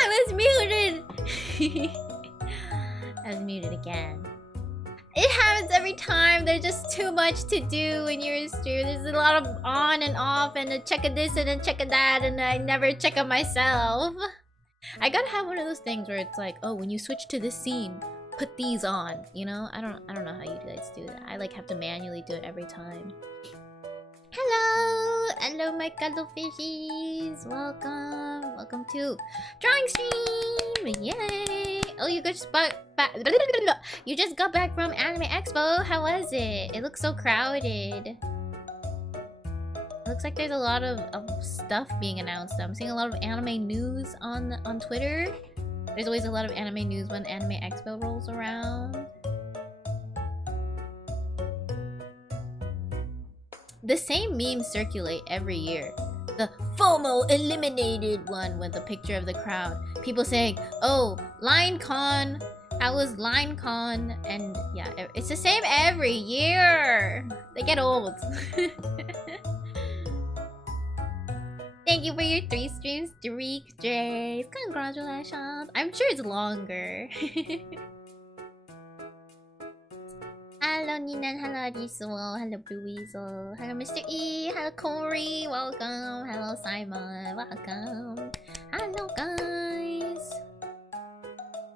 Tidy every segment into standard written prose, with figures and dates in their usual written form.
I was muted! I was muted again. It happens every time. There's just too much to do when you're a streamer. There's a lot of on and off and a check of this and a check of that, and I never check on myself. I gotta have one of those things where it's like, oh, when you switch to this scene, put these on, you know? I don't know how you guys do that. I like have to manually do it every time. Hello! Hello, my cuddlefishies! Welcome! Welcome to Drawing Stream! Yay! Oh, you just you just got back from Anime Expo. How was it? It looks so crowded. It looks like there's a lot of stuff being announced. I'm seeing a lot of anime news on Twitter. There's always a lot of anime news when Anime Expo rolls around. The same memes circulate every year. The FOMO eliminated one with a picture of the crowd. People saying, oh, LineCon. How was LineCon? And yeah, it's the same every year. They get old. Thank you for your 3 streams, Streaks. Congratulations. I'm sure it's longer. Hello Ninan, hello Arisol, hello Blue Weasel, hello Mr. E, hello Corey, welcome, hello Simon, welcome, hello guys,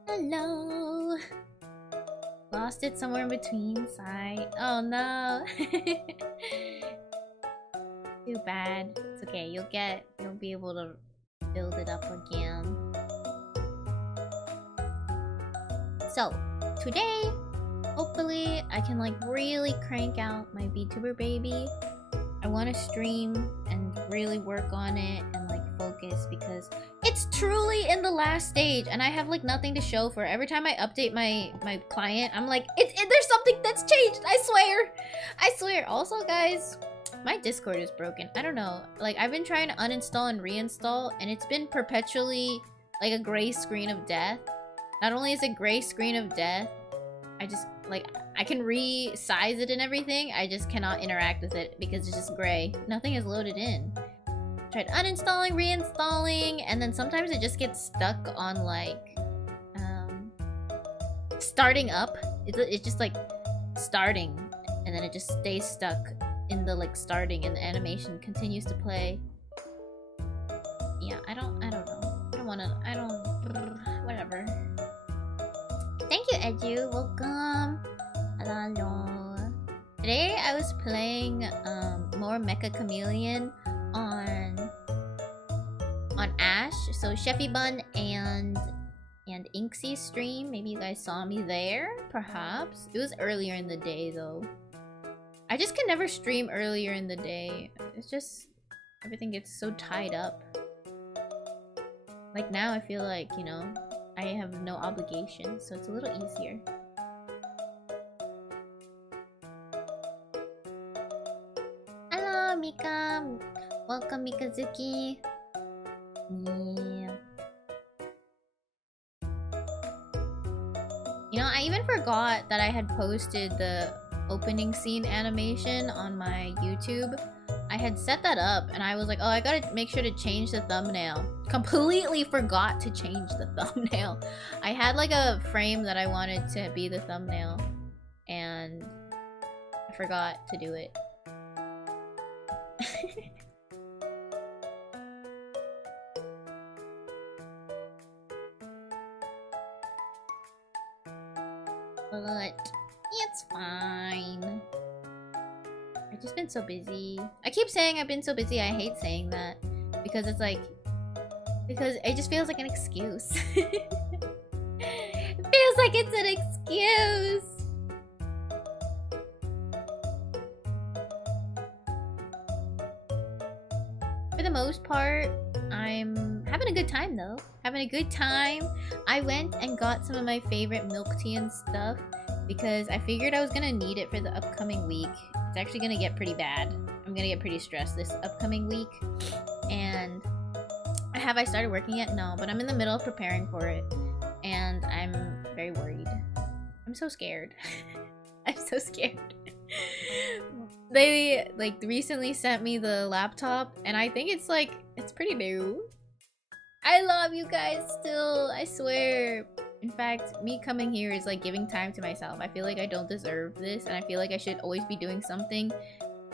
hello, lost it somewhere in between, sigh, oh no, too bad, it's okay, you'll be able to build it up again. So, today, hopefully, I can like really crank out my VTuber baby. I want to stream and really work on it and like focus because it's truly in the last stage and I have like nothing to show for it. Every time I update my client, I'm like, there's something that's changed. I swear. I swear. Also, guys, my Discord is broken. I don't know. Like, I've been trying to uninstall and reinstall and it's been perpetually like a gray screen of death. Not only is it gray screen of death, I just, like, I can resize it and everything. I just cannot interact with it because it's just gray. Nothing is loaded in. Tried uninstalling, reinstalling, and then sometimes it just gets stuck on, like, starting up. It's just, like, starting, and then it just stays stuck in the, like, starting, and the animation continues to play. Yeah, I don't know. Whatever. Thank you, Edu. Welcome. Hello. Today I was playing more Mecha Chameleon on Ash. So Sheffy Bun and Inksy's stream. Maybe you guys saw me there, perhaps. It was earlier in the day though. I just can never stream earlier in the day. It's just everything gets so tied up. Like now I feel like, you know, I have no obligation, so it's a little easier. Hello, Mika. Welcome, Mikazuki. Yeah. You know, I even forgot that I had posted the opening scene animation on my YouTube. I had set that up and I was like, oh, I gotta make sure to change the thumbnail. Completely forgot to change the thumbnail. I had like a frame that I wanted to be the thumbnail and I forgot to do it. But it's fine. I've just been so busy. I keep saying I've been so busy. I hate saying that because it's like, because it just feels like an excuse. It feels like it's an excuse. For the most part, I'm having a good time though. Having a good time. I went and got some of my favorite milk tea and stuff because I figured I was gonna need it for the upcoming week. It's actually gonna get pretty bad. I'm gonna get pretty stressed this upcoming week. And have I started working yet? No, but I'm in the middle of preparing for it. And I'm very worried. I'm so scared. I'm so scared. They like recently sent me the laptop and I think it's like, it's pretty new. I love you guys still, I swear. In fact, me coming here is like giving time to myself. I feel like I don't deserve this, and I feel like I should always be doing something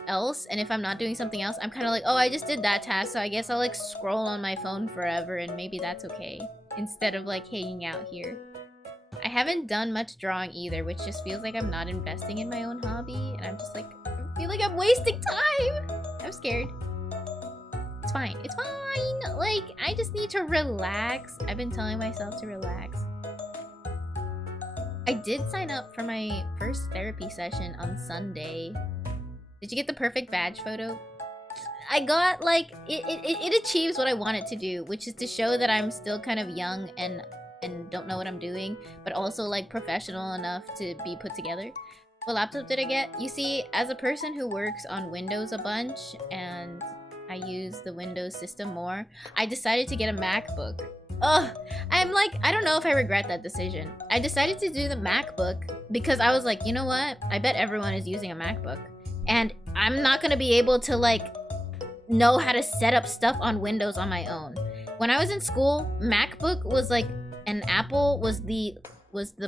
else. And if I'm not doing something else, I'm kind of like, oh, I just did that task, so I guess I'll like scroll on my phone forever, and maybe that's okay. Instead of like hanging out here. I haven't done much drawing either, which just feels like I'm not investing in my own hobby, and I'm just like, I feel like I'm wasting time. I'm scared. It's fine. It's fine. Like, I just need to relax. I've been telling myself to relax. I did sign up for my first therapy session on Sunday. Did you get the perfect badge photo? I got, like, it achieves what I want it to do, which is to show that I'm still kind of young and don't know what I'm doing, but also, like, professional enough to be put together. What laptop did I get? You see, as a person who works on Windows a bunch, and I use the Windows system more, I decided to get a MacBook. Ugh, I'm like, I don't know if I regret that decision. I decided to do the MacBook because I was like, you know what? I bet everyone is using a MacBook. And I'm not gonna be able to, like, know how to set up stuff on Windows on my own. When I was in school, MacBook was like, and Apple was the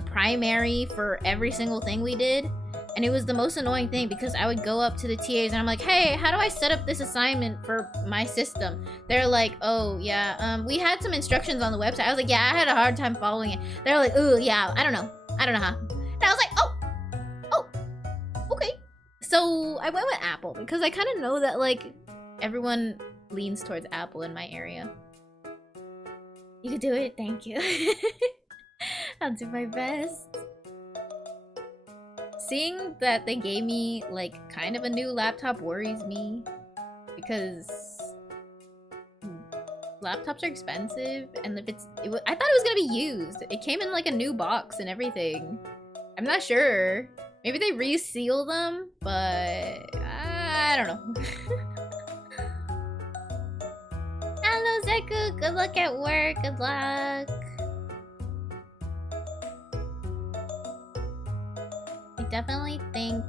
primary for every single thing we did. And it was the most annoying thing because I would go up to the TAs and I'm like, hey, how do I set up this assignment for my system? They're like, oh, yeah, we had some instructions on the website. I was like, yeah, I had a hard time following it. They're like, ooh, yeah, I don't know how. And I was like, oh, okay. So I went with Apple because I kind of know that, like, everyone leans towards Apple in my area. You could do it, thank you. I'll do my best. Seeing that they gave me, like, kind of a new laptop worries me. Because laptops are expensive, and if I thought it was gonna be used. It came in, like, a new box and everything. I'm not sure. Maybe they reseal them, but I don't know. Hello, Zeku. Good luck at work. Good luck. I definitely think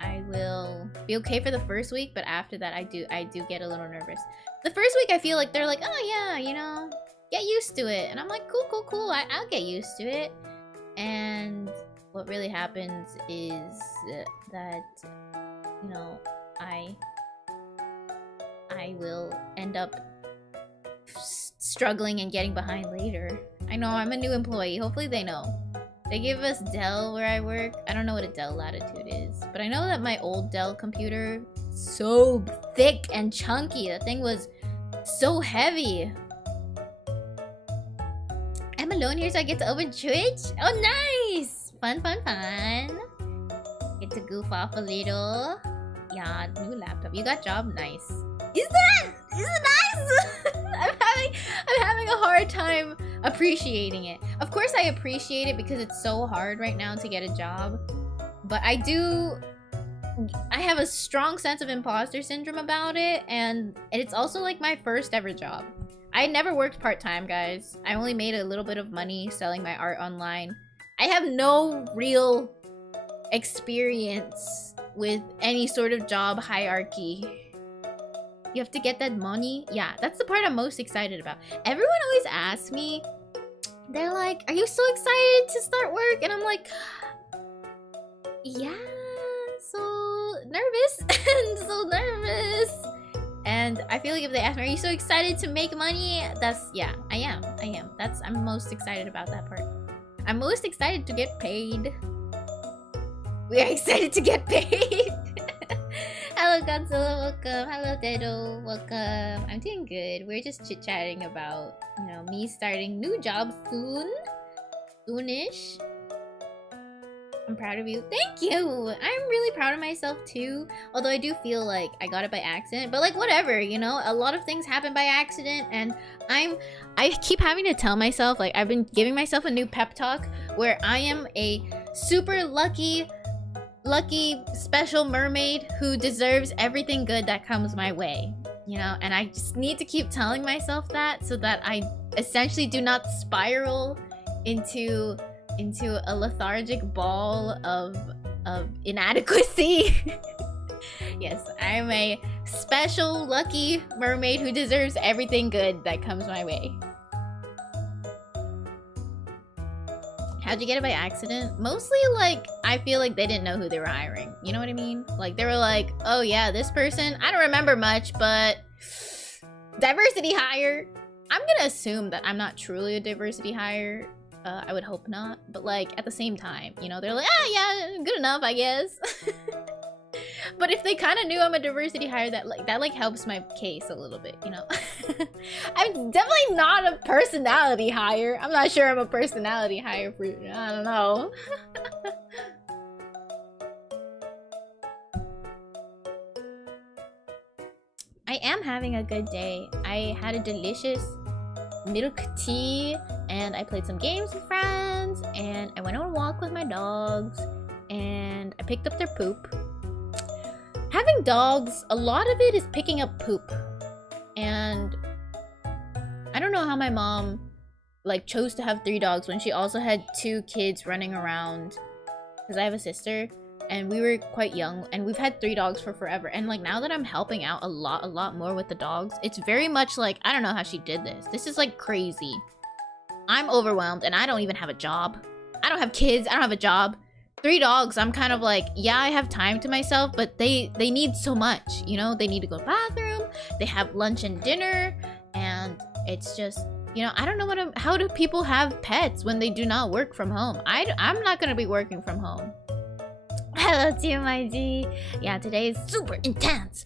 I will be okay for the first week, but after that, I do get a little nervous. The first week, I feel like they're like, oh yeah, you know, get used to it, and I'm like, cool. I'll get used to it. And what really happens is that, you know, I will end up struggling and getting behind later. I know, I'm a new employee. Hopefully they know. They give us Dell where I work. I don't know what a Dell Latitude is, but I know that my old Dell computer, so thick and chunky. That thing was so heavy. I'm alone here, so I get to open Twitch. Oh, nice! Fun. Get to goof off a little. Yeah, new laptop. You got job? Nice. Is it nice? I'm having a hard time appreciating it. Of course I appreciate it because it's so hard right now to get a job. But I have a strong sense of imposter syndrome about it, and it's also like my first ever job. I never worked part-time, guys. I only made a little bit of money selling my art online. I have no real experience with any sort of job hierarchy. You have to get that money. Yeah, that's the part I'm most excited about. Everyone always asks me, they're like, are you so excited to start work? And I'm like, yeah, so nervous. And I feel like if they ask me, are you so excited to make money? Yeah, I am. I'm most excited about that part. I'm most excited to get paid. We are excited to get paid. Hello, Godzilla, welcome. Hello, Dedo, welcome. I'm doing good. We're just chit-chatting about, you know, me starting new job soonish. I'm proud of you. Thank you! I'm really proud of myself too. Although I do feel like I got it by accident. But like, whatever, you know? A lot of things happen by accident. And I keep having to tell myself, like, I've been giving myself a new pep talk where I am a super lucky special mermaid who deserves everything good that comes my way, you know. And I just need to keep telling myself that so that I essentially do not spiral into a lethargic ball of inadequacy. Yes, I'm a special, lucky mermaid who deserves everything good that comes my way. How'd you get it by accident? Mostly, like, I feel like they didn't know who they were hiring. You know what I mean? Like, they were like, oh yeah, this person, I don't remember much, but diversity hire. I'm gonna assume that I'm not truly a diversity hire. I would hope not. But, like, at the same time, you know, they're like, ah, yeah, good enough, I guess. But if they kind of knew I'm a diversity hire, that helps my case a little bit, you know? I'm definitely not a personality hire. I'm not sure I'm a personality hire for, I don't know. I am having a good day. I had a delicious milk tea, and I played some games with friends, and I went on a walk with my dogs, and I picked up their poop. Having dogs, a lot of it is picking up poop. And I don't know how my mom, like, chose to have 3 dogs when she also had 2 kids running around. Because I have a sister, and we were quite young, and we've had 3 dogs for forever. And, like, now that I'm helping out a lot more with the dogs, it's very much like, I don't know how she did this. This is, like, crazy. I'm overwhelmed, and I don't even have a job. I don't have kids. I don't have a job. 3 dogs, I'm kind of like, yeah, I have time to myself, but they need so much, you know? They need to go to the bathroom, they have lunch and dinner, and it's just, you know, I don't know how do people have pets when they do not work from home? I'm not gonna be working from home. Hello to you, my G. Yeah, today is super intense.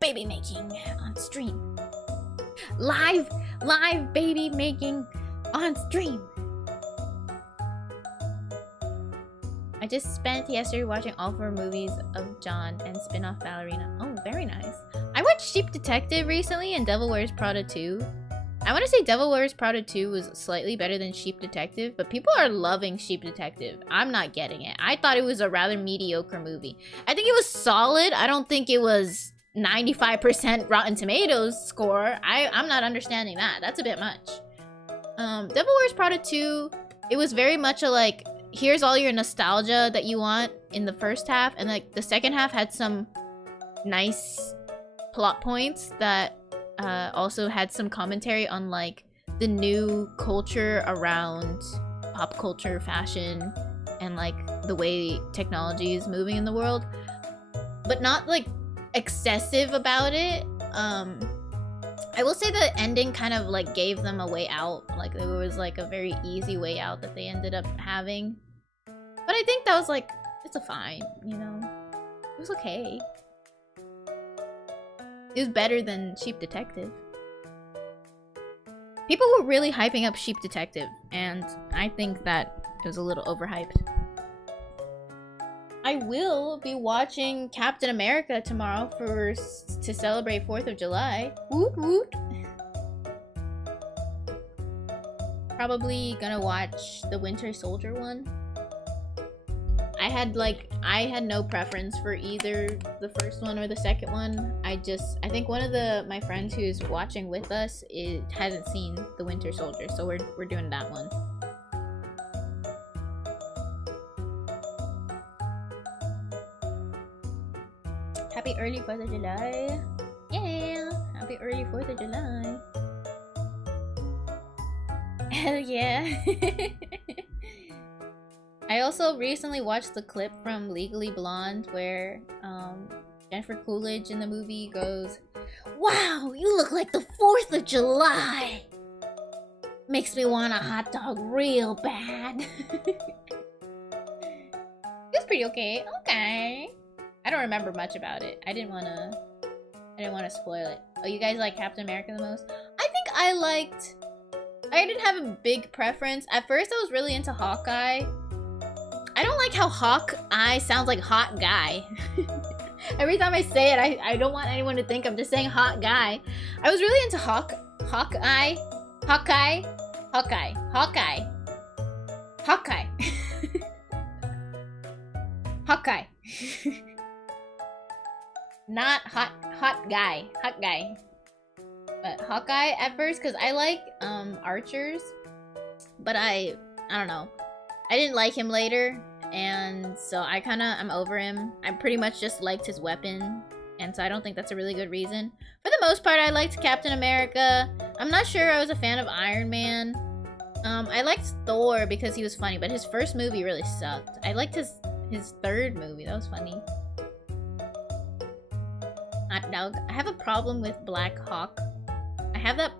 Baby making on stream. Live baby making on stream. I just spent yesterday watching all 4 movies of John and spin-off Ballerina. Oh, very nice. I watched Sheep Detective recently and Devil Wears Prada 2. I want to say Devil Wears Prada 2 was slightly better than Sheep Detective, but people are loving Sheep Detective. I'm not getting it. I thought it was a rather mediocre movie. I think it was solid. I don't think it was 95% Rotten Tomatoes score. I'm not understanding that. That's a bit much. Devil Wears Prada 2, it was very much a, like, here's all your nostalgia that you want in the first half, and like the second half had some nice plot points that also had some commentary on like the new culture around pop culture, fashion, and like the way technology is moving in the world, but not like excessive about it. I will say the ending kind of like gave them a way out. Like there was like a very easy way out that they ended up having. But I think that was like, it's a fine, you know? It was okay. It was better than Sheep Detective. People were really hyping up Sheep Detective, and I think that it was a little overhyped. I will be watching Captain America tomorrow to celebrate 4th of July. Woot woot! Probably gonna watch the Winter Soldier one. I had no preference for either the first one or the second one. I think one of my friends who's watching with us hasn't seen the Winter Soldier, so we're doing that one. Happy early 4th of July. Yeah, happy early 4th of July. Hell yeah. I also recently watched the clip from Legally Blonde where Jennifer Coolidge in the movie goes, "Wow, you look like the 4th of July! Makes me want a hot dog real bad." It was pretty okay. Okay. I don't remember much about it. I didn't want to spoil it. Oh, you guys like Captain America the most? I think I didn't have a big preference. At first I was really into Hawkeye. I don't like how Hawkeye sounds like hot guy. Every time I say it, I don't want anyone to think I'm just saying hot guy. I was really into Hawkeye. Hawkeye. Not hot guy. But Hawkeye at first, because I like archers. But I don't know. I didn't like him later, and so I'm over him. I pretty much just liked his weapon, And so I don't think that's a really good reason. For the most part, I liked Captain America. I'm not sure I was a fan of Iron Man. I liked Thor because he was funny, but his first movie really sucked. I liked his third movie. That was funny. Hot dog. I have a problem with Black Hawk. I have that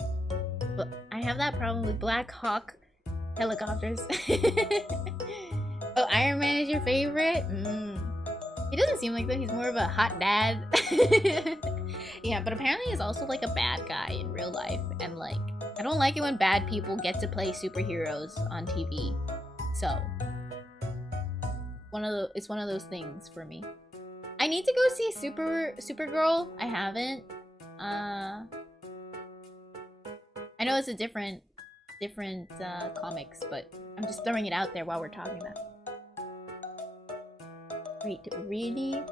problem with Black Hawk helicopters. Oh, Iron Man is your favorite? He doesn't seem like that. He's more of a hot dad. Yeah, but apparently he's also like a bad guy in real life. And like, I don't like it when bad people get to play superheroes on TV. So, it's one of those things for me. I need to go see Supergirl. I haven't. I know it's a different comics, but I'm just throwing it out there while we're talking about it. Wait, really?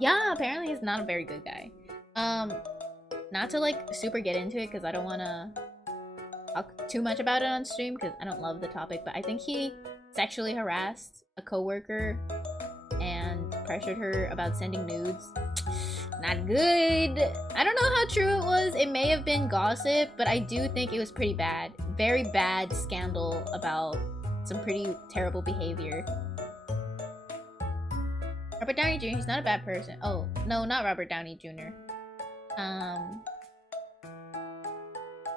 Yeah, apparently he's not a very good guy. Not to like super get into it because I don't want to talk too much about it on stream because I don't love the topic, but I think he sexually harassed a coworker and pressured her about sending nudes. Not good. I don't know how true it was. It may have been gossip, but I do think it was pretty bad. Very bad scandal about some pretty terrible behavior. Robert Downey Jr., he's not a bad person. Oh, no, not Robert Downey Jr.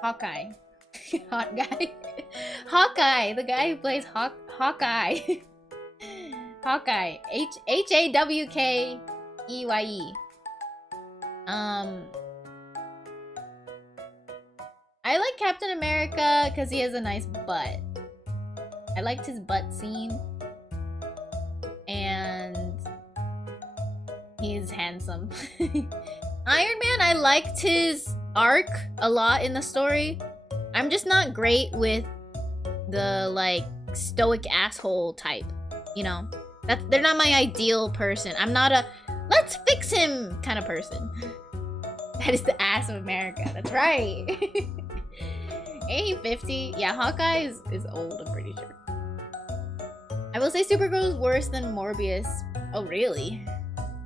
Hawkeye. Hot guy. Hawkeye, the guy who plays Hawkeye. Hawkeye. Hawkeye. I like Captain America because he has a nice butt. I liked his butt scene. And he's handsome. Iron Man, I liked his arc a lot in the story. I'm just not great with the like stoic asshole type, you know? They're not my ideal person. I'm not a let's fix him kind of person. That is the ass of America. That's right. Ain't he 50? Yeah, Hawkeye is old, I'm pretty sure. I will say Supergirl is worse than Morbius. Oh, really?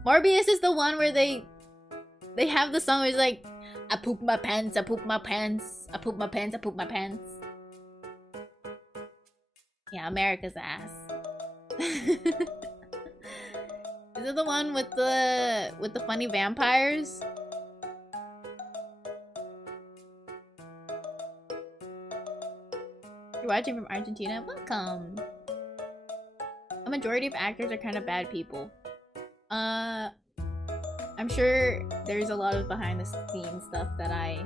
Morbius is the one where they have the song where it's like, I poop my pants, I poop my pants, I poop my pants, I poop my pants. Yeah, America's ass. Is it the one with the funny vampires? You're watching from Argentina? Welcome. A majority of actors are kind of bad people. I'm sure there's a lot of behind the scenes stuff that I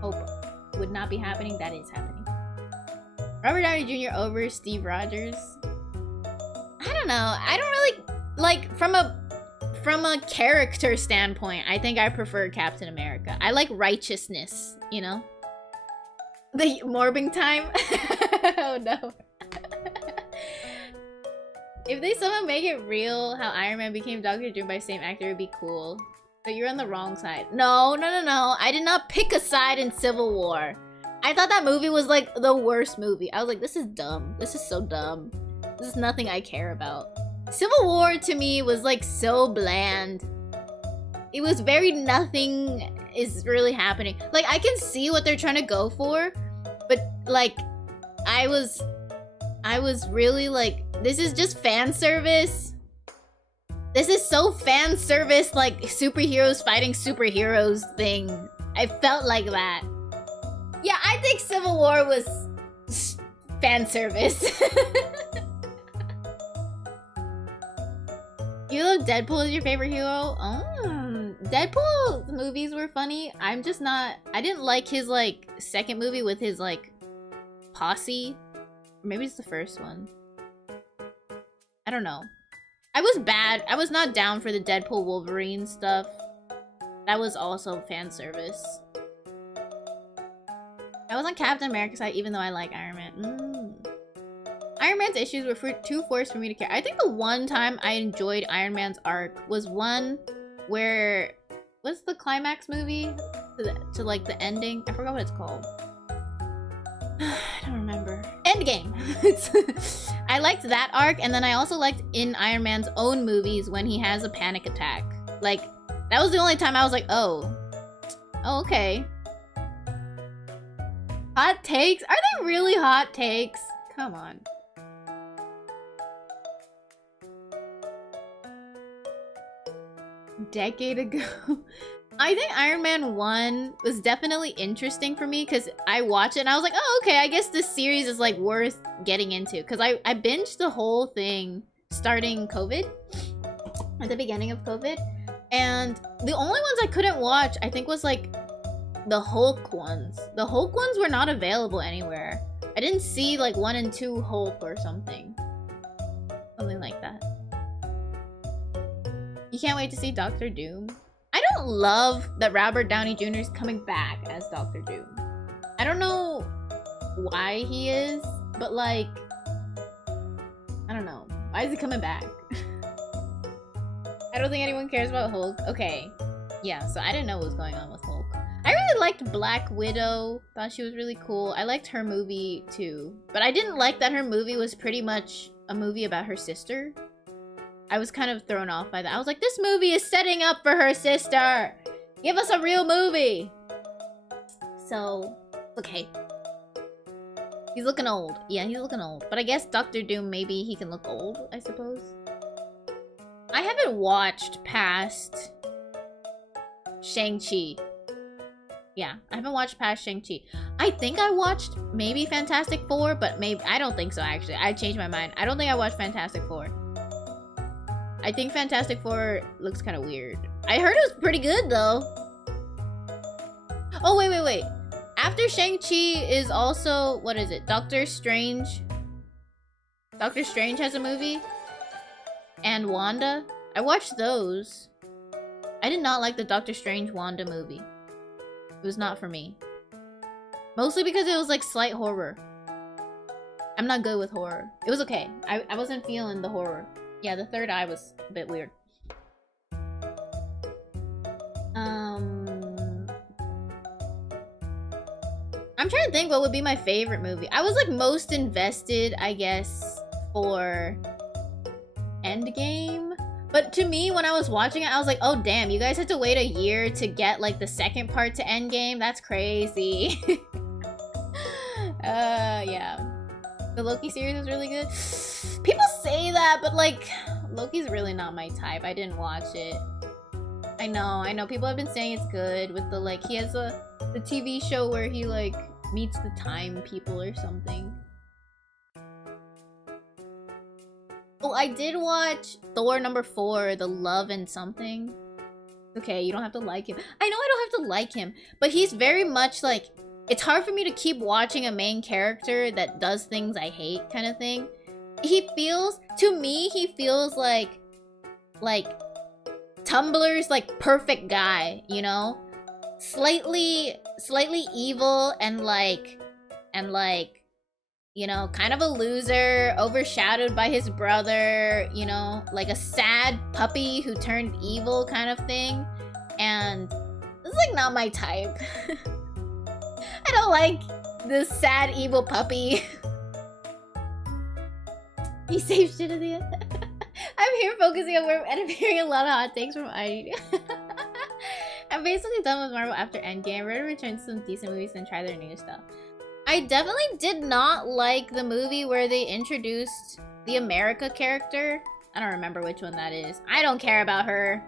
hope would not be happening. That is happening. Robert Downey Jr. over Steve Rogers. I don't know. I don't really like from a character standpoint. I think I prefer Captain America. I like righteousness, you know. The morbing time. Oh no. If they somehow make it real how Iron Man became Doctor Doom by the same actor, it would be cool. But you're on the wrong side. No. I did not pick a side in Civil War. I thought that movie was like the worst movie. I was like, this is dumb. This is so dumb. This is nothing I care about. Civil War to me was like so bland. It was very nothing is really happening. Like I can see what they're trying to go for, but like I was really like, this is just fan service. This is so fan service, like superheroes fighting superheroes thing. I felt like that. Yeah, I think Civil War was fan service. You love Deadpool as your favorite hero? Oh, Deadpool movies were funny. I'm just not, I didn't like his like second movie with his like posse. Maybe it's the first one. I don't know. I was bad. I was not down for the Deadpool Wolverine stuff. That was also fan service. I was on Captain America's side even though I like Iron Man. Iron Man's issues were too forced for me to care. I think the one time I enjoyed Iron Man's arc was one where... What's the climax movie? To like the ending? I forgot what it's called. I don't remember. Endgame! I liked that arc, and then I also liked in Iron Man's own movies when he has a panic attack. Like, That was the only time I was like, oh. Oh, okay. Hot takes? Are they really hot takes? Come on. Decade ago. I think Iron Man 1 was definitely interesting for me because I watched it and I was like, oh, okay, I guess this series is like worth getting into. Because I binged the whole thing starting COVID, at the beginning of COVID. And the only ones I couldn't watch, I think, was like the Hulk ones. The Hulk ones were not available anywhere. I didn't see like 1 and 2 Hulk or something. Something like that. You can't wait to see Doctor Doom. I don't love that Robert Downey Jr. is coming back as Doctor Doom. I don't know why he is, but like, I don't know. Why is he coming back? I don't think anyone cares about Hulk. Okay. Yeah, so I didn't know what was going on with Hulk. I really liked Black Widow. Thought she was really cool. I liked her movie too. But I didn't like that her movie was pretty much a movie about her sister. I was kind of thrown off by that. I was like, this movie is setting up for her sister. Give us a real movie. So, okay. He's looking old. Yeah, he's looking old. But I guess Doctor Doom, maybe he can look old, I suppose. I haven't watched past Shang-Chi. Yeah, I haven't watched past Shang-Chi. I think I watched maybe Fantastic Four, but maybe... I don't think so, actually. I changed my mind. I don't think I watched Fantastic Four. I think Fantastic Four looks kind of weird. I heard it was pretty good, though. Oh, wait. After Shang-Chi is also... What is it? Doctor Strange. Doctor Strange has a movie. And Wanda. I watched those. I did not like the Doctor Strange Wanda movie. It was not for me. Mostly because it was like slight horror. I'm not good with horror. It was okay. I wasn't feeling the horror. Yeah, the third eye was a bit weird. I'm trying to think what would be my favorite movie. I was like most invested, I guess, for Endgame. But to me, when I was watching it, I was like, oh damn, you guys had to wait a year to get like the second part to Endgame? That's crazy. Yeah. The Loki series is really good. People say that, but like, Loki's really not my type. I didn't watch it. I know. People have been saying it's good with the like, he has the TV show where he like meets the time people or something. Oh, I did watch Thor #4, The Love and Something. Okay, you don't have to like him. I know I don't have to like him, but he's very much like, it's hard for me to keep watching a main character that does things I hate kind of thing. He feels, to me, he feels like Tumblr's like perfect guy, you know? Slightly evil and like, you know, kind of a loser, overshadowed by his brother, you know, like a sad puppy who turned evil kind of thing. And it's like not my type. I don't like this sad evil puppy. He saved shit at the end. I'm here focusing on where I'm hearing a lot of hot takes from ariru. I'm basically done with Marvel after Endgame. I'm ready to return to some decent movies and try their new stuff. I definitely did not like the movie where they introduced the America character. I don't remember which one that is. I don't care about her.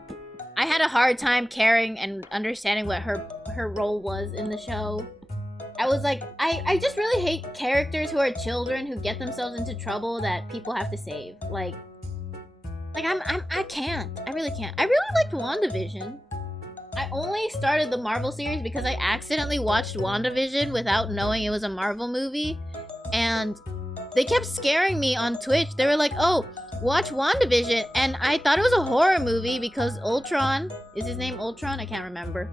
I had a hard time caring and understanding what her role was in the show. I was like, I just really hate characters who are children who get themselves into trouble that people have to save. Like I can't. I really can't. I really liked WandaVision. I only started the Marvel series because I accidentally watched WandaVision without knowing it was a Marvel movie. And they kept scaring me on Twitch. They were like, oh, watch WandaVision. And I thought it was a horror movie because Ultron, is his name Ultron? I can't remember.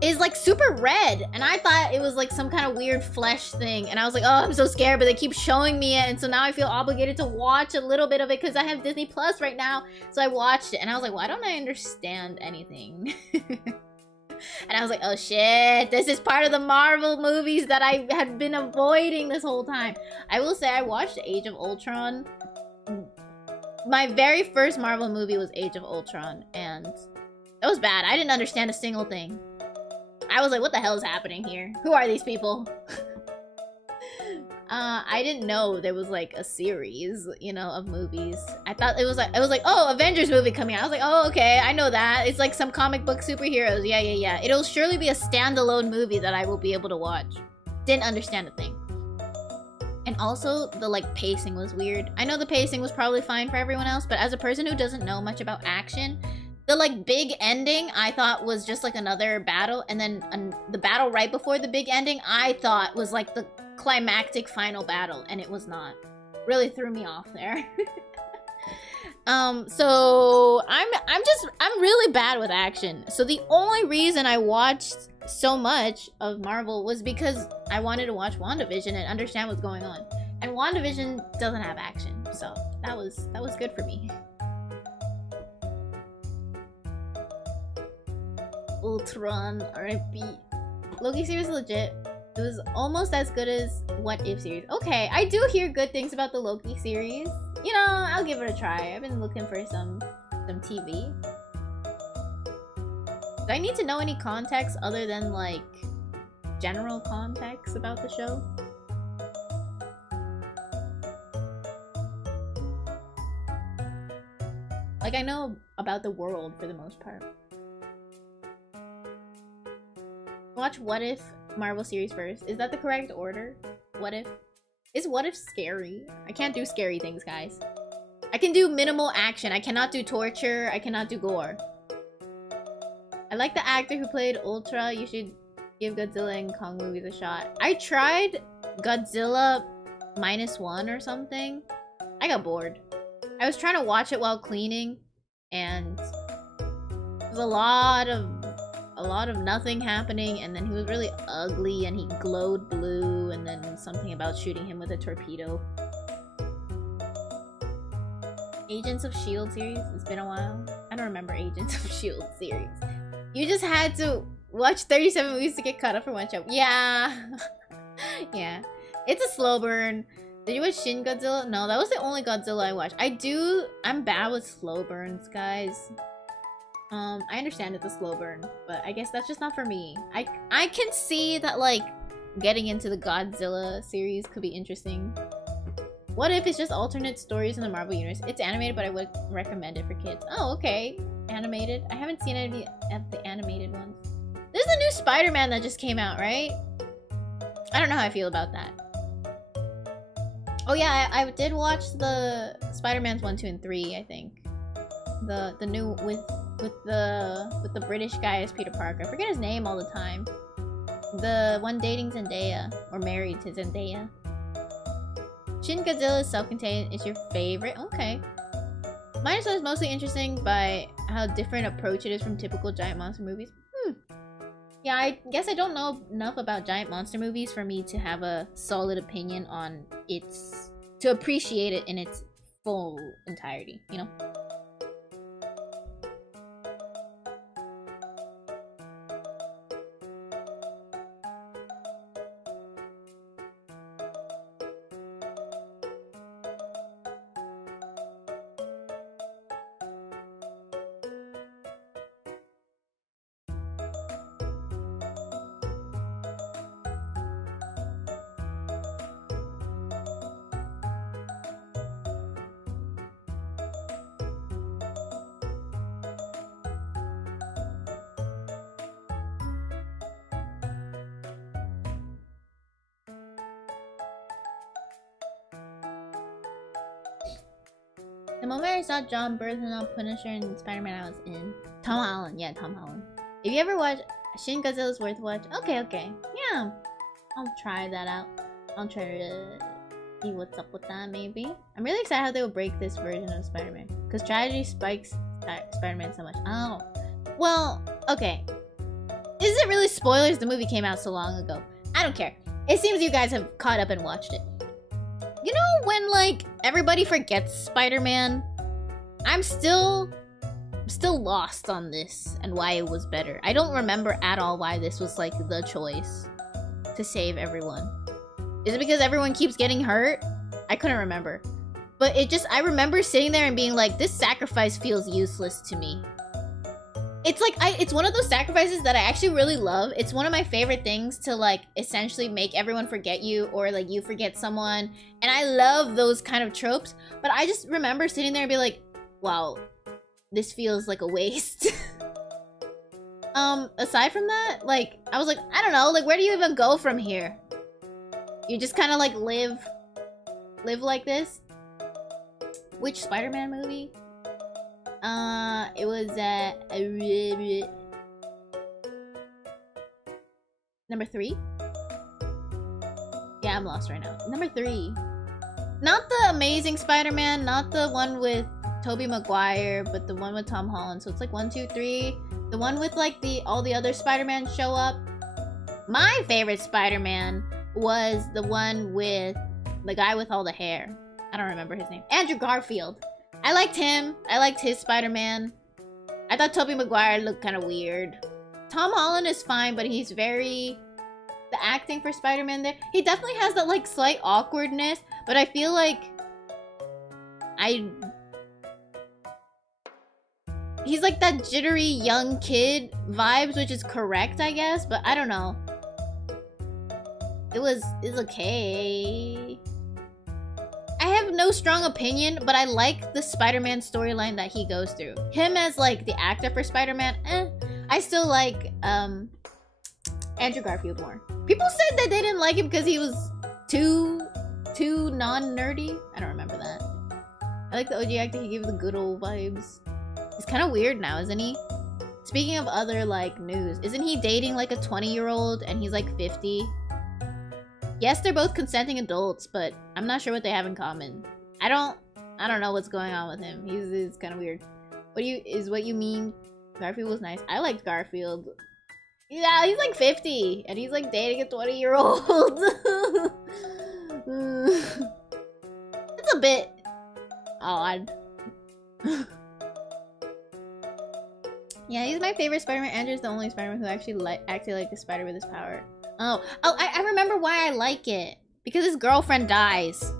Is like super red. And I thought it was like some kind of weird flesh thing. And I was like, oh, I'm so scared. But they keep showing me it. And so now I feel obligated to watch a little bit of it because I have Disney Plus right now. So I watched it. And I was like, why don't I understand anything? And I was like, oh shit, this is part of the Marvel movies that I had been avoiding this whole time. I will say I watched Age of Ultron. My very first Marvel movie was Age of Ultron. And That was bad. I didn't understand a single thing. I was like, what the hell is happening here? Who are these people? I didn't know there was like a series, you know, of movies. I thought it was like, oh, Avengers movie coming out. I was like, oh, okay, I know that. It's like some comic book superheroes. Yeah. It'll surely be a standalone movie that I will be able to watch. Didn't understand a thing. And also, the like pacing was weird. I know the pacing was probably fine for everyone else, but as a person who doesn't know much about action, the like big ending I thought was just like another battle, and then the battle right before the big ending I thought was like the climactic final battle, and it was not. Really threw me off there. So I'm really bad with action. So the only reason I watched so much of Marvel was because I wanted to watch WandaVision and understand what's going on. And WandaVision doesn't have action, so that was good for me. Ultron, RIP. Loki series legit. It was almost as good as What If series. Okay, I do hear good things about the Loki series. You know, I'll give it a try. I've been looking for some TV. Do I need to know any context other than like general context about the show? Like, I know about the world for the most part. Watch What If Marvel series first. Is that the correct order? What If? Is What If scary? I can't do scary things, guys. I can do minimal action. I cannot do torture. I cannot do gore. I like the actor who played Ultra. You should give Godzilla and Kong movies a shot. I tried Godzilla -1 or something. I got bored. I was trying to watch it while cleaning, and there was a lot of nothing happening, and then he was really ugly and he glowed blue, and then something about shooting him with a torpedo. Agents of S.H.I.E.L.D. series? It's been a while. I don't remember Agents of S.H.I.E.L.D. series. You just had to watch 37 movies to get caught up for one show. Yeah. Yeah. It's a slow burn. Did you watch Shin Godzilla? No, that was the only Godzilla I watched. I'm bad with slow burns, guys. I understand it's a slow burn, but I guess that's just not for me. I can see that, like, getting into the Godzilla series could be interesting. What if it's just alternate stories in the Marvel Universe? It's animated, but I would recommend it for kids. Oh, okay. Animated. I haven't seen any of the animated ones. There's a new Spider-Man that just came out, right? I don't know how I feel about that. Oh yeah, I did watch the Spider-Mans 1, 2, and 3, I think. The new with the British guy as Peter Parker. I forget his name all the time. The one dating Zendaya, or married to Zendaya. Shin Godzilla is self-contained. Is your favorite? Okay. Mine is mostly interesting by how different approach it is from typical giant monster movies. Yeah, I guess I don't know enough about giant monster movies for me to have a solid opinion on its... to appreciate it in its full entirety, you know? The moment I saw John Bernthal, Punisher, and Spider-Man, I was in. Tom Holland, yeah, Tom Holland. If you ever watch Shin Godzilla's worth watch, okay, yeah, I'll try that out. I'll try to see what's up with that, maybe. I'm really excited how they will break this version of Spider-Man, because tragedy spikes Spider-Man so much. Oh, well, okay. Is it really spoilers? The movie came out so long ago. I don't care. It seems you guys have caught up and watched it. You know when, like, everybody forgets Spider-Man? I'm still lost on this and why it was better. I don't remember at all why this was, like, the choice to save everyone. Is it because everyone keeps getting hurt? I couldn't remember. But I remember sitting there and being like, this sacrifice feels useless to me. it's like it's one of those sacrifices that I actually really love. It's one of my favorite things to like essentially make everyone forget you, or like you forget someone. And I love those kind of tropes. But I just remember sitting there and be like, wow, this feels like a waste. Aside from that, like, I was like, I don't know, like, where do you even go from here? You just kind of like live like this. Which Spider-Man movie? It was number 3? Yeah, I'm lost right now. Number 3. Not the Amazing Spider-Man, not the one with Tobey Maguire, but the one with Tom Holland. So it's like 1, 2, 3. The one with like all the other Spider-Man show up. My favorite Spider-Man was the one with the guy with all the hair. I don't remember his name. Andrew Garfield. I liked him. I liked his Spider-Man. I thought Tobey Maguire looked kind of weird. Tom Holland is fine, but he's very... The acting for Spider-Man there... He definitely has that, like, slight awkwardness, but I feel like... He's like that jittery young kid vibes, which is correct, I guess, but I don't know. It's okay. I have no strong opinion, but I like the Spider-Man storyline that he goes through. Him as like the actor for Spider-Man, I still like Andrew Garfield more. People said that they didn't like him because he was too non-nerdy. I don't remember that. I like the OG actor, he gave the good old vibes. He's kind of weird now, isn't he? Speaking of other like news, isn't he dating like a 20-year-old and he's like 50? Yes, they're both consenting adults, but I'm not sure what they have in common. I don't know what's going on with him. He's kind of weird. What you mean? Garfield was nice. I liked Garfield. Yeah, he's like 50 and he's like dating a 20-year-old. It's a bit odd. Yeah, he's my favorite Spider-Man. Andrew's the only Spider-Man who actually acted like a spider with his power. Oh, I remember why I like it. Because his girlfriend dies.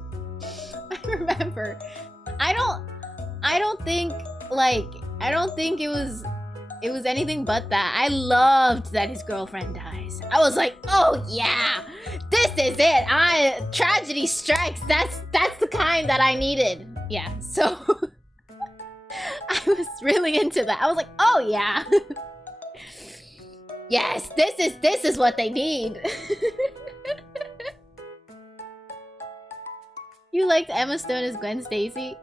I remember. I don't think it was anything but that. I loved that his girlfriend dies. I was like, oh yeah, this is it. Tragedy strikes. That's the kind that I needed. Yeah, so I was really into that. I was like, oh yeah. Yes, this is what they need. You liked Emma Stone as Gwen Stacy?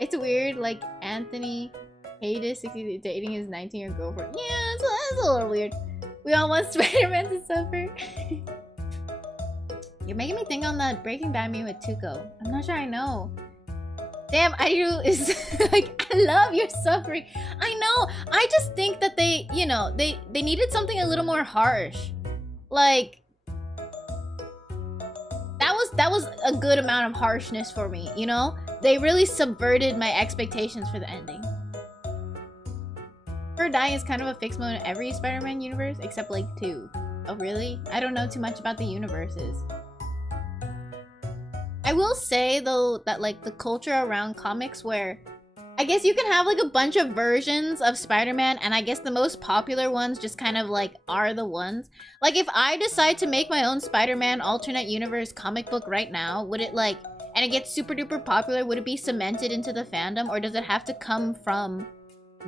It's weird, like Anthony Hayes 60 dating his 19-year girlfriend. Yeah, that's a little weird. We all want Spider-Man to suffer. You're making me think on that Breaking Bad meme with Tuco. I'm not sure I know. Damn, Ariru is like, I love your suffering. I know. I just think that they, you know, they needed something a little more harsh. Like, that was a good amount of harshness for me, you know? They really subverted my expectations for the ending. Her dying is kind of a fixed mode in every Spider-Man universe, except like 2. Oh, really? I don't know too much about the universes. I will say, though, that, like, the culture around comics where... I guess you can have, like, a bunch of versions of Spider-Man, and I guess the most popular ones just kind of, like, are the ones. Like, if I decide to make my own Spider-Man alternate universe comic book right now, would it, like... And it gets super duper popular, would it be cemented into the fandom, or does it have to come from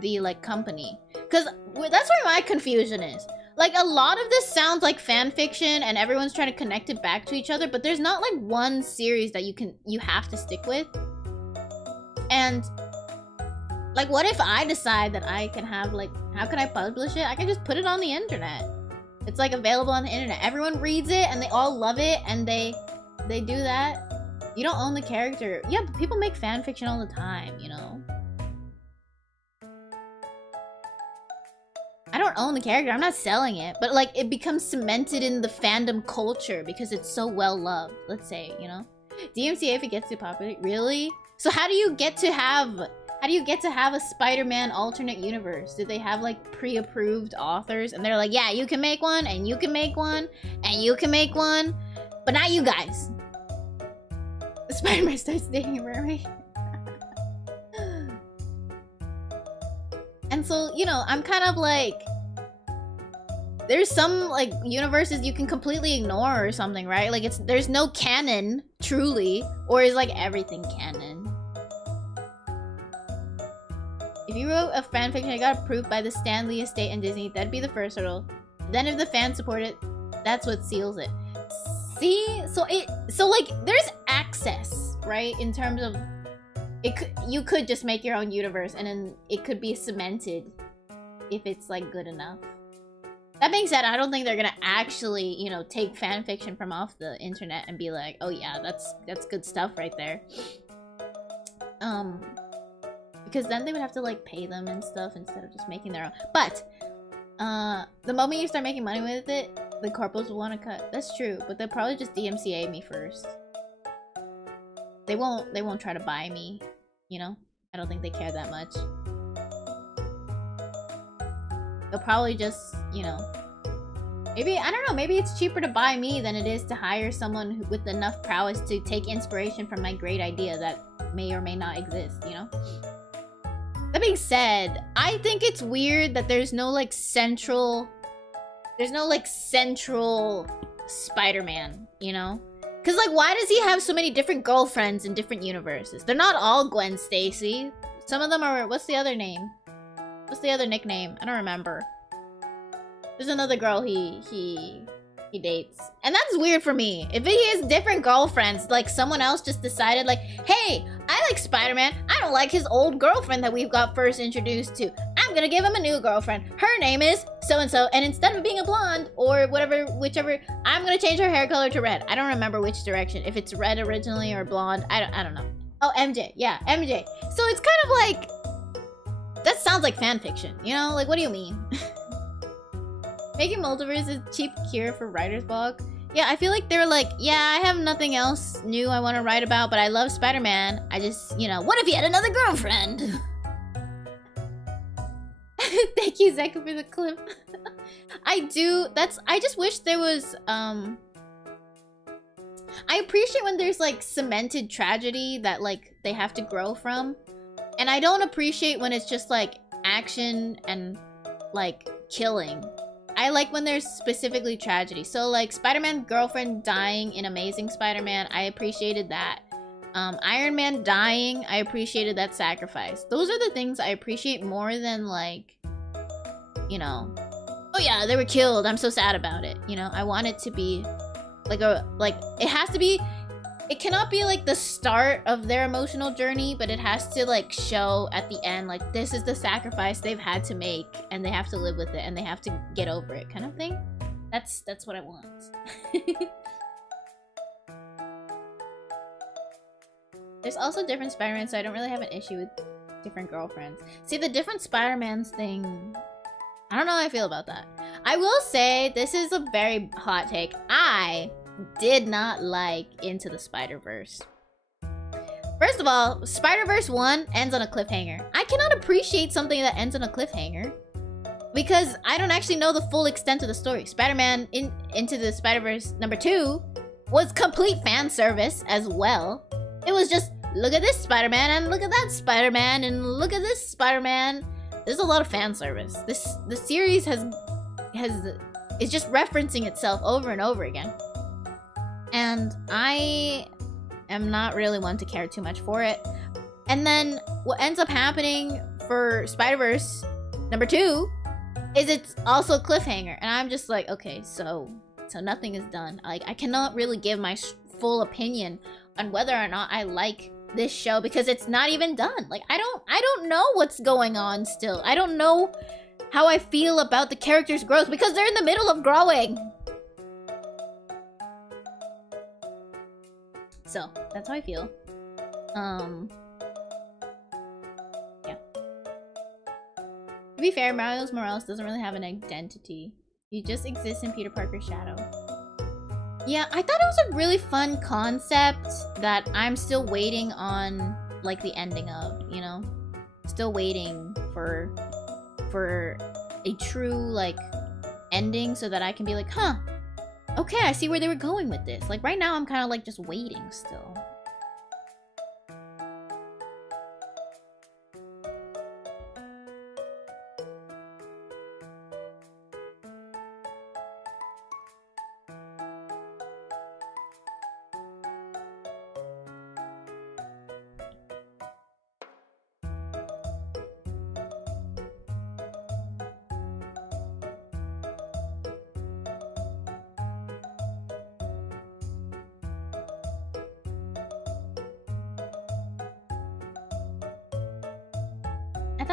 the, like, company? Because that's where my confusion is. Like, a lot of this sounds like fan fiction and everyone's trying to connect it back to each other, but there's not like one series that you have to stick with. And like, what if I decide that I can have, like, how can I publish it? I can just put it on the internet. It's like available on the internet. Everyone reads it and they all love it and they do that. You don't own the character. Yeah, but people make fan fiction all the time, you know? I don't own the character, I'm not selling it, but like it becomes cemented in the fandom culture because it's so well loved, let's say, you know? DMCA if it gets too popular, really? So how do you get to have a Spider-Man alternate universe? Do they have like pre-approved authors and they're like, yeah, you can make one, and you can make one, and you can make one, but not you guys. Spider-Man starts dating a mermaid. And And so, you know, I'm kind of like, there's some like universes you can completely ignore or something, right? Like there's no canon truly, or is like everything canon? If you wrote a fanfiction that got approved by the Stan Lee estate and Disney, that'd be the first hurdle. Then if the fans support it, that's what seals it. See? So like there's access, right? In terms of you could just make your own universe and then it could be cemented if it's like good enough. That being said, I don't think they're gonna actually, you know, take fanfiction from off the internet and be like, oh yeah, that's good stuff right there. Because then they would have to like pay them and stuff instead of just making their own. But the moment you start making money with it, the corpos will want to cut. That's true, but they'll probably just DMCA me first. They won't try to buy me, you know? I don't think they care that much. They'll probably just, you know, maybe, I don't know, maybe it's cheaper to buy me than it is to hire someone with enough prowess to take inspiration from my great idea that may or may not exist, you know? That being said, I think it's weird that there's no like central Spider-Man, you know? Cause like, why does he have so many different girlfriends in different universes? They're not all Gwen Stacy. Some of them are, what's the other name? What's the other nickname? I don't remember. There's another girl he dates. And that's weird for me. If he has different girlfriends, like someone else just decided like, hey, I like Spider-Man. I don't like his old girlfriend that we've got first introduced to. I'm gonna give him a new girlfriend. Her name is so-and-so. And instead of being a blonde or whatever, whichever, I'm gonna change her hair color to red. I don't remember which direction. If it's red originally or blonde, I don't know. Oh, MJ. Yeah, MJ. So it's kind of like, that sounds like fan fiction, you know? Like, what do you mean? Making multiverse is a cheap cure for writer's block. Yeah, I feel like they're like, yeah, I have nothing else new I want to write about, but I love Spider-Man. I just, you know, what if he had another girlfriend? Thank you, Zeka, for the clip. I just wish there was, I appreciate when there's like cemented tragedy that like they have to grow from. And I don't appreciate when it's just like action and like killing. I like when there's specifically tragedy. So like Spider-Man girlfriend dying in Amazing Spider-Man, I appreciated that. Iron Man dying, I appreciated that sacrifice. Those are the things I appreciate more than like, you know, oh yeah, they were killed, I'm so sad about it. You know, I want it to be like it has to be, it cannot be like the start of their emotional journey, but it has to like show at the end, like this is the sacrifice they've had to make and they have to live with it and they have to get over it kind of thing. That's what I want. There's also different Spider-Man, so I don't really have an issue with different girlfriends. See, the different Spider-Mans thing, I don't know how I feel about that. I will say, this is a very hot take. I did not like Into the Spider-Verse. First of all, Spider-Verse 1 ends on a cliffhanger. I cannot appreciate something that ends on a cliffhanger because I don't actually know the full extent of the story. Spider-Man Into the Spider-Verse number 2 was complete fan service as well. It was just, look at this Spider-Man and look at that Spider-Man and look at this Spider-Man. There's a lot of fan service. The series is just referencing itself over and over again. And I am not really one to care too much for it. And then what ends up happening for Spider-Verse number 2 is it's also a cliffhanger. And I'm just like, okay, so nothing is done. Like, I cannot really give my full opinion on whether or not I like this show because it's not even done. Like, I don't know what's going on still. I don't know how I feel about the characters' growth because they're in the middle of growing. So, that's how I feel. Yeah. To be fair, Miles Morales doesn't really have an identity. He just exists in Peter Parker's shadow. Yeah, I thought it was a really fun concept that I'm still waiting on, like, the ending of, you know? Still waiting for a true, like, ending so that I can be like, huh, okay, I see where they were going with this. Like, right now, I'm kind of, like, just waiting still.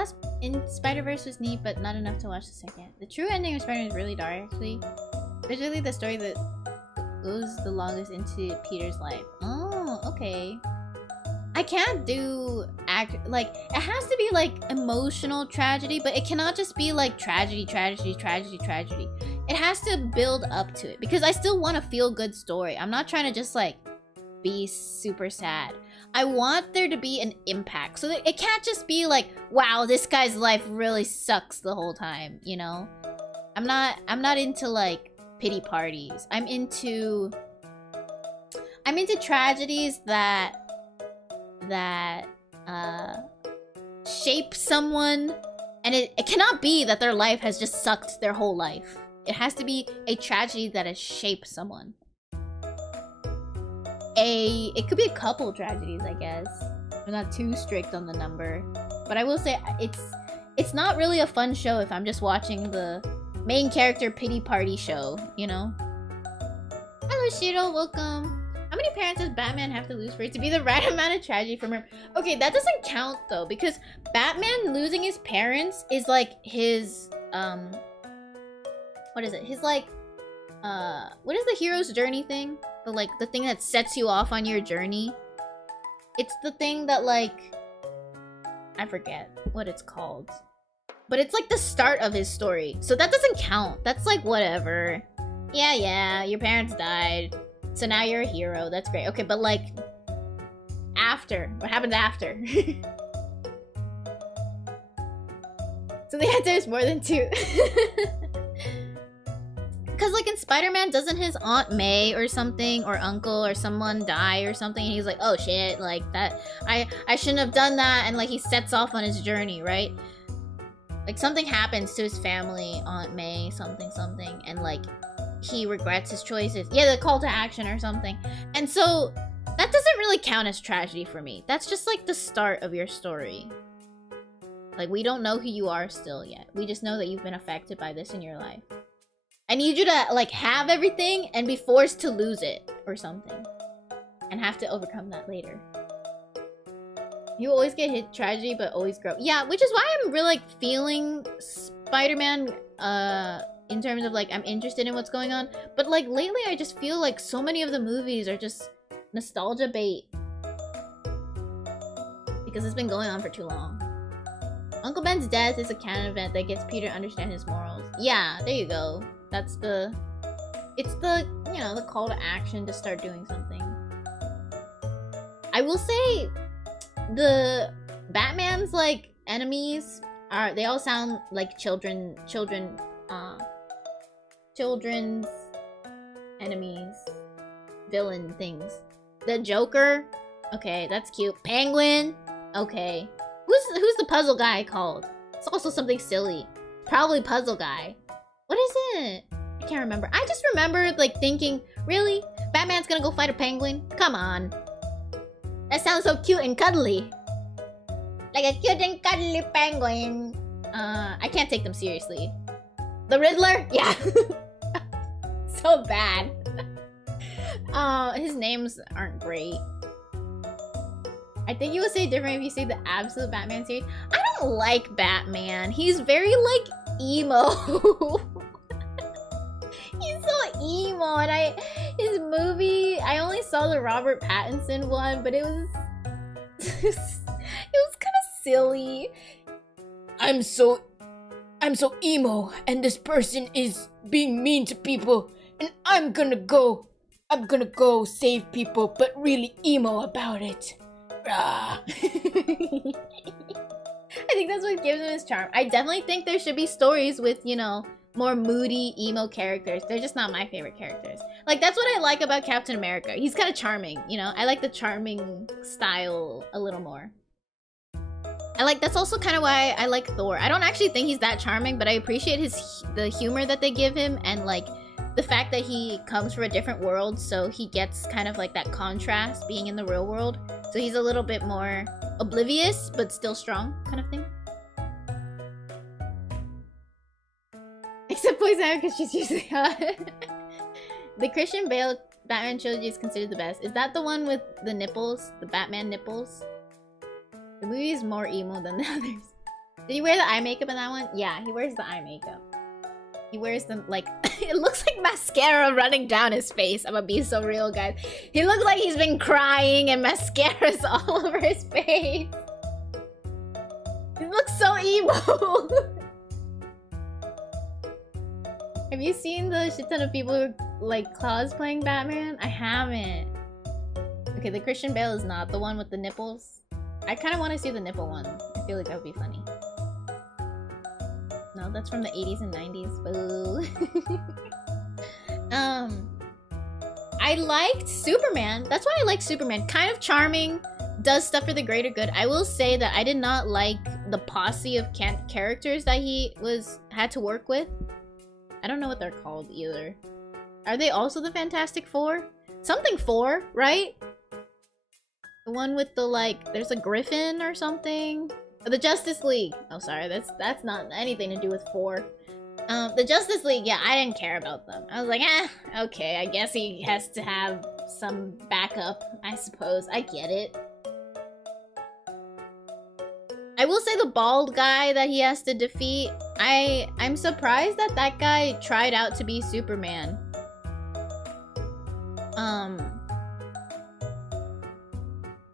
thought in Spider-Verse was neat, but not enough to watch the second. The true ending of Spider-Man is really dark, actually. Especially the story that goes the longest into Peter's life. Oh, okay. I can't do like, it has to be like emotional tragedy, but it cannot just be like tragedy, tragedy, tragedy, tragedy. It has to build up to it because I still want a feel-good story. I'm not trying to just like be super sad. I want there to be an impact. So that it can't just be like, wow, this guy's life really sucks the whole time, you know? I'm not into like pity parties. I'm into tragedies that shape someone, and it cannot be that their life has just sucked their whole life. It has to be a tragedy that has shaped someone. It could be a couple tragedies, I guess. I'm not too strict on the number, but I will say it's not really a fun show if I'm just watching the main character pity party show, you know? Hello Shiro, welcome. How many parents does Batman have to lose for it to be the right amount of tragedy from him? Okay, that doesn't count though, because Batman losing his parents is like his what is it? His like what is the hero's journey thing? The thing that sets you off on your journey. It's the thing that like, I forget what it's called. But it's like the start of his story. So that doesn't count. That's like whatever. Yeah, your parents died. So now you're a hero. That's great. Okay, but like after. What happens after? So the answer is more than 2. Because like in Spider-Man, doesn't his Aunt May or something, or uncle or someone die or something, and he's like, oh shit, like that, I shouldn't have done that, and like he sets off on his journey, right? Like something happens to his family, Aunt May, something, and like he regrets his choices. Yeah, the call to action or something. And so that doesn't really count as tragedy for me. That's just like the start of your story. Like we don't know who you are still yet. We just know that you've been affected by this in your life. I need you to like have everything and be forced to lose it or something. And have to overcome that later. You always get hit tragedy but always grow. Yeah, which is why I'm really like feeling Spider-Man in terms of like I'm interested in what's going on. But like lately I just feel like so many of the movies are just nostalgia bait. Because it's been going on for too long. Uncle Ben's death is a canon event that gets Peter to understand his morals. Yeah, there you go. That's the... It's the, you know, the call to action to start doing something. I will say... The Batman's, like, enemies are... They all sound like children's enemies. Villain things. The Joker? Okay, that's cute. Penguin? Okay. Who's the puzzle guy called? It's also something silly. Probably Puzzle Guy. What is it? I can't remember. I just remember like thinking, really? Batman's gonna go fight a penguin? Come on. That sounds so cute and cuddly. Like a cute and cuddly penguin. I can't take them seriously. The Riddler? Yeah. So bad. His names aren't great. I think you would say different if you say the absolute Batman series. I don't like Batman. He's very, like, emo. He's so emo, and his movie, I only saw the Robert Pattinson one, but it was kind of silly. I'm so emo, and this person is being mean to people, and I'm gonna go save people, but really emo about it. I think that's what gives him his charm. I definitely think there should be stories with, you know, more moody, emo characters. They're just not my favorite characters. Like, that's what I like about Captain America. He's kind of charming, you know? I like the charming style a little more. That's also kind of why I like Thor. I don't actually think he's that charming, but I appreciate the humor that they give him, and, like, the fact that he comes from a different world, so he gets kind of like that contrast being in the real world. So he's a little bit more oblivious, but still strong, kind of thing. Except Poison Ivy, because she's usually hot. The Christian Bale Batman trilogy is considered the best. Is that the one with the nipples? The Batman nipples? The movie is more emo than the others. Did he wear the eye makeup in that one? Yeah, he wears the eye makeup. He wears them like it looks like mascara running down his face. I'm gonna be so real, guys. He looks like he's been crying and mascara's all over his face. He looks so emo. Have you seen the shit ton of people who like cosplaying Batman? I haven't. Okay, the Christian Bale is not the one with the nipples. I kind of want to see the nipple one. I feel like that would be funny. No, that's from the 80s and 90s. Boo. I liked Superman. That's why I like Superman. Kind of charming, does stuff for the greater good. I will say that I did not like the posse of characters that he had to work with. I don't know what they're called either. Are they also the Fantastic Four? Something Four, right? The one with the like, there's a griffin or something. Oh, the Justice League. Oh, sorry, that's not anything to do with Four. The Justice League, yeah, I didn't care about them. I was like, okay, I guess he has to have some backup, I suppose. I get it. I will say the bald guy that he has to defeat, I'm surprised that that guy tried out to be Superman.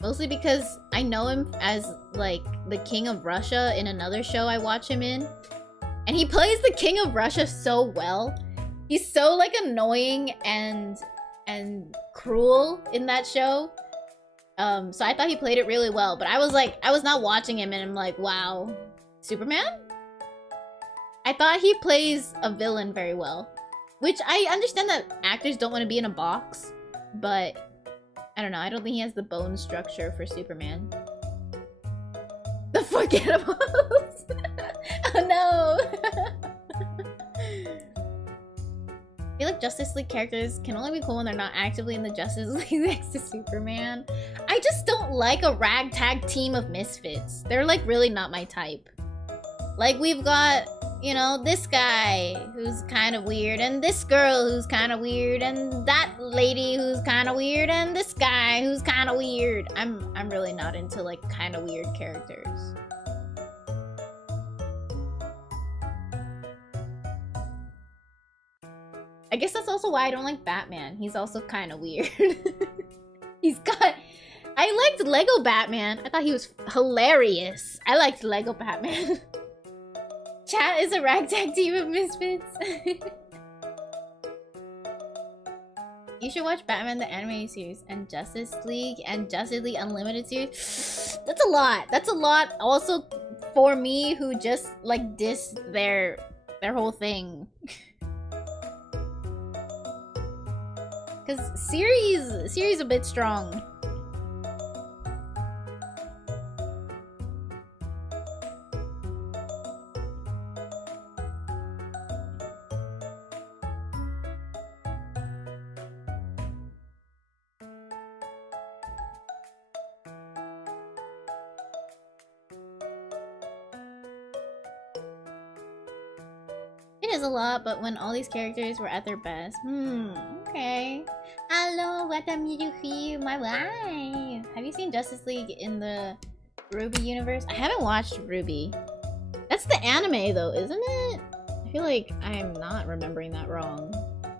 Mostly because I know him as, like, the King of Russia in another show I watch him in. And he plays the King of Russia so well. He's so, like, annoying and cruel in that show. So I thought he played it really well. But I was like, I was not watching him and I'm like, wow, Superman? I thought he plays a villain very well. Which I understand that actors don't want to be in a box. But I don't know, I don't think he has the bone structure for Superman. The Forgettables! Oh no! I feel like Justice League characters can only be cool when they're not actively in the Justice League next to Superman. I just don't like a ragtag team of misfits. They're like really not my type. Like we've got, you know, this guy who's kind of weird, and this girl who's kind of weird, and that lady who's kind of weird, and this guy who's kind of weird. I'm really not into like kind of weird characters. I guess that's also why I don't like Batman. He's also kind of weird. I liked Lego Batman. I thought he was hilarious. I liked Lego Batman. Chat is a ragtag team of misfits. You should watch Batman the Animated Series and Justice League Unlimited series. That's a lot. That's a lot also for me who just like diss their whole thing. Cause series a bit strong. A lot, but when all these characters were at their best. Okay. Hello, what do you feel, my wife? Have you seen Justice League in the Ruby universe? I haven't watched Ruby. That's the anime though, isn't it? I feel like I'm not remembering that wrong.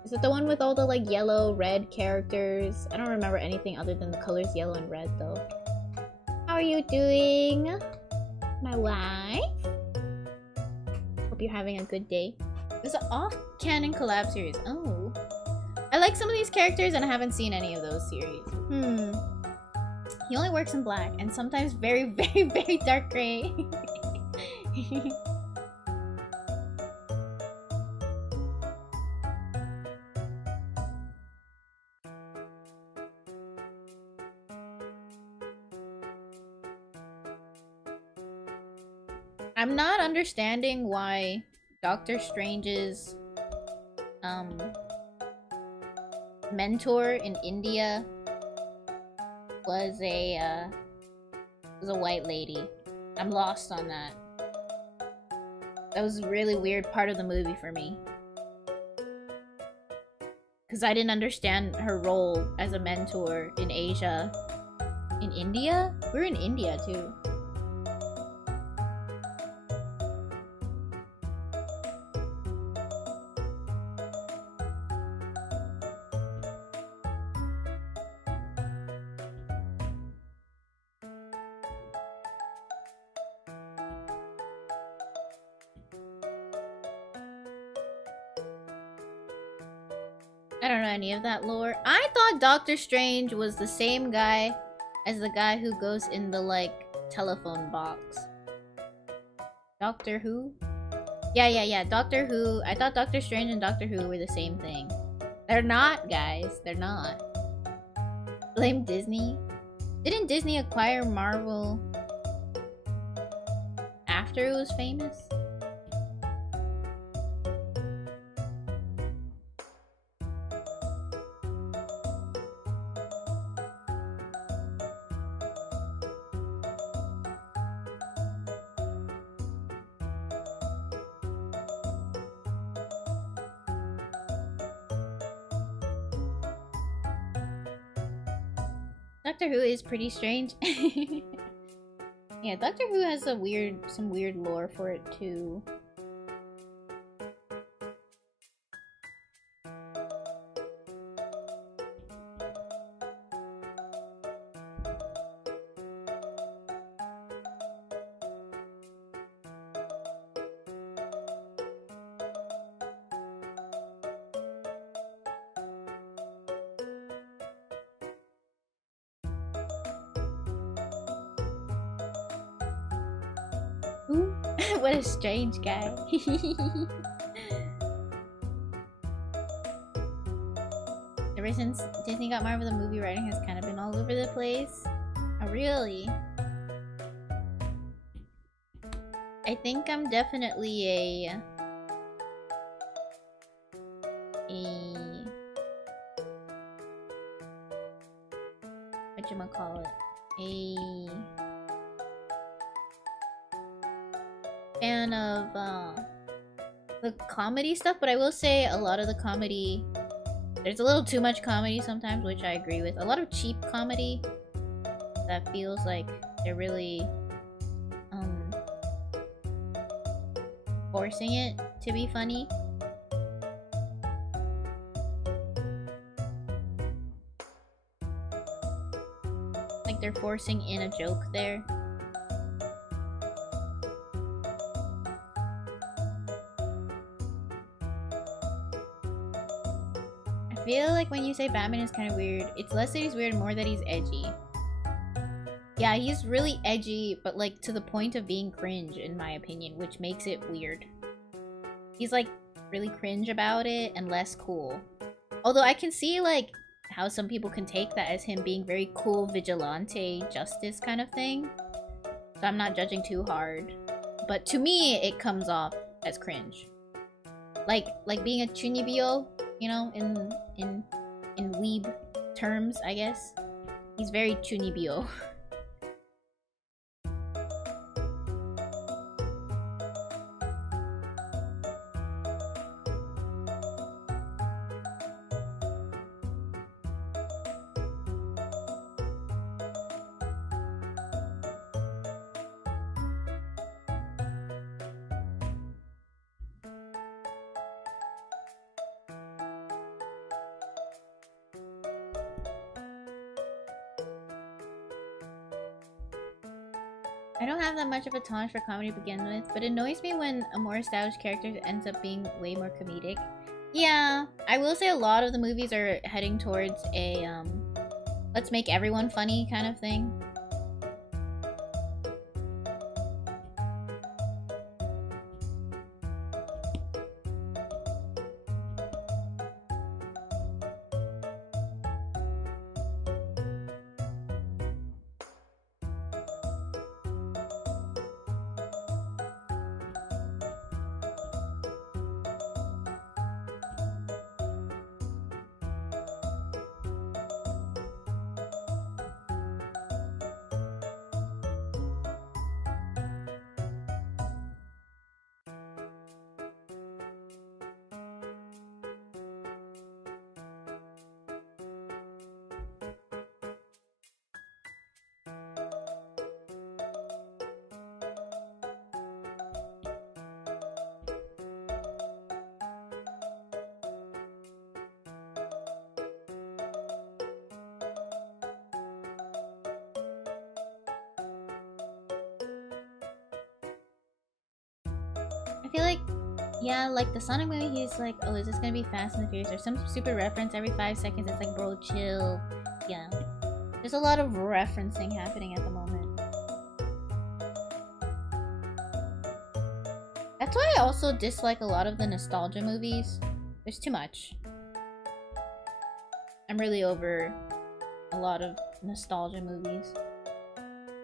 Is it the one with all the like yellow, red characters? I don't remember anything other than the colors yellow and red though. How are you doing, my wife? Hope you're having a good day. It's an off-canon collab series. Oh. I like some of these characters and I haven't seen any of those series. He only works in black and sometimes very, very, very dark gray. I'm not understanding why Doctor Strange's mentor in India was a white lady. I'm lost on that. That was a really weird part of the movie for me. Because I didn't understand her role as a mentor in Asia. In India? We're in India too. I don't know any of that lore. I thought Doctor Strange was the same guy as the guy who goes in the, like, telephone box. Doctor Who? Yeah. Doctor Who. I thought Doctor Strange and Doctor Who were the same thing. They're not, guys. They're not. Blame Disney? Didn't Disney acquire Marvel after it was famous? Doctor Who is pretty strange. Yeah, Doctor Who has some weird lore for it too. What a strange guy. Ever since Disney got Marvel, the movie writing has kind of been all over the place. Oh, really? I think I'm definitely a whatchamacallit? A fan of the comedy stuff, but I will say a lot of the comedy, there's a little too much comedy sometimes, which I agree with. A lot of cheap comedy that feels like they're really forcing it to be funny. Like they're forcing in a joke there. I feel like when you say Batman is kind of weird, it's less that he's weird, more that he's edgy. Yeah, he's really edgy, but like to the point of being cringe, in my opinion, which makes it weird. He's like really cringe about it and less cool. Although I can see like how some people can take that as him being very cool vigilante justice kind of thing. So I'm not judging too hard. But to me, it comes off as cringe. Like being a chunibyo, you know, in weeb terms, I guess. He's very chunibyo. I don't have that much of a tolerance for comedy to begin with, but it annoys me when a more established character ends up being way more comedic. Yeah, I will say a lot of the movies are heading towards a, let's make everyone funny kind of thing. Yeah, like the Sonic movie, he's like, oh, is this gonna be Fast and the Furious? Or some super reference every 5 seconds. It's like, bro, chill. Yeah. There's a lot of referencing happening at the moment. That's why I also dislike a lot of the nostalgia movies. There's too much. I'm really over a lot of nostalgia movies.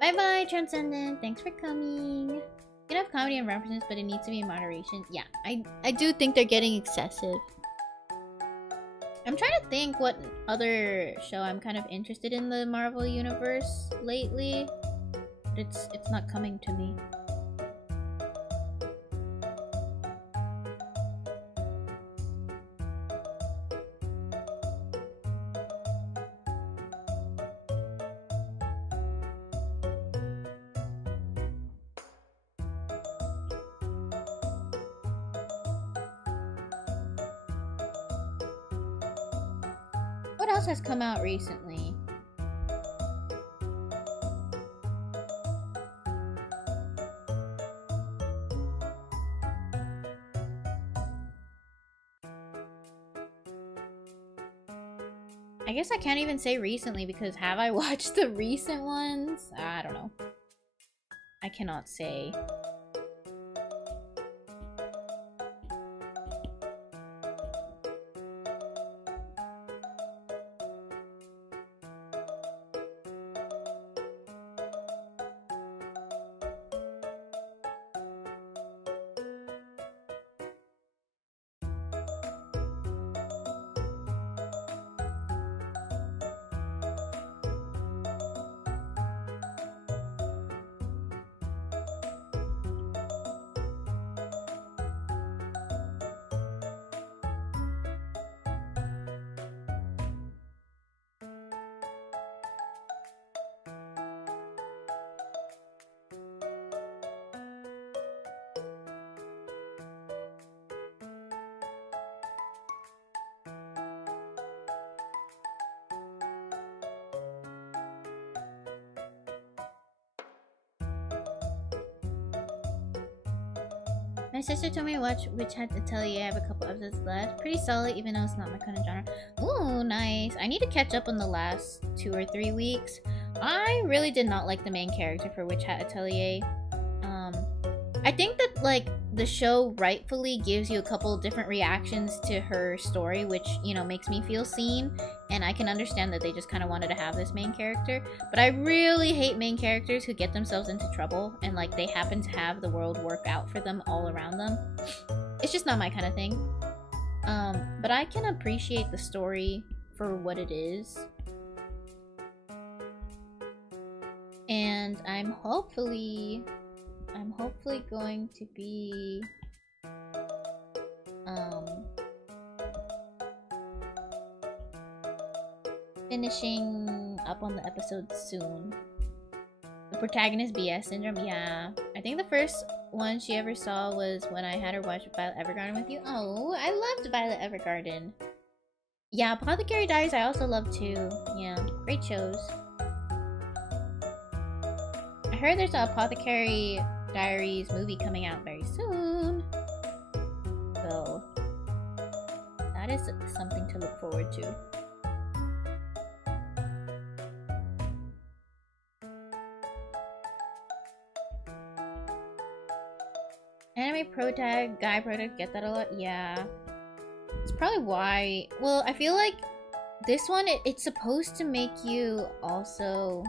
Bye-bye, Transcendent. Thanks for coming. You can have comedy and references, but it needs to be in moderation. Yeah, I do think they're getting excessive. I'm trying to think what other show I'm kind of interested in the Marvel universe lately. But it's not coming to me. What else has come out recently? I guess I can't even say recently because have I watched the recent ones? I don't know. I cannot say. My sister told me to watch Witch Hat Atelier. I have a couple episodes left. Pretty solid, even though it's not my kind of genre. Ooh, nice. I need to catch up on the last 2 or 3 weeks. I really did not like the main character for Witch Hat Atelier. I think that, like, the show rightfully gives you a couple different reactions to her story, which, you know, makes me feel seen. And I can understand that they just kind of wanted to have this main character. But I really hate main characters who get themselves into trouble and, like, they happen to have the world work out for them all around them. It's just not my kind of thing. But I can appreciate the story for what it is. And I'm hopefully going to be finishing up on the episode soon. The protagonist BS syndrome, yeah. I think the first one she ever saw was when I had her watch Violet Evergarden with you. Oh, I loved Violet Evergarden. Yeah, Apothecary Diaries I also love too. Yeah, great shows. I heard there's an Apothecary Diaries movie coming out very soon. So, that is something to look forward to. Anime protag, guy protag, get that a lot? Yeah. It's probably why. Well, I feel like this one, it's supposed to make you also...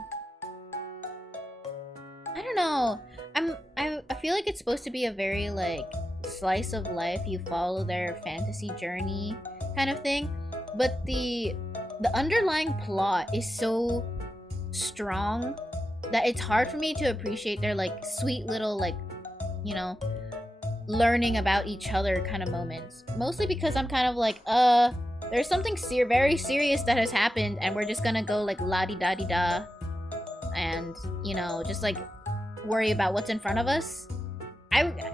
I don't know. I feel like it's supposed to be a very, like, slice of life. You follow their fantasy journey kind of thing. But the underlying plot is so strong that it's hard for me to appreciate their, like, sweet little, like, you know, learning about each other kind of moments. Mostly because I'm kind of like, there's something very serious that has happened and we're just gonna go, like, la-di-da-di-da and, you know, just, like, worry about what's in front of us.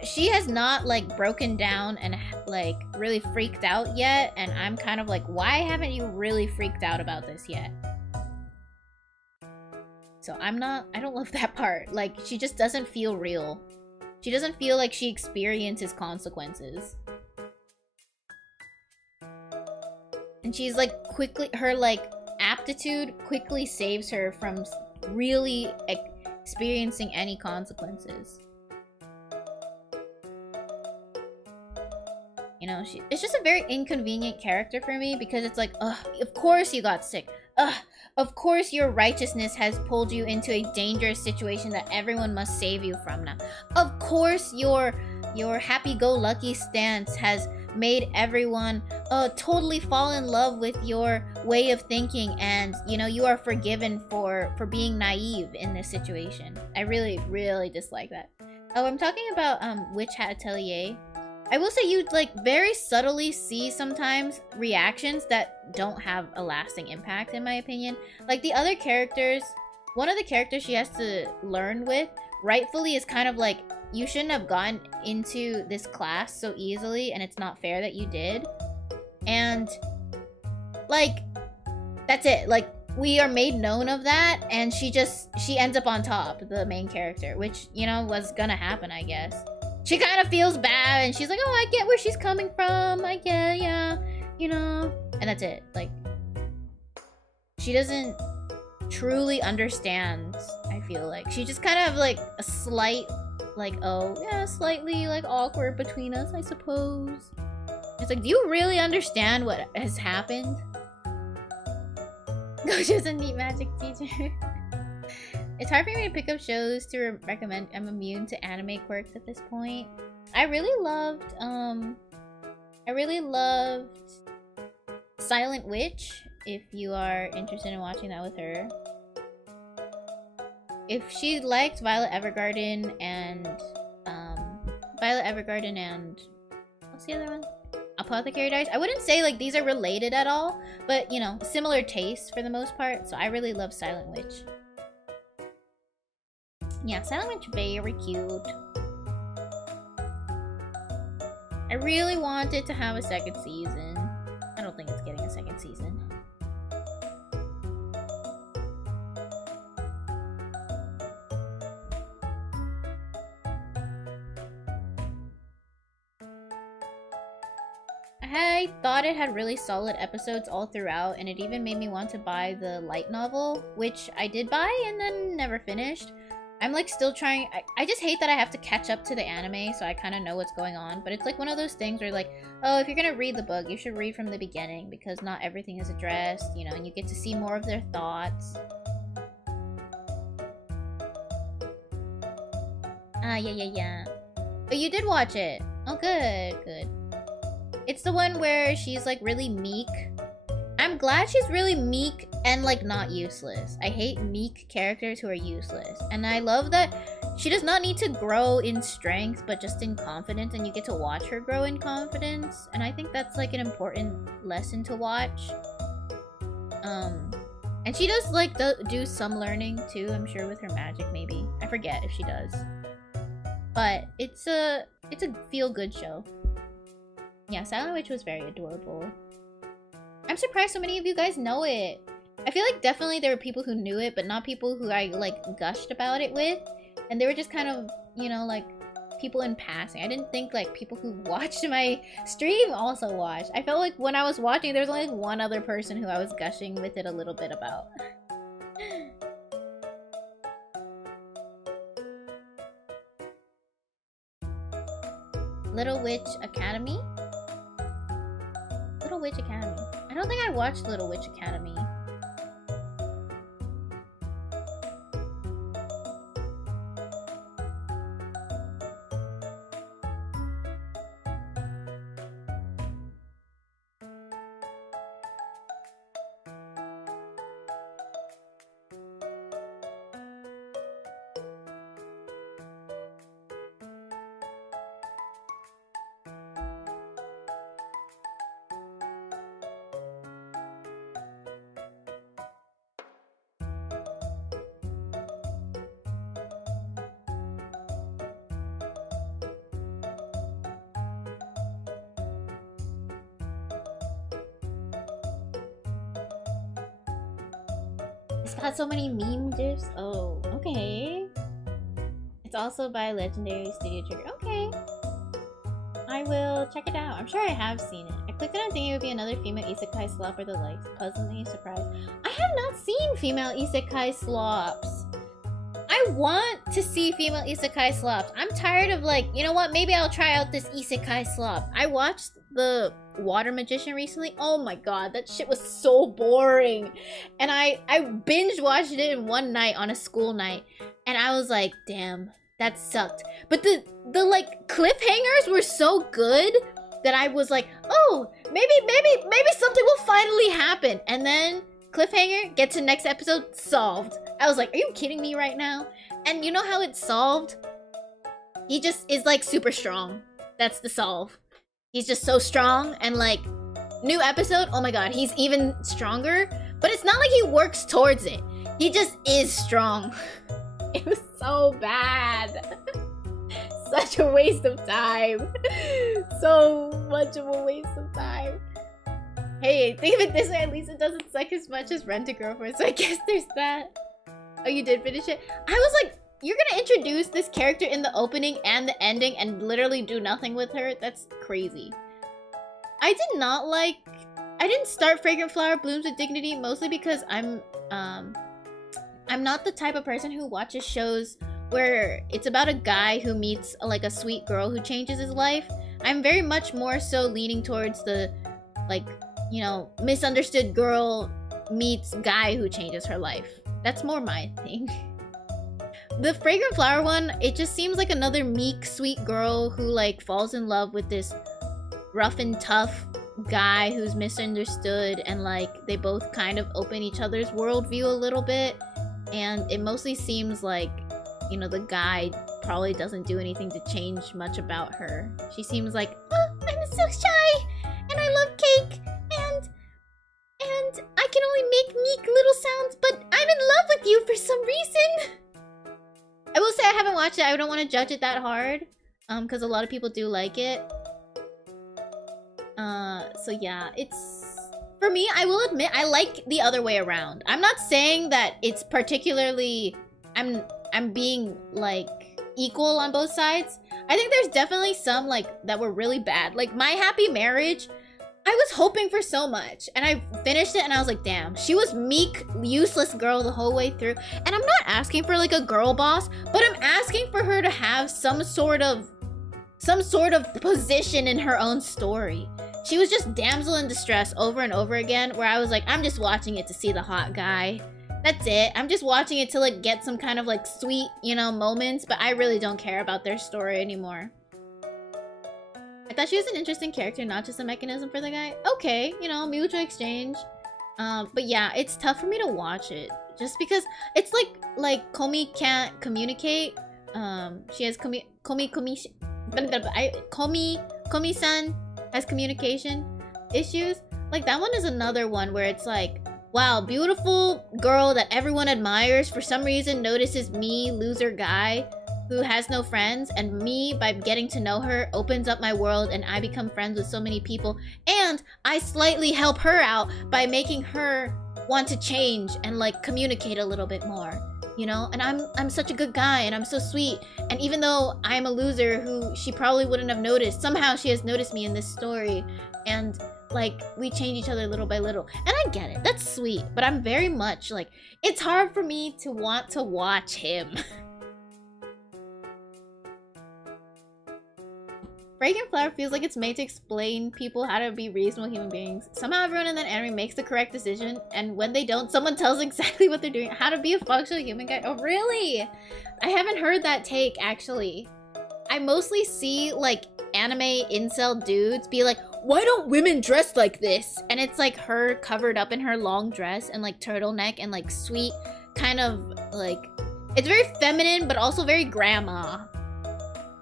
She has not, like, broken down and, like, really freaked out yet, and I'm kind of like, why haven't you really freaked out about this yet? So I don't love that part. Like, she just doesn't feel real. She doesn't feel like she experiences consequences. And she's like quickly, her like aptitude quickly saves her from really experiencing any consequences. You know, it's just a very inconvenient character for me because it's like, ugh, of course you got sick. Ugh, of course your righteousness has pulled you into a dangerous situation that everyone must save you from now. Of course your happy-go-lucky stance has made everyone totally fall in love with your way of thinking, and you know, you are forgiven for being naive in this situation. I really, really dislike that. Oh, I'm talking about Witch Hat Atelier. I will say you like very subtly see sometimes reactions that don't have a lasting impact, in my opinion. Like the other characters, one of the characters she has to learn with rightfully is kind of like, you shouldn't have gotten into this class so easily, and it's not fair that you did. And like, that's it. Like, we are made known of that, and she ends up on top, the main character, which, you know, was gonna happen, I guess. She kind of feels bad, and she's like, oh, I get where she's coming from. I get, yeah, you know. And that's it. Like, she doesn't truly understand, I feel like. She just kind of, like, a slight, like, oh, yeah, slightly, like, awkward between us, I suppose. It's like, do you really understand what has happened? Gojo's a neat magic teacher. It's hard for me to pick up shows to recommend. I'm immune to anime quirks at this point. I really loved Silent Witch, if you are interested in watching that with her. If she liked Violet Evergarden and what's the other one? Apothecary Diaries. I wouldn't say like these are related at all, but you know, similar tastes for the most part. So I really love Silent Witch. Yeah, Silent Witch, very cute. I really want it to have a second season. I don't think it's getting a second season. I thought it had really solid episodes all throughout, and it even made me want to buy the light novel, which I did buy and then never finished. I'm like still trying. I just hate that I have to catch up to the anime, so I kind of know what's going on. But it's like one of those things where like, oh, if you're gonna read the book, you should read from the beginning because not everything is addressed, you know, and you get to see more of their thoughts. Yeah. But you did watch it. Oh, good. It's the one where she's like really meek. I'm glad she's really meek and like not useless. I hate meek characters who are useless. And I love that she does not need to grow in strength, but just in confidence, and you get to watch her grow in confidence. And I think that's like an important lesson to watch. And she does like do some learning too, I'm sure, with her magic maybe. I forget if she does. But it's a feel-good show. Yeah, Silent Witch was very adorable. I'm surprised so many of you guys know it. I feel like definitely there were people who knew it, but not people who I like gushed about it with. And they were just kind of, you know, like people in passing. I didn't think like people who watched my stream also watched. I felt like when I was watching, there was only like one other person who I was gushing with it a little bit about. Little Witch Academy? Little Witch Academy. I don't think I watched Little Witch Academy. It's got so many meme gifs. Oh, okay. It's also by Legendary Studio Trigger. Okay. I will check it out. I'm sure I have seen it. I clicked it on thinking it would be another female isekai slop or the likes. Pleasantly surprised. I have not seen female isekai slops. I want to see female isekai slops. I'm tired of like, you know what? Maybe I'll try out this isekai slop. I watched the Water Magician recently. Oh my god, that shit was so boring. And I binge watched it in one night on a school night. And I was like, damn, that sucked. But the like cliffhangers were so good that I was like, oh, maybe something will finally happen. And then cliffhanger, get to next episode, solved. I was like, are you kidding me right now? And you know how it's solved? He just is like super strong. That's the solve. He's just so strong, and like, new episode, oh my god, he's even stronger. But it's not like he works towards it. He just is strong. It was so bad. Such a waste of time. So much of a waste of time. Hey, think of it this way, at least it doesn't suck as much as Rent a Girlfriend, so I guess there's that. Oh, you did finish it? I was like, you're gonna introduce this character in the opening and the ending and literally do nothing with her? That's crazy. I didn't start Fragrant Flower Blooms with Dignity, mostly because I'm not the type of person who watches shows where it's about a guy who meets like a sweet girl who changes his life. I'm very much more so leaning towards the, like, you know, misunderstood girl meets guy who changes her life. That's more my thing. The Fragrant Flower one, it just seems like another meek, sweet girl who like falls in love with this rough and tough guy who's misunderstood, and like they both kind of open each other's worldview a little bit. And it mostly seems like, you know, the guy probably doesn't do anything to change much about her. She seems like, oh, I'm so shy, and I love cake, and I can only make meek little sounds, but I'm in love with you for some reason. I will say I haven't watched it. I don't want to judge it that hard, because a lot of people do like it. So yeah, it's, for me, I will admit, I like the other way around. I'm not saying that it's particularly, I'm being like equal on both sides. I think there's definitely some like that were really bad. Like My Happy Marriage, I was hoping for so much, and I finished it and I was like, damn, she was meek, useless girl the whole way through. And I'm not asking for like a girl boss, but I'm asking for her to have some sort of position in her own story. She was just damsel in distress over and over again, where I was like, I'm just watching it to see the hot guy. That's it. I'm just watching it to like get some kind of like sweet, you know, moments, but I really don't care about their story anymore. I thought she was an interesting character, not just a mechanism for the guy. Okay, you know, mutual exchange. But yeah, it's tough for me to watch it. Just because it's like Komi can't communicate. She has Komi-san has communication issues. Like, that one is another one where it's like, wow, beautiful girl that everyone admires for some reason notices me, loser guy, who has no friends, and me, by getting to know her, opens up my world and I become friends with so many people, and I slightly help her out by making her want to change and like communicate a little bit more, you know? And I'm such a good guy and I'm so sweet, and even though I'm a loser who she probably wouldn't have noticed, somehow she has noticed me in this story, and like we change each other little by little. And I get it, that's sweet, but I'm very much like, it's hard for me to want to watch him. Fragrant Flower feels like it's made to explain people how to be reasonable human beings. Somehow everyone in that anime makes the correct decision, and when they don't, someone tells exactly what they're doing. How to be a functional human guy. Oh, really? I haven't heard that take, actually. I mostly see, like, anime incel dudes be like, why don't women dress like this? And it's, like, her covered up in her long dress and, like, turtleneck and, like, sweet kind of, like... It's very feminine, but also very grandma.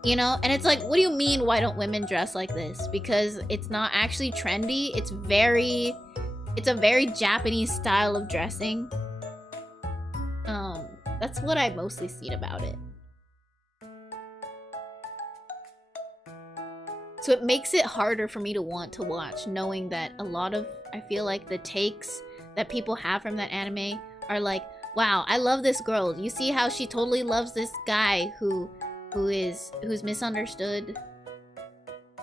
You know? And it's like, what do you mean, why don't women dress like this? Because it's not actually trendy. It's a very Japanese style of dressing. That's what I mostly seen about it. So it makes it harder for me to want to watch, knowing that a lot of, I feel like the takes that people have from that anime are like, wow, I love this girl. You see how she totally loves this guy who who's misunderstood.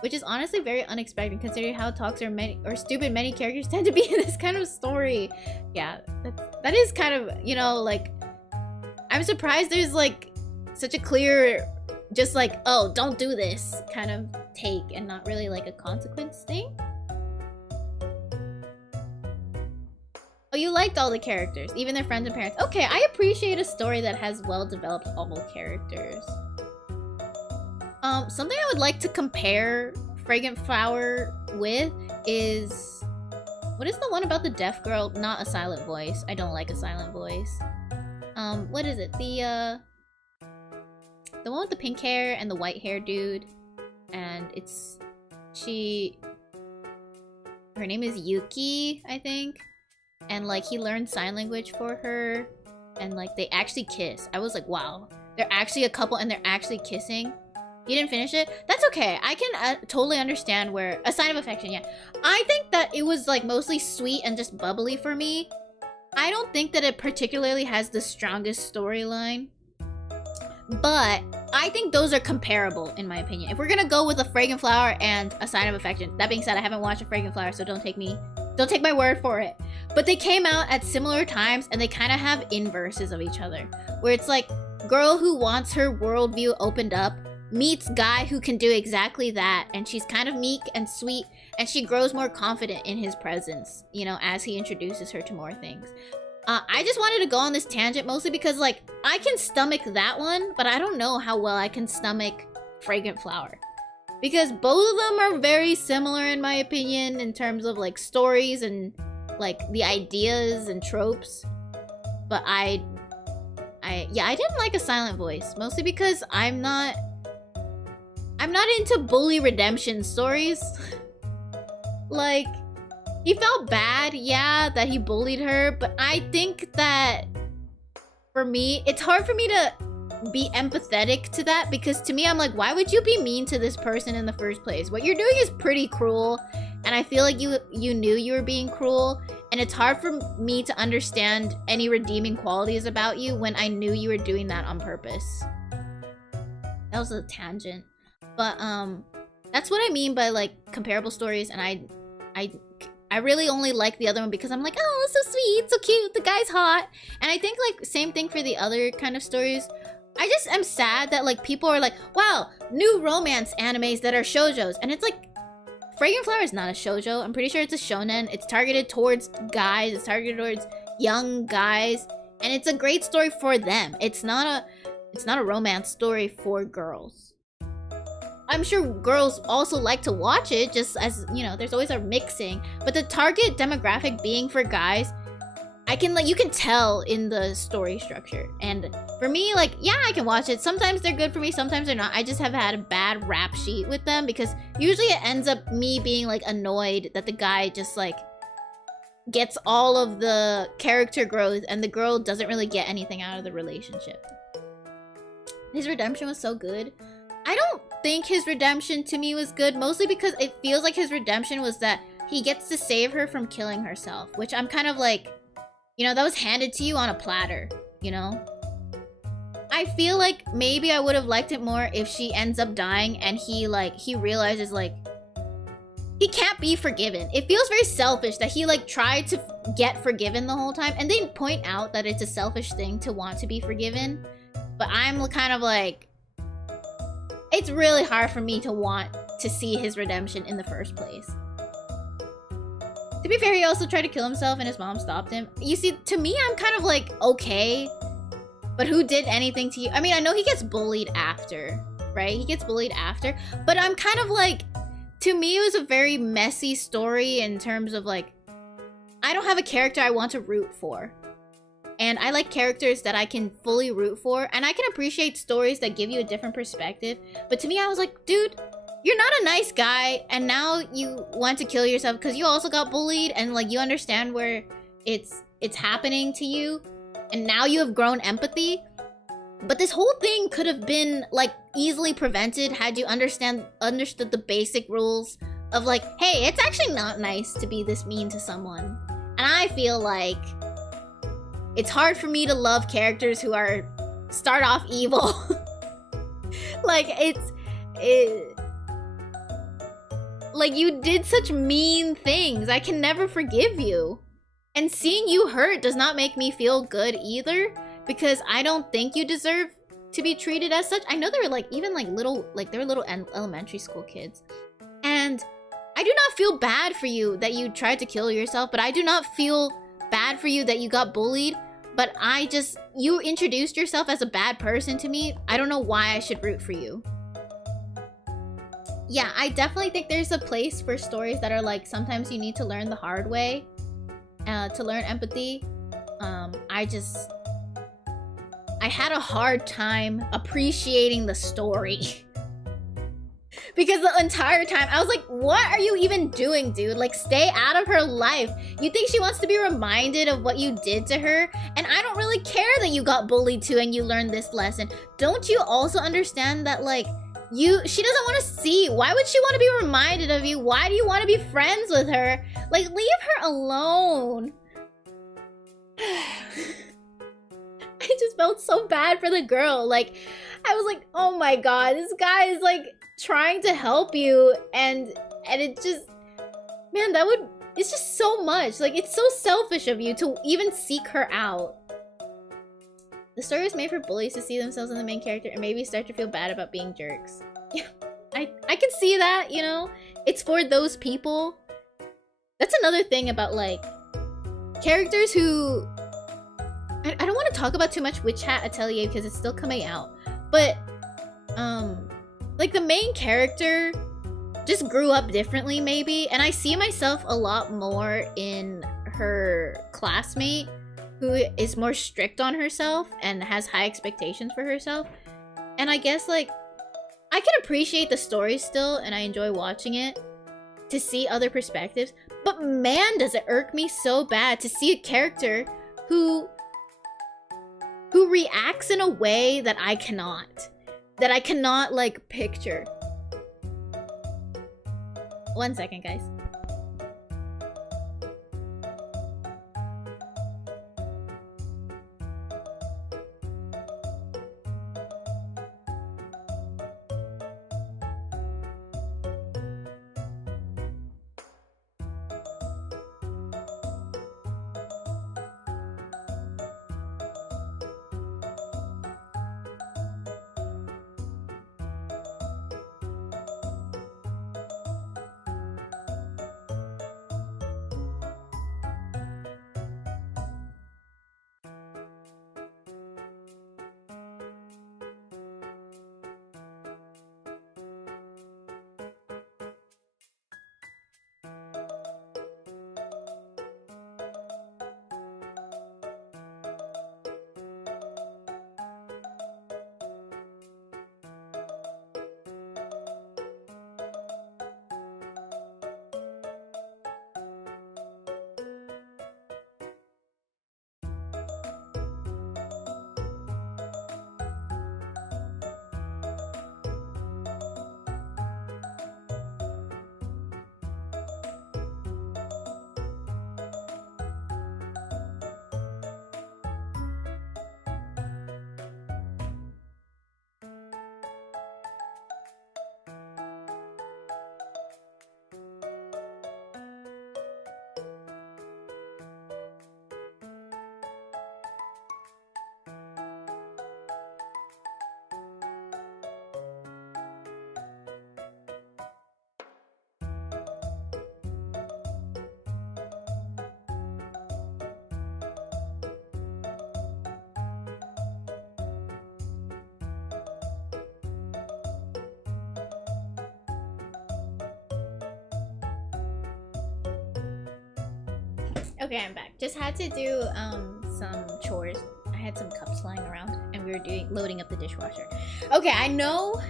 Which is honestly very unexpected considering how toxic or stupid many characters tend to be in this kind of story. Yeah, that is kind of, you know, like, I'm surprised there's like such a clear, just like, oh, don't do this kind of take and not really like a consequence thing. Oh, you liked all the characters, even their friends and parents. Okay, I appreciate a story that has well-developed all characters. Something I would like to compare Fragrant Flower with is... What is the one about the deaf girl? Not a silent voice. I don't like a silent voice. What is it? The one with the pink hair and the white hair dude. And it's... Her name is Yuki, I think. And, like, he learned sign language for her. And, like, they actually kiss. I was like, wow. They're actually a couple and they're actually kissing. You didn't finish it? That's okay. I can totally understand where... A sign of affection, yeah. I think that it was, like, mostly sweet and just bubbly for me. I don't think that it particularly has the strongest storyline. But I think those are comparable, in my opinion. If we're gonna go with a Fragrant Flower and a Sign of Affection. That being said, I haven't watched a Fragrant Flower, so don't take my word for it. But they came out at similar times, and they kind of have inverses of each other. Where it's like, girl who wants her worldview opened up meets guy who can do exactly that, and she's kind of meek and sweet, and she grows more confident in his presence, you know, as he introduces her to more things. I just wanted to go on this tangent mostly because, like, I can stomach that one, but I don't know how well I can stomach Fragrant Flower. Because both of them are very similar, in my opinion, in terms of, like, stories and, like, the ideas and tropes. But I didn't like A Silent Voice, mostly because I'm not into bully redemption stories. Like, he felt bad, yeah, that he bullied her, but I think that for me, it's hard for me to be empathetic to that because to me, I'm like, why would you be mean to this person in the first place? What you're doing is pretty cruel, and I feel like you knew you were being cruel, and it's hard for me to understand any redeeming qualities about you when I knew you were doing that on purpose. That was a tangent. But, that's what I mean by, like, comparable stories, and I really only like the other one because I'm like, oh, so sweet, so cute, the guy's hot. And I think, like, same thing for the other kind of stories. I just am sad that, like, people are like, wow, new romance animes that are shoujos. And it's like, Fragrant Flower is not a shoujo. I'm pretty sure it's a shonen. It's targeted towards guys. It's targeted towards young guys. And it's a great story for them. It's not a romance story for girls. I'm sure girls also like to watch it, just as, you know, there's always a mixing. But the target demographic being for guys, you can tell in the story structure. And for me, like, yeah, I can watch it. Sometimes they're good for me, sometimes they're not. I just have had a bad rap sheet with them because usually it ends up me being, like, annoyed that the guy just, like, gets all of the character growth and the girl doesn't really get anything out of the relationship. His redemption was so good. I don't think his redemption to me was good, mostly because it feels like his redemption was that he gets to save her from killing herself, which I'm kind of like, you know, that was handed to you on a platter, you know? I feel like maybe I would have liked it more if she ends up dying and he realizes, like, he can't be forgiven. It feels very selfish that he, like, tried to get forgiven the whole time, and they point out that it's a selfish thing to want to be forgiven, but I'm kind of like, it's really hard for me to want to see his redemption in the first place. To be fair, he also tried to kill himself and his mom stopped him. You see, to me, I'm kind of like, okay, but who did anything to you? I mean, I know he gets bullied after, right? He gets bullied after, but I'm kind of like, to me, it was a very messy story in terms of, like, I don't have a character I want to root for. And I like characters that I can fully root for. And I can appreciate stories that give you a different perspective. But to me, I was like, dude, you're not a nice guy. And now you want to kill yourself because you also got bullied. And, like, you understand where it's happening to you. And now you have grown empathy. But this whole thing could have been, like, easily prevented had you understood the basic rules of, like, hey, it's actually not nice to be this mean to someone. And I feel like it's hard for me to love characters who start off evil. Like, like, you did such mean things. I can never forgive you. And seeing you hurt does not make me feel good either, because I don't think you deserve to be treated as such. I know they're like, even like little, like they're little elementary school kids. And I do not feel bad for you that you tried to kill yourself, but I do not feel bad for you that you got bullied. But you introduced yourself as a bad person to me. I don't know why I should root for you. Yeah, I definitely think there's a place for stories that are like, sometimes you need to learn the hard way to learn empathy. I had a hard time appreciating the story. Because the entire time, I was like, what are you even doing, dude? Like, stay out of her life. You think she wants to be reminded of what you did to her? And I don't really care that you got bullied too and you learned this lesson. Don't you also understand that, like, she doesn't want to see. Why would she want to be reminded of you? Why do you want to be friends with her? Like, leave her alone. I just felt so bad for the girl. Like, I was like, oh my god, this guy is like trying to help you, and it just, man, it's just so much. Like, it's so selfish of you to even seek her out. The story was made for bullies to see themselves in the main character and maybe start to feel bad about being jerks. Yeah, I can see that, you know? It's for those people. That's another thing about, like, characters who... I don't want to talk about too much Witch Hat Atelier because it's still coming out. But, like, the main character just grew up differently, maybe. And I see myself a lot more in her classmate, who is more strict on herself and has high expectations for herself. And I guess, like, I can appreciate the story still, and I enjoy watching it to see other perspectives. But man, does it irk me so bad to see a character who reacts in a way that I cannot. That I cannot, like, picture. 1 second, guys. Okay, I'm back. Just had to do some chores. I had some cups lying around and we were loading up the dishwasher. Okay, I know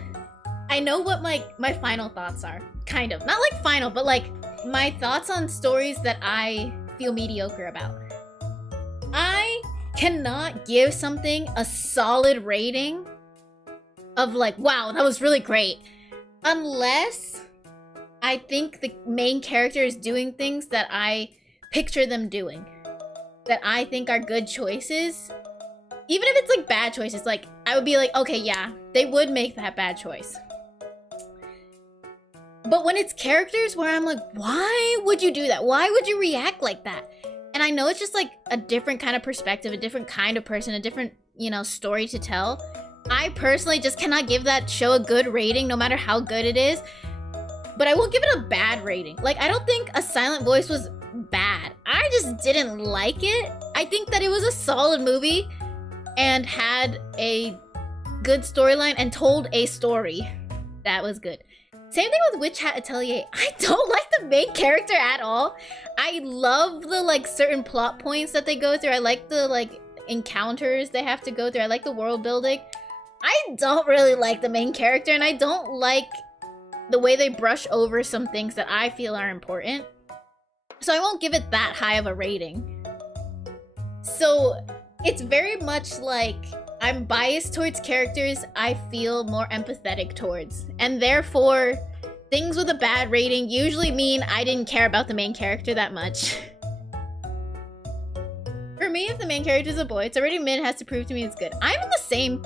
what my final thoughts are. Kind of. Not like final, but like my thoughts on stories that I feel mediocre about. I cannot give something a solid rating of like, wow, that was really great, unless I think the main character is doing things that I picture them doing, that I think are good choices. Even if it's like bad choices, like I would be like, okay, yeah, they would make that bad choice. But when it's characters where I'm like, why would you do that? Why would you react like that? And I know it's just like a different kind of perspective, a different kind of person, a different, you know, story to tell. I personally just cannot give that show a good rating, no matter how good it is. But I won't give it a bad rating. Like, I don't think A Silent Voice was bad. I just didn't like it. I think that it was a solid movie and had a good storyline and told a story that was good. Same thing with Witch Hat Atelier. I don't like the main character at all. I love the, like, certain plot points that they go through. I like the, like, encounters they have to go through. I like the world building. I don't really like the main character, and I don't like the way they brush over some things that I feel are important. So I won't give it that high of a rating. So it's very much like I'm biased towards characters I feel more empathetic towards. And therefore, things with a bad rating usually mean I didn't care about the main character that much. For me, if the main character is a boy, it's already mid, has to prove to me it's good. I'm in the same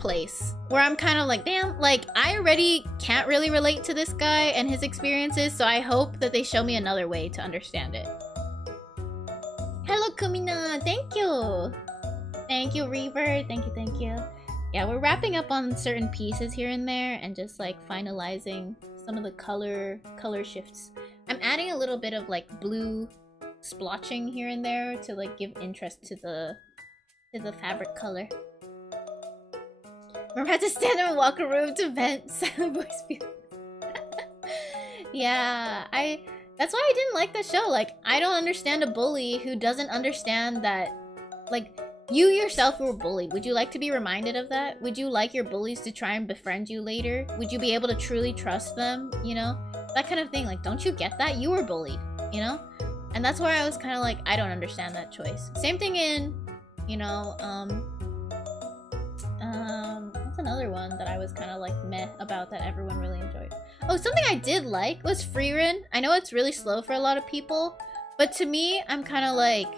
place where I'm kind of like, damn, like, I already can't really relate to this guy and his experiences, so I hope that they show me another way to understand it. Hello, Kumina! Thank you! Thank you, Reaver! Thank you. Yeah, we're wrapping up on certain pieces here and there and just, like, finalizing some of the color shifts. I'm adding a little bit of, like, blue splotching here and there to, like, give interest to the fabric color. Remember, I had to stand up and walk a room to vent Silent Voice feelings. Yeah, that's why I didn't like the show. Like, I don't understand a bully who doesn't understand that, like, you yourself were bullied. Would you like to be reminded of that? Would you like your bullies to try and befriend you later? Would you be able to truly trust them, you know? That kind of thing. Like, don't you get that? You were bullied, you know? And that's where I was kind of like, I don't understand that choice. Same thing in, you know, what's another one that I was kind of like meh about that everyone really enjoyed? Oh, something I did like was Freerin. I know it's really slow for a lot of people, but to me, I'm kind of like,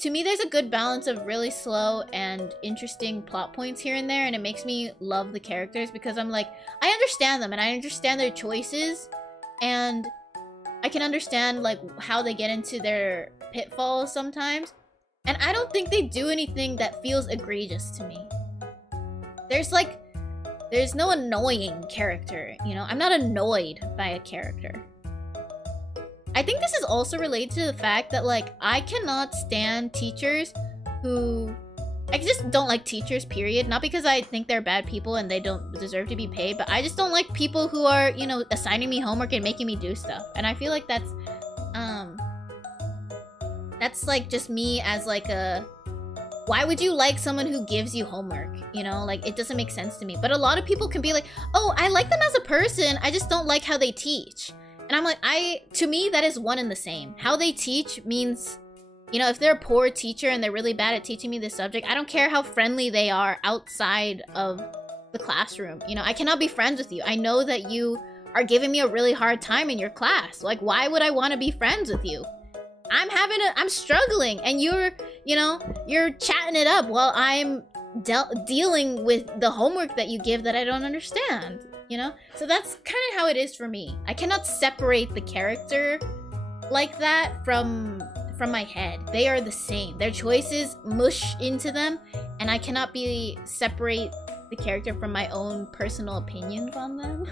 to me, there's a good balance of really slow and interesting plot points here and there, and it makes me love the characters because I'm like, I understand them and I understand their choices, and I can understand like how they get into their pitfalls sometimes, and I don't think they do anything that feels egregious to me. There's no annoying character, you know? I'm not annoyed by a character. I think this is also related to the fact that, like, I cannot stand teachers who... I just don't like teachers, period. Not because I think they're bad people and they don't deserve to be paid, but I just don't like people who are, you know, assigning me homework and making me do stuff. And I feel like that's like just me as like a... Why would you like someone who gives you homework? You know, like, it doesn't make sense to me. But a lot of people can be like, oh, I like them as a person, I just don't like how they teach. And I'm like, to me, that is one and the same. How they teach means, you know, if they're a poor teacher and they're really bad at teaching me this subject, I don't care how friendly they are outside of the classroom. You know, I cannot be friends with you. I know that you are giving me a really hard time in your class. Like, why would I want to be friends with you? I'm struggling, and you're chatting it up while I'm dealing with the homework that you give that I don't understand, you know? So that's kind of how it is for me. I cannot separate the character like that from my head. They are the same. Their choices mush into them, and I cannot separate the character from my own personal opinions on them.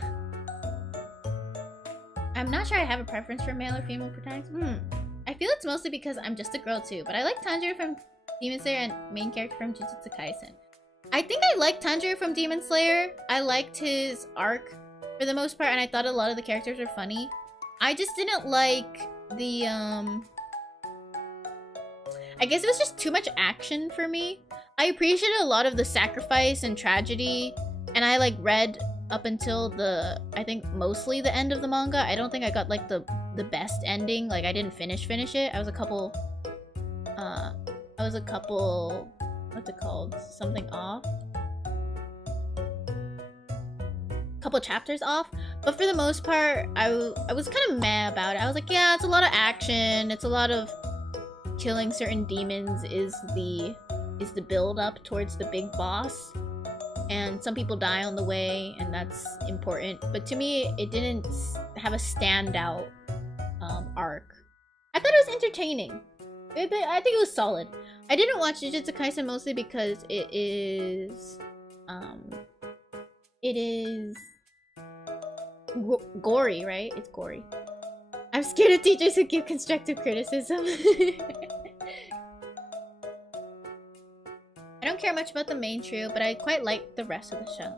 I'm not sure I have a preference for male or female protagonists. I feel it's mostly because I'm just a girl too, but I like Tanjiro from Demon Slayer and main character from Jujutsu Kaisen. I think I liked Tanjiro from Demon Slayer. I liked his arc for the most part, and I thought a lot of the characters were funny. I just didn't like the, I guess it was just too much action for me. I appreciated a lot of the sacrifice and tragedy, and I like read up until I think mostly the end of the manga. I don't think I got like the best ending. Like, I didn't finish it. I was a couple, what's it called? Something off? Couple chapters off. But for the most part, I was kind of meh about it. I was like, yeah, it's a lot of action. It's a lot of killing certain demons is the is the build up towards the big boss. And some people die on the way, and that's important. But to me, it didn't have a standout arc. I thought it was entertaining. I think it was solid. I didn't watch Jujutsu Kaisen mostly because it is gory, right? It's gory. I'm scared of teachers who give constructive criticism. I don't care much about the main trio, but I quite like the rest of the show.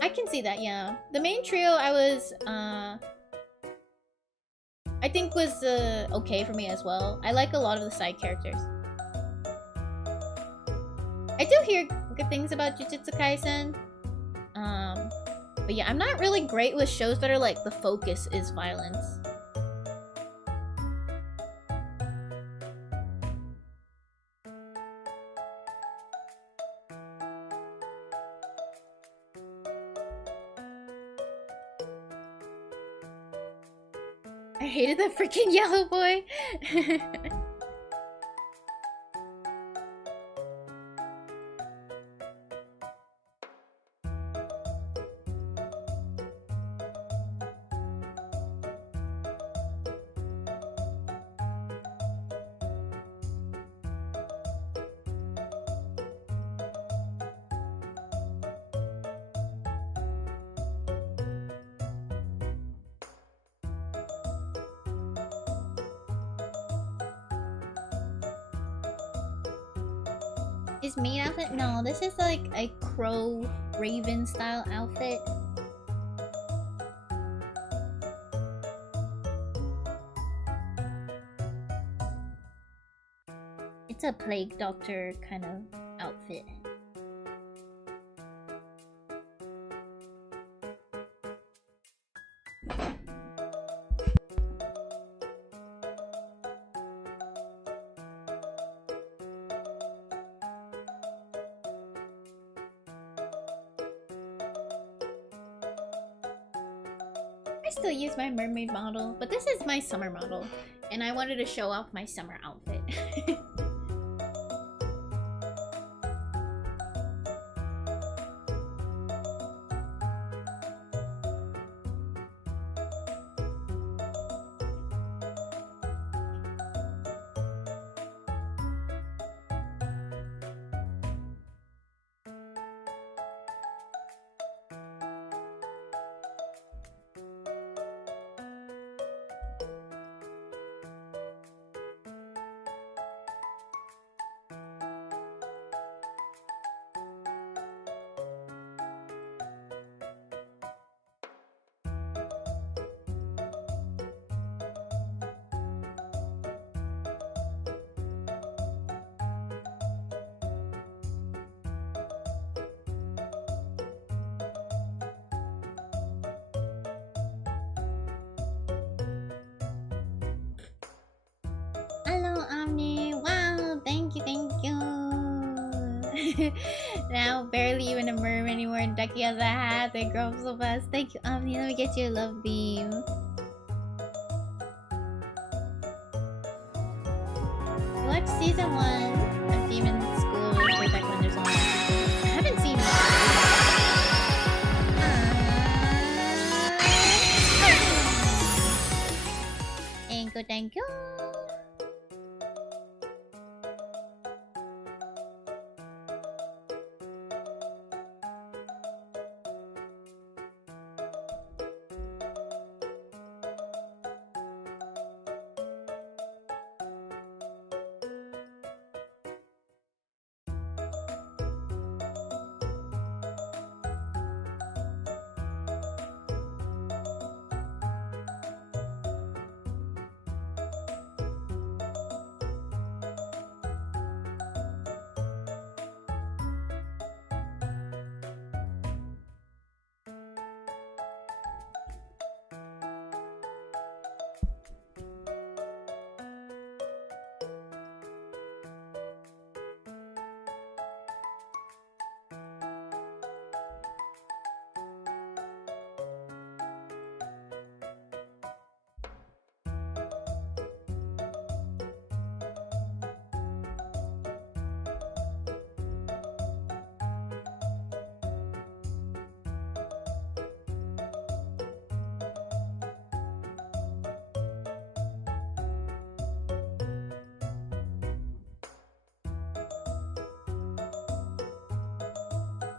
I can see that, yeah. The main trio I think was okay for me as well. I like a lot of the side characters. I do hear good things about Jujutsu Kaisen. But yeah, I'm not really great with shows that are like the focus is violence. I hated that freaking yellow boy. Is main outfit? No, this is like a crow raven style outfit. It's a plague doctor kind of outfit. I still use my mermaid model, but this is my summer model, and I wanted to show off my summer outfit. Hello, Omni. Wow, thank you, thank you. Now barely even a merm anymore, and Ducky has a hat. They grow up so fast. Thank you, Omni. Let me get you a love beam. You watched season 1 of Demon School way back when there's only 2 seasons. I haven't seen it. Thank you, thank you.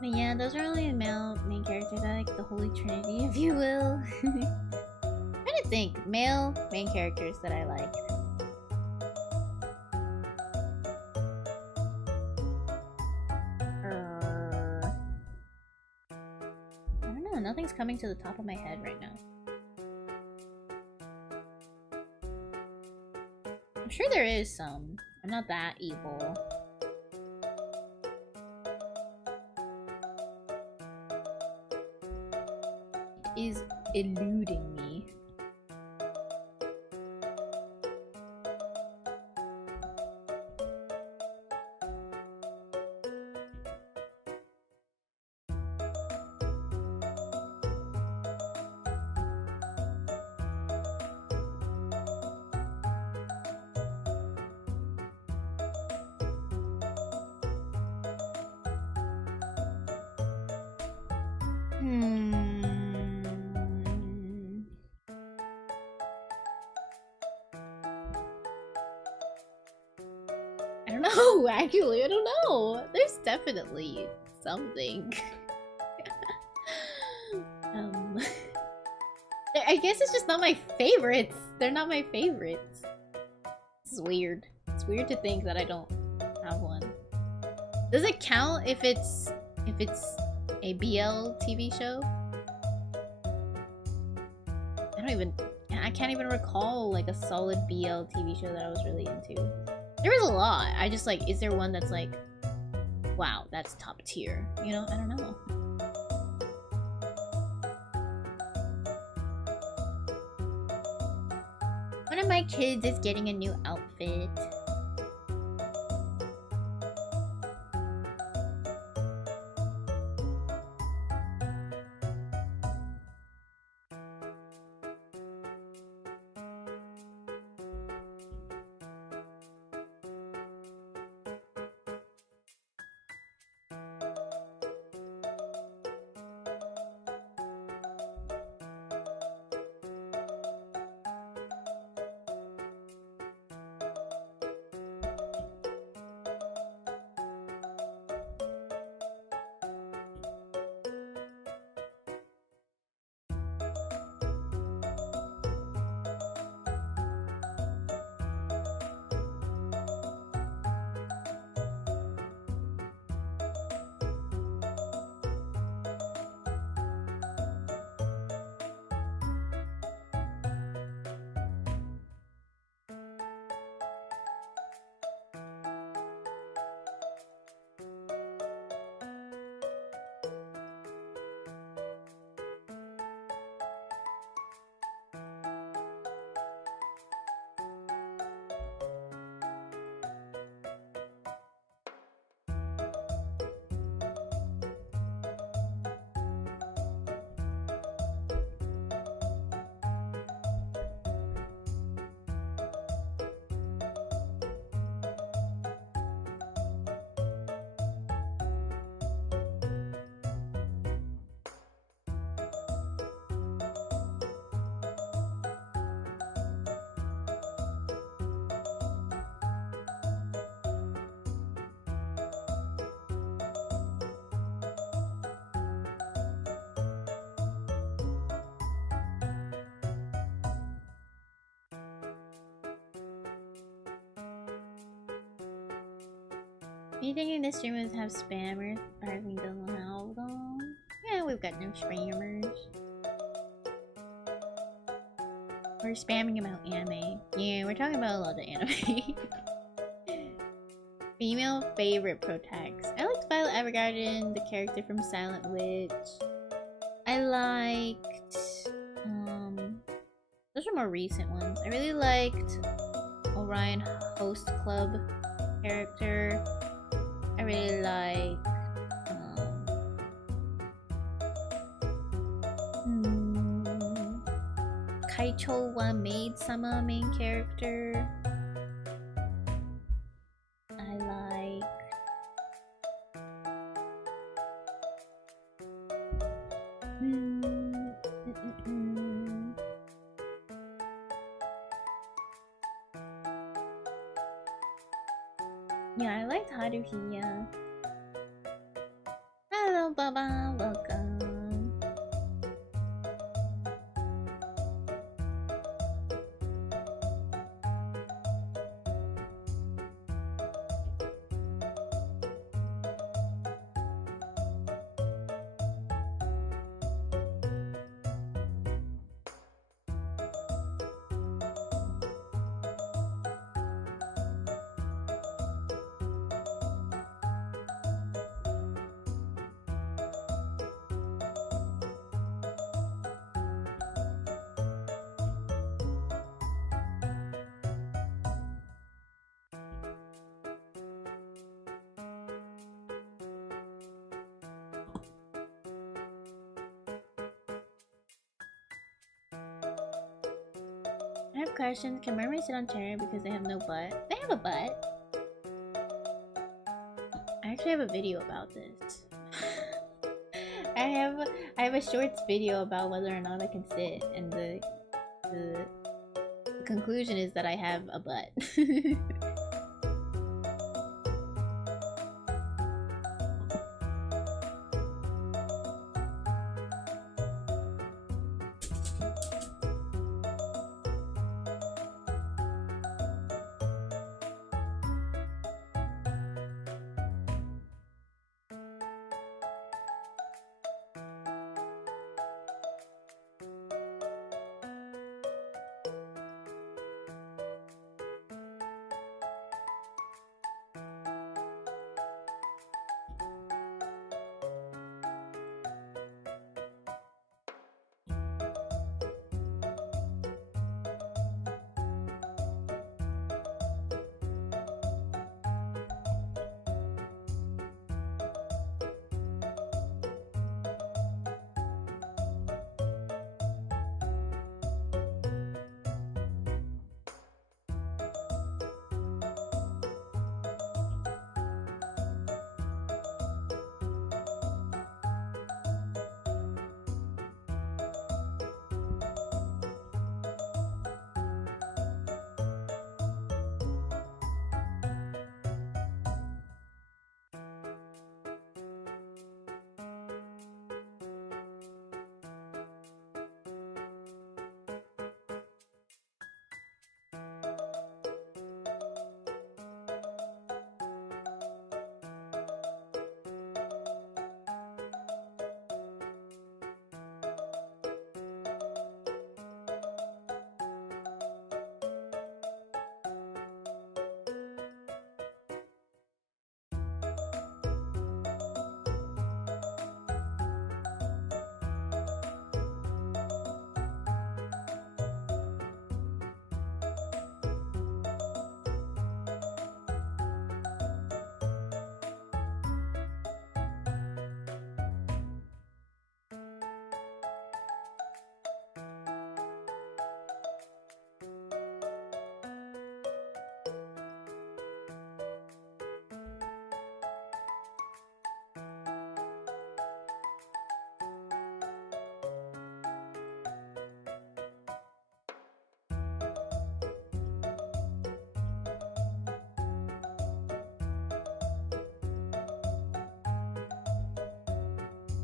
But yeah, those are only the male main characters. I like the Holy Trinity, if you will. I'm trying to think. Male main characters that I like. I don't know. Nothing's coming to the top of my head right now. I'm sure there is some. I'm not that evil. It is eluding me. I don't know, actually, I don't know. There's definitely something. I guess it's just not my favorites. They're not my favorites. This is weird. It's weird to think that I don't have one. Does it count if it's a BL TV show? I can't even recall like a solid BL TV show that I was really into. There was a lot. I just like, is there one that's like, wow, that's top tier? You know, I don't know. One of my kids is getting a new outfit. Do you think the streamers have spammers? I we don't have them. Yeah, we've got no spammers. We're spamming about anime. Yeah, we're talking about a lot of anime. Female favorite protects. I liked Violet Evergarden, the character from Silent Witch. I liked those are more recent ones. I really liked Orion Host Club character. I really like Kaicho wa Maid Sama main character. I like yeah, I liked Haruhiya. I don't know Baba, welcome. I have questions. Can mermaids sit on chair because they have no butt? They have a butt. I actually have a video about this. I have a shorts video about whether or not I can sit, and the conclusion is that I have a butt.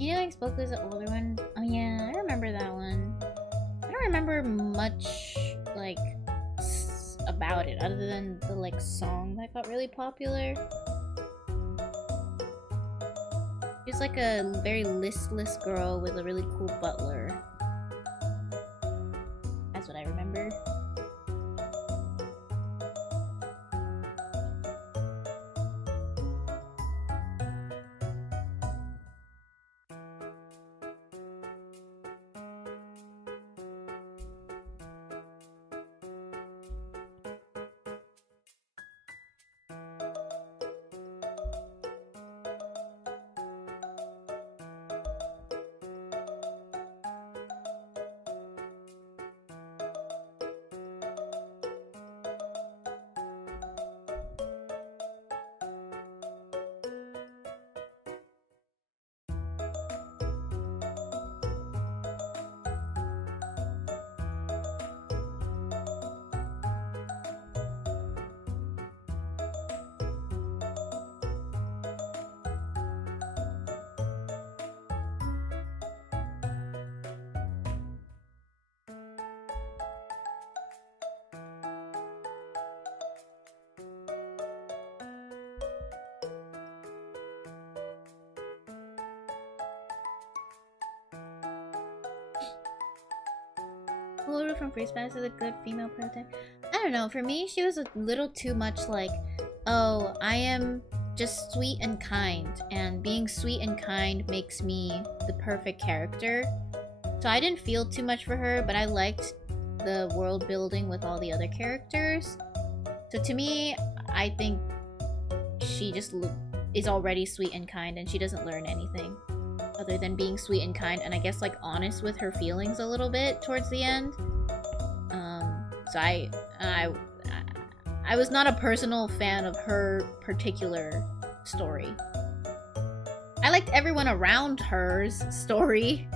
You know, like Spoke was the older one. Oh yeah, I remember that one. I don't remember much like about it other than the like song that got really popular. She's like a very listless girl with a really cool butler. That's what I remember. Hulu from Free Space is a good female prototype. I don't know. For me, she was a little too much like, oh, I am just sweet and kind, and being sweet and kind makes me the perfect character. So I didn't feel too much for her, but I liked the world building with all the other characters. So to me, I think she just is already sweet and kind, and she doesn't learn anything other than being sweet and kind, and I guess like honest with her feelings a little bit towards the end. So I was not a personal fan of her particular story. I liked everyone around her's story.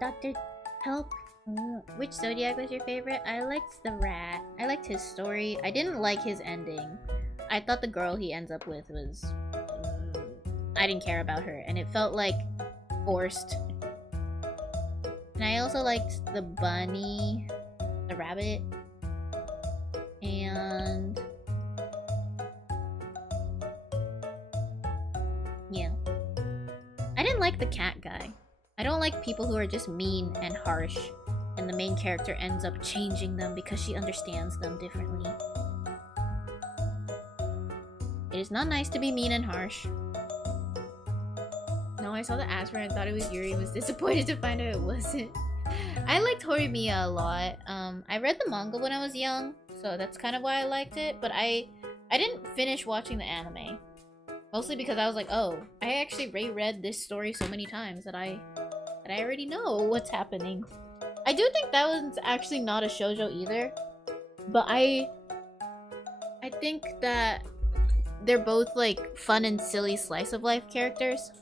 Dr. Help. Which zodiac was your favorite? I liked the rat. I liked his story. I didn't like his ending. I thought the girl he ends up with was... I didn't care about her, and it felt like forced. And I also liked the bunny, the rabbit, and... yeah. I didn't like the cat guy. I don't like people who are just mean and harsh, and the main character ends up changing them because she understands them differently. It is not nice to be mean and harsh. No, I saw the Asper and thought it was Yuri and was disappointed to find out it wasn't. I liked Horimiya a lot. I read the manga when I was young, so that's kind of why I liked it, but I didn't finish watching the anime. Mostly because I was like, oh, I actually reread this story so many times that I already know what's happening. I do think that was actually not a shoujo either, but I think that they're both like fun and silly slice of life characters.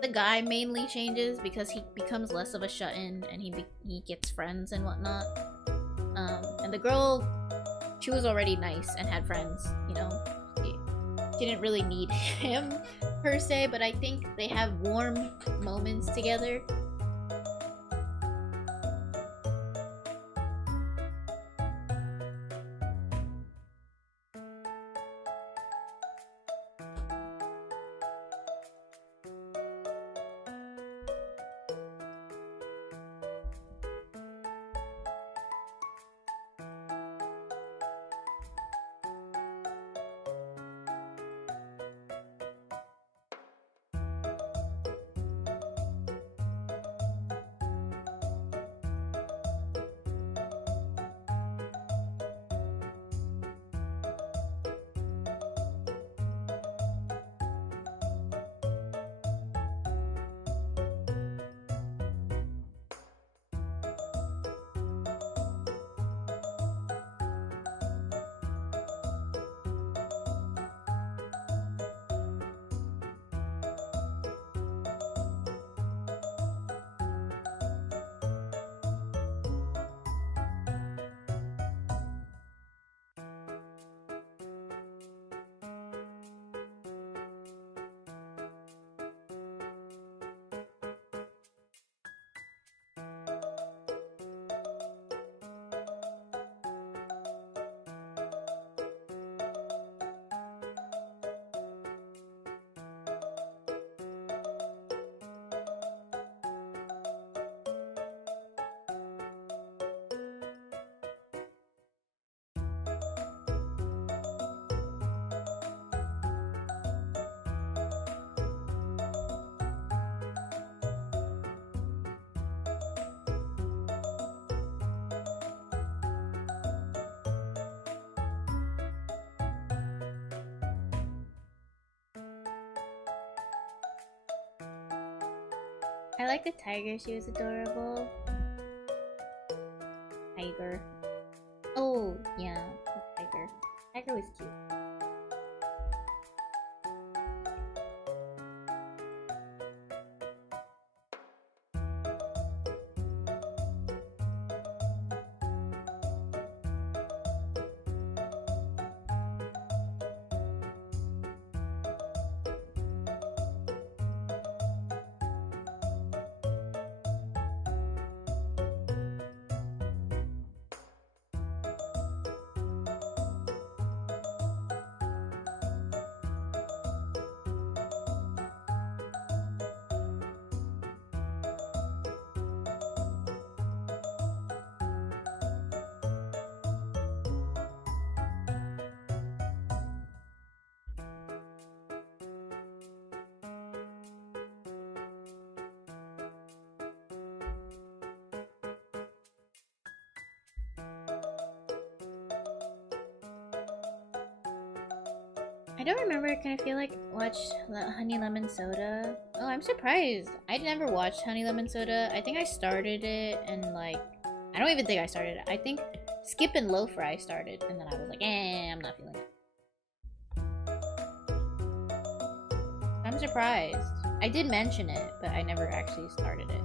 The guy mainly changes because he becomes less of a shut-in and he gets friends and whatnot. And the girl, she was already nice and had friends, you know. She didn't really need him per se, but I think they have warm moments together. I like the tiger. She was adorable. Tiger. Oh, yeah. The tiger. Tiger was cute. I don't remember. Can I feel like watched Honey Lemon Soda? Oh, I'm surprised. I never watched Honey Lemon Soda. I think I started it and like I don't even think I started it. I think Skip and Low Fry started and then I was like, I'm not feeling it. I'm surprised. I did mention it, but I never actually started it.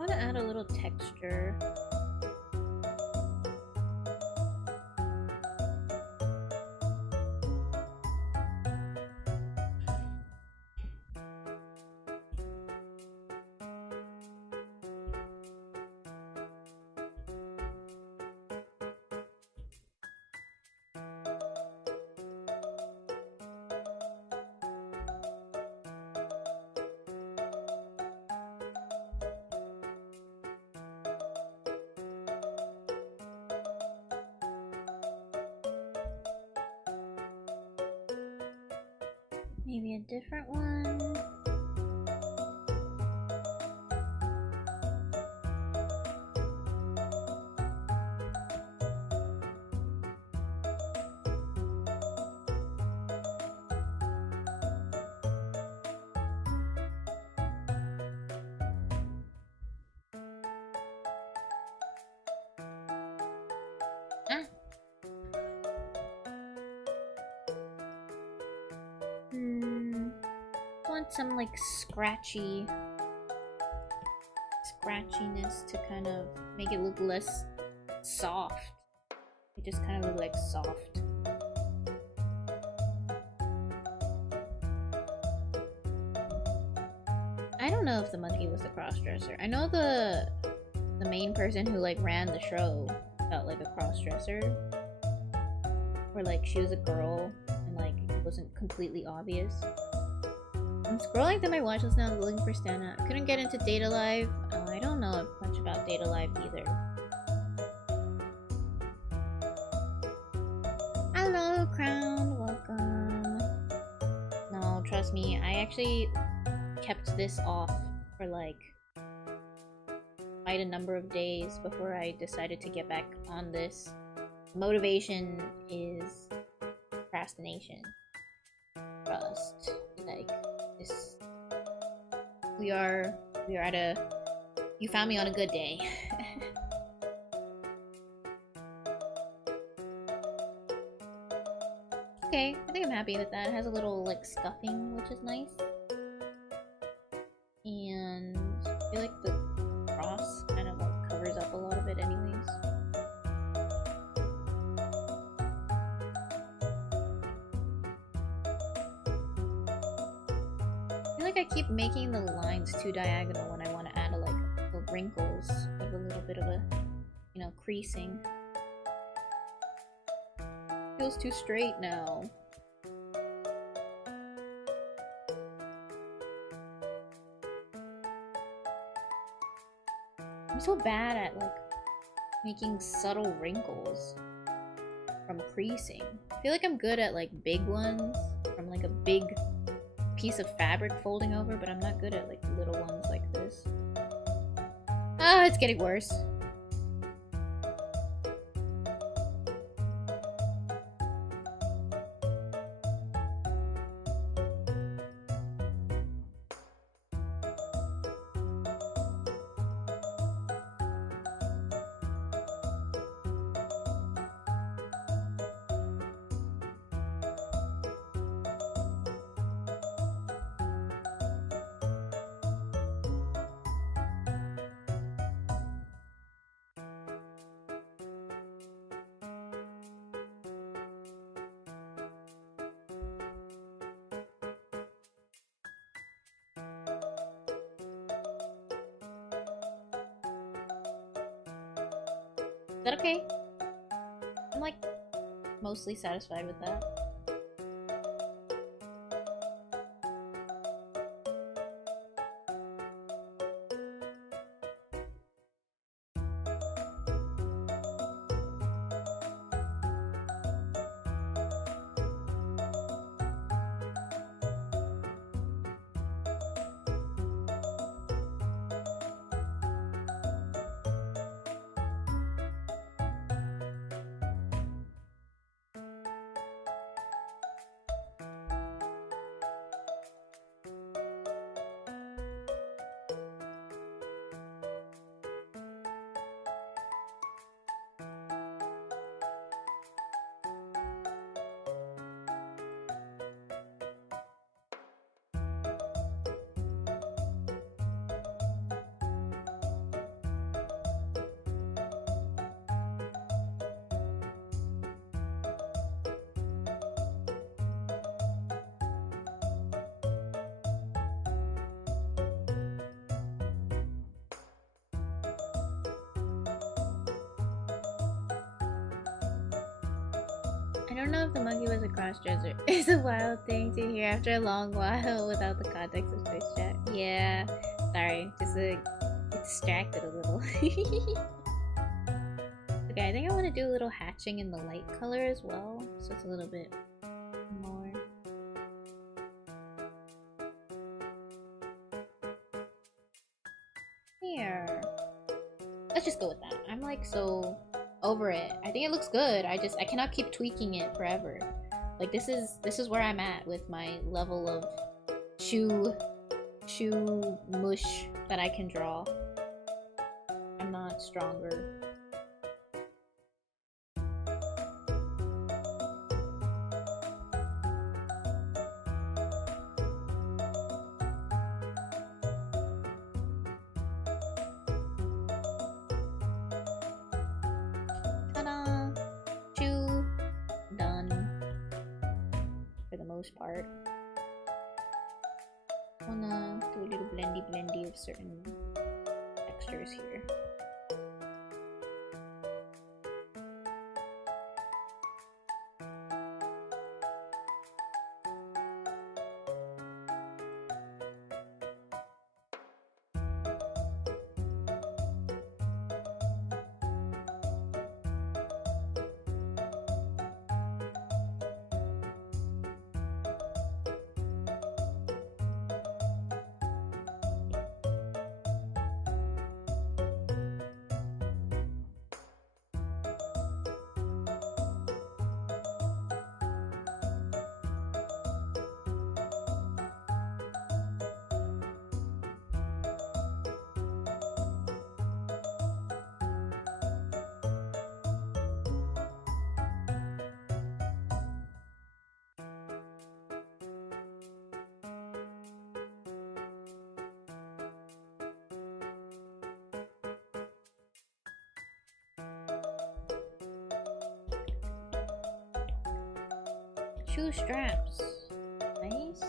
I want to add a little texture. Maybe a different one. Want some like scratchiness to kind of make it look less soft. It just kind of look like soft. I don't know if the monkey was the crossdresser. I know the main person who like ran the show felt like a crossdresser, or like she was a girl and like it wasn't completely obvious. I'm scrolling through my watch list now looking for Stana. I couldn't get into Data Live. I don't know much about Data Live either. Hello, Crown. Welcome. No, trust me. I actually kept this off for like quite a number of days before I decided to get back on this. Motivation is procrastination. Trust. Like... We are at a... You found me on a good day. Okay, I think I'm happy with that. It has a little, like, scuffing, which is nice. And I feel like the cross kind of, like, covers up a lot of it anyways. I keep making the lines too diagonal when I want to add like the wrinkles with a little bit of a, you know, creasing. Feels too straight now. I'm so bad at like making subtle wrinkles from creasing. I feel like I'm good at like big ones from like a big piece of fabric folding over, but I'm not good at like little ones like this. Ah, it's getting worse. Is that okay? I'm like mostly satisfied with that. I don't know if the monkey was a crossdresser. It's a wild thing to hear after a long while without the context of Twitch chat. Yeah, sorry, just distracted a little. Okay, I think I want to do a little hatching in the light color as well, so it's a little bit more Let's just go with that. I'm like so over it. I think it looks good. I cannot keep tweaking it forever. Like this is where I'm at with my level of shoe mush that I can draw. I'm not stronger. Ta-da! Shoe done for the most part. Wanna do a little blendy of certain textures here. Shoe straps. Nice.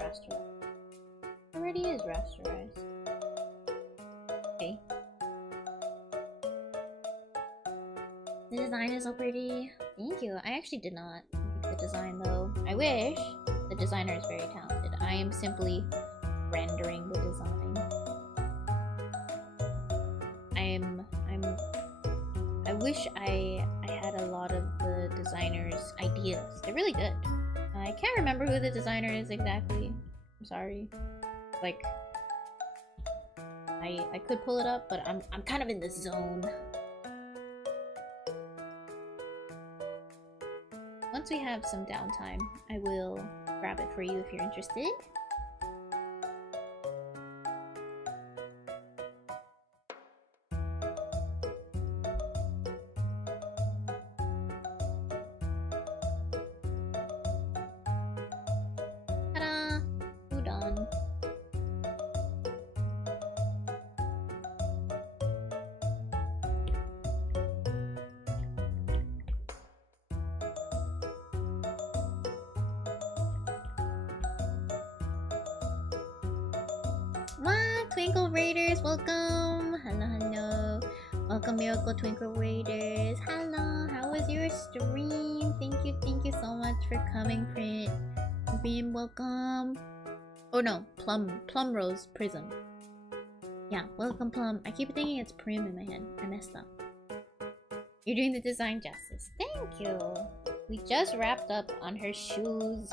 Rasterized. Already is rasterized. Okay. The design is so pretty. Thank you. I actually did not make the design though. I wish. The designer is very talented. I am simply rendering the design. I wish I had a lot of the designer's ideas. They're really good. I can't remember who the designer is exactly. I'm sorry. Like, I could pull it up, but I'm kind of in the zone. Once we have some downtime, I will grab it for you if you're interested. Twinkle Raiders, welcome! Hello, hello. Welcome, Miracle Twinkle Raiders. Hello, how was your stream? Thank you so much for coming, Print. Beam, welcome. Oh no, Plum Rose Prism. Yeah, welcome, Plum. I keep thinking it's Prim in my head. I messed up. You're doing the design justice. Thank you. We just wrapped up on her shoes.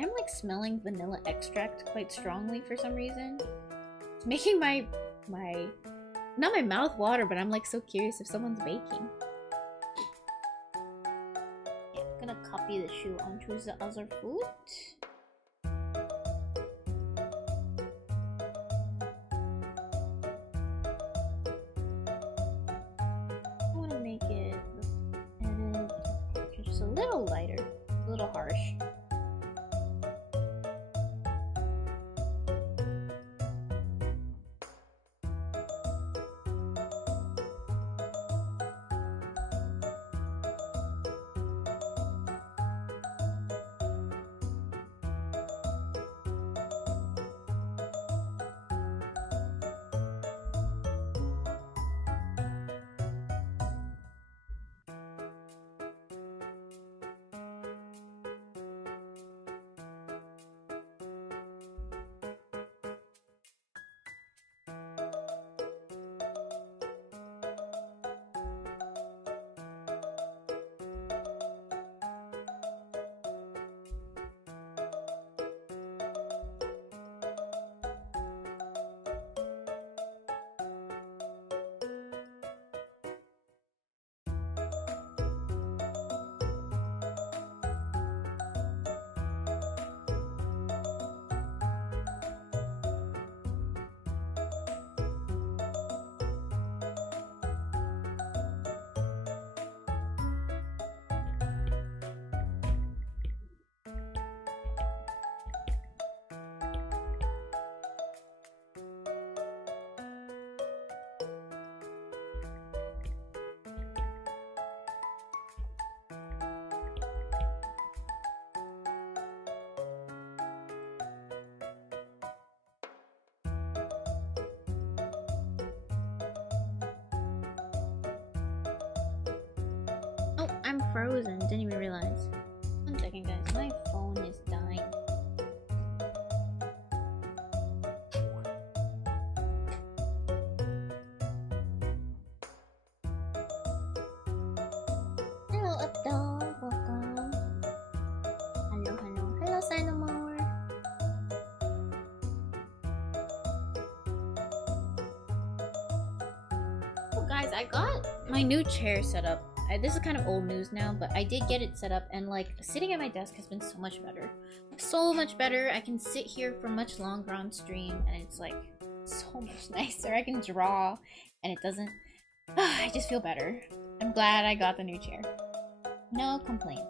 I'm like smelling vanilla extract quite strongly for some reason. It's making my not my mouth water, but I'm like so curious if someone's baking. Okay, I'm gonna copy the shoe onto the other foot. I want to make it just a little lighter, a little harsh. I'm frozen. Didn't even realize. One second, guys. My phone is dying. Hello, Updog. Welcome. Hello, hello. Hello, Sanamore. Oh, guys, I got my new chair set up. This is kind of old news now, but I did get it set up, and like sitting at my desk has been so much better. So much better. I can sit here for much longer on stream, and it's like so much nicer. I can draw, and it doesn't. I just feel better. I'm glad I got the new chair. No complaints.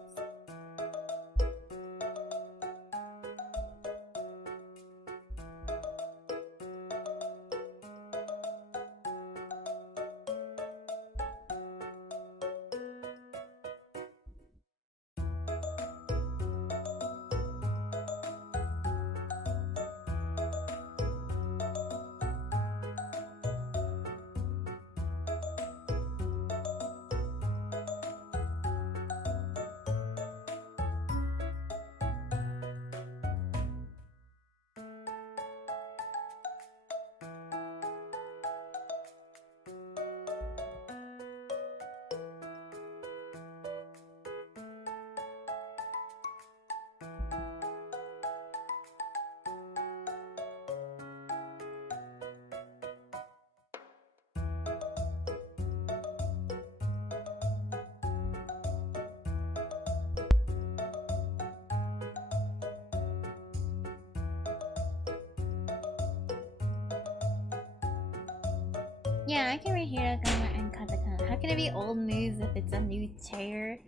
Yeah, I can read hiragana and katakana. How can it be old news if it's a new chair?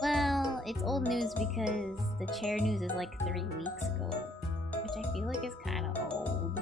Well, it's old news because the chair news is like 3 weeks ago, which I feel like is kind of old.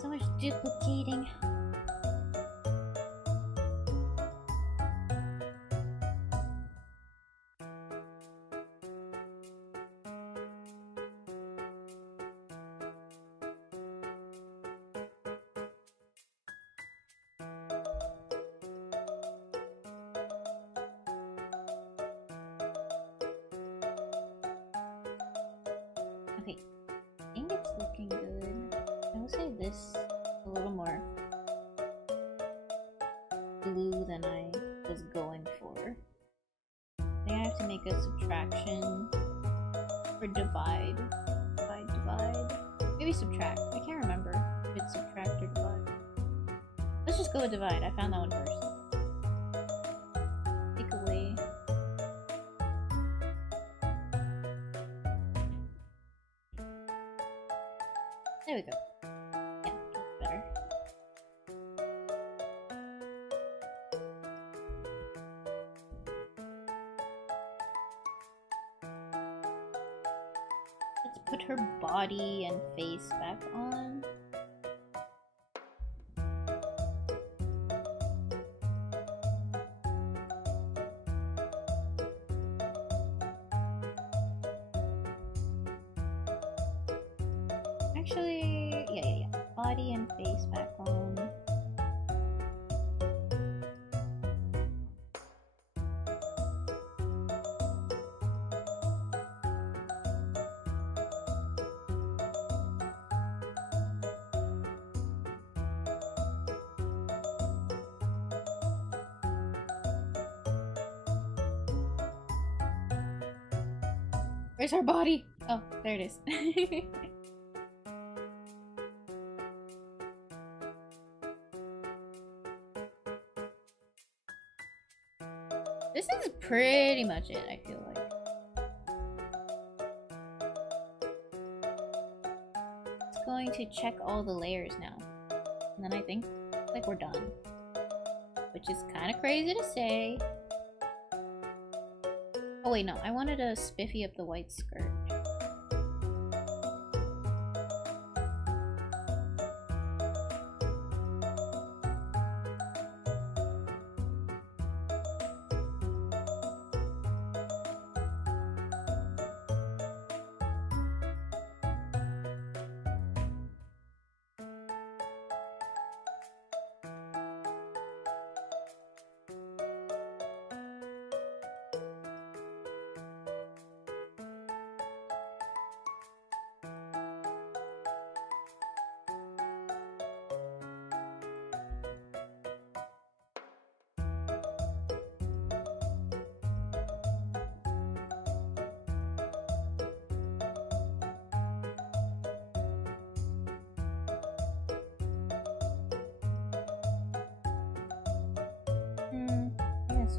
So much duplicating. Okay, I think it's looking good. I will say this a little more blue than I was going for. I think I have to make a subtraction for divide. Divide. Maybe subtract. I can't remember if it's subtract or divide. Let's just go with divide. I found that one first. Take away. There we go. Yeah, put her body and face back on. Actually, yeah. Body and face back on. Where's her body? Oh, there it is. This is pretty much it, I feel like. It's going to check all the layers now. And then I think, like, we're done. Which is kind of crazy to say. Oh wait, no. I wanted to spiffy up the white skirt.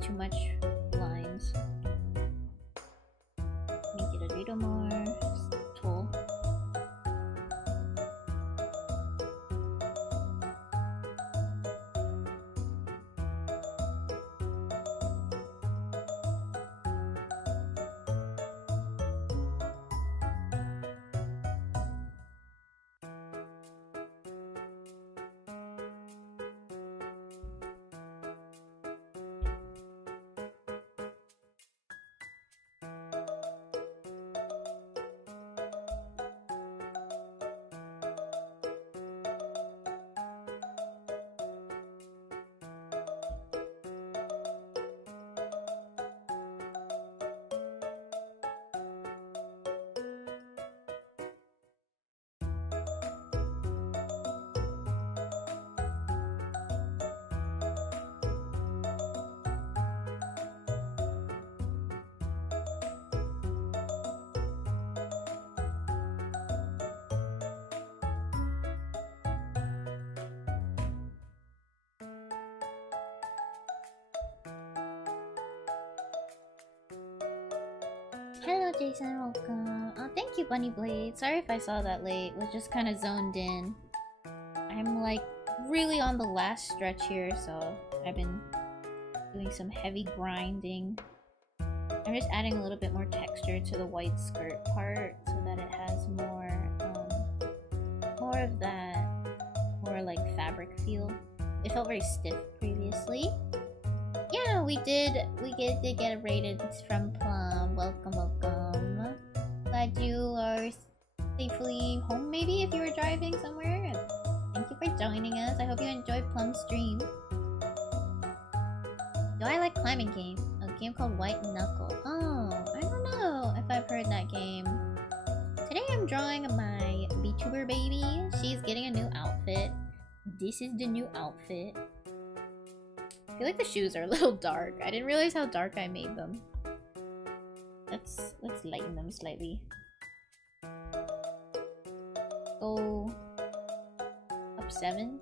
Too much lines. Make it a little more tall. Hello Jason, welcome. Oh, thank you Bunny Blade. Sorry if I saw that late. Was just kind of zoned in. I'm like really on the last stretch here, so I've been doing some heavy grinding. I'm just adding a little bit more texture to the white skirt part so that it has more of that more like fabric feel. It felt very stiff previously. Yeah, we did get a rated from Plum. Welcome. Glad you are safely home, maybe, if you were driving somewhere. Thank you for joining us. I hope you enjoyed Plum's stream. Do I like climbing game? A game called White Knuckle. Oh, I don't know if I've heard that game. Today I'm drawing my VTuber baby. She's getting a new outfit. This is the new outfit. I feel like the shoes are a little dark. I didn't realize how dark I made them. Let's lighten them slightly. Go up 7.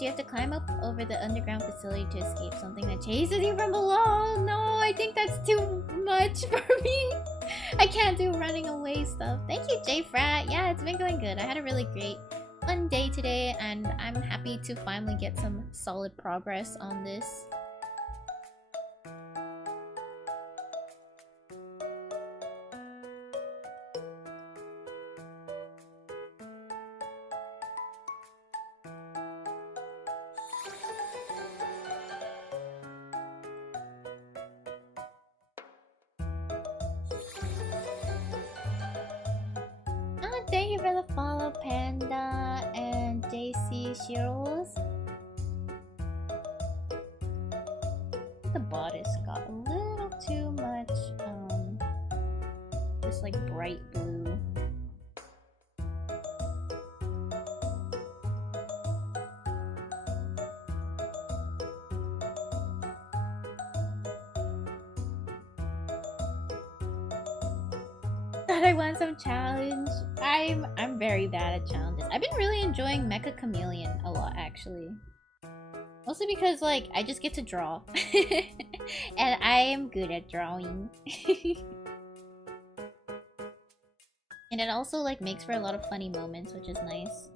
You have to climb up over the underground facility to escape something that chases you from below. No, I think that's too much for me. I can't do running away stuff. Thank you, JFrat. Yeah, it's been going good. I had a really great, fun day today, and I'm happy to finally get some solid progress on this. Thank you for the follow, Panda and JC Shiros. The bodice got a little too much, this like bright blue. Thought I want some challenge. I'm very bad at challenges. I've been really enjoying Mecha Chameleon a lot, actually. Mostly because, like, I just get to draw. And I am good at drawing. And it also, like, makes for a lot of funny moments, which is nice.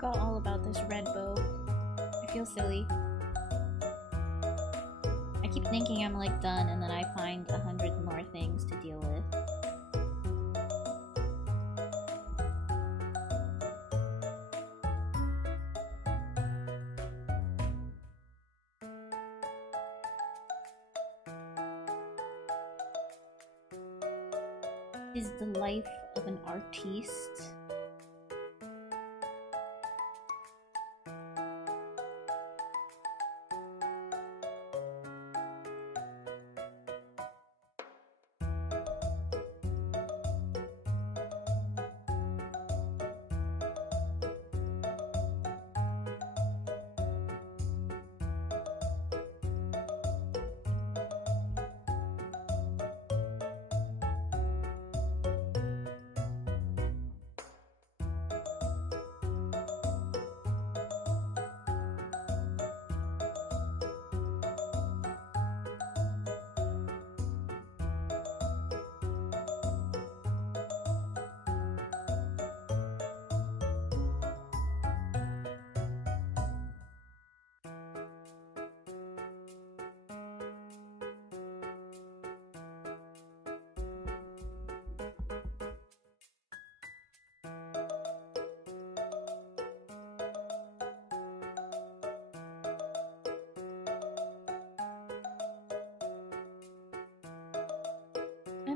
Forgot all about this red bow. I feel silly. I keep thinking I'm like done, and then I find 100 more things to deal with. Is the life of an artiste.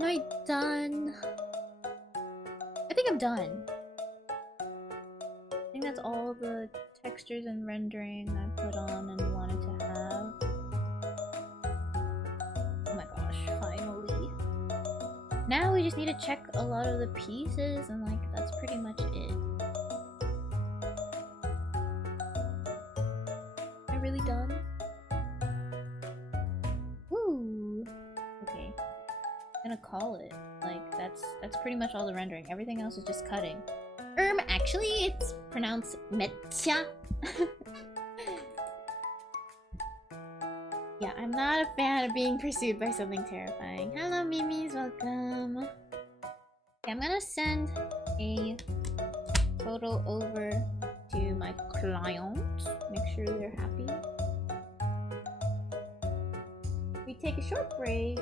Am I done? I think I'm done. I think that's all the textures and rendering I put on and wanted to have. Oh my gosh, finally. Now we just need to check a lot of the pieces and like that's pretty much it. Am I really done? Woo! Okay. I'm gonna call it. Like that's pretty much all the rendering. Everything else is just cutting. Actually it's pronounced metcha. Yeah, I'm not a fan of being pursued by something terrifying. Hello Mimis, welcome. Okay, I'm gonna send a photo over to my client. Make sure they're happy. We take a short break.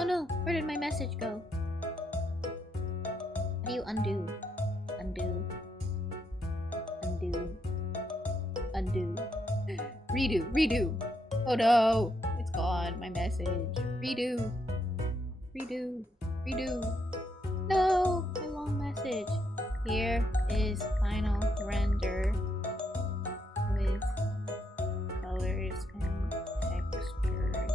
Oh no, where did my message go? How do you undo? Undo. Undo. Undo. Redo. Redo. Oh no! It's gone. My message. Redo. Redo. Redo. No! My long message. Here is final render with colors and textures.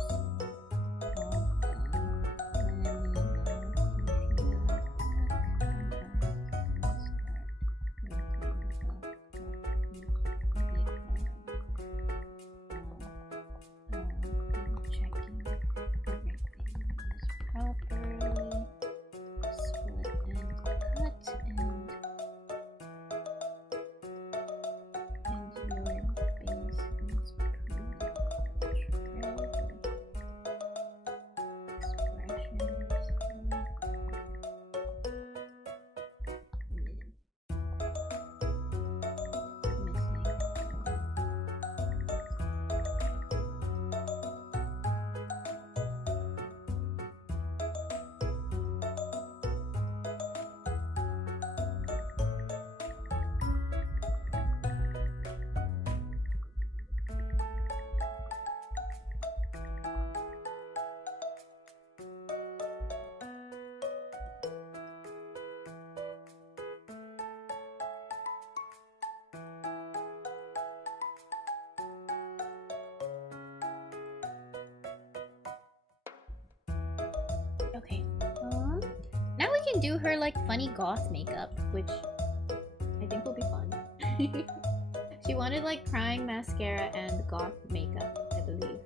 Okay. Now we can do her like funny goth makeup, which I think will be fun. She wanted like crying mascara and goth makeup, I believe.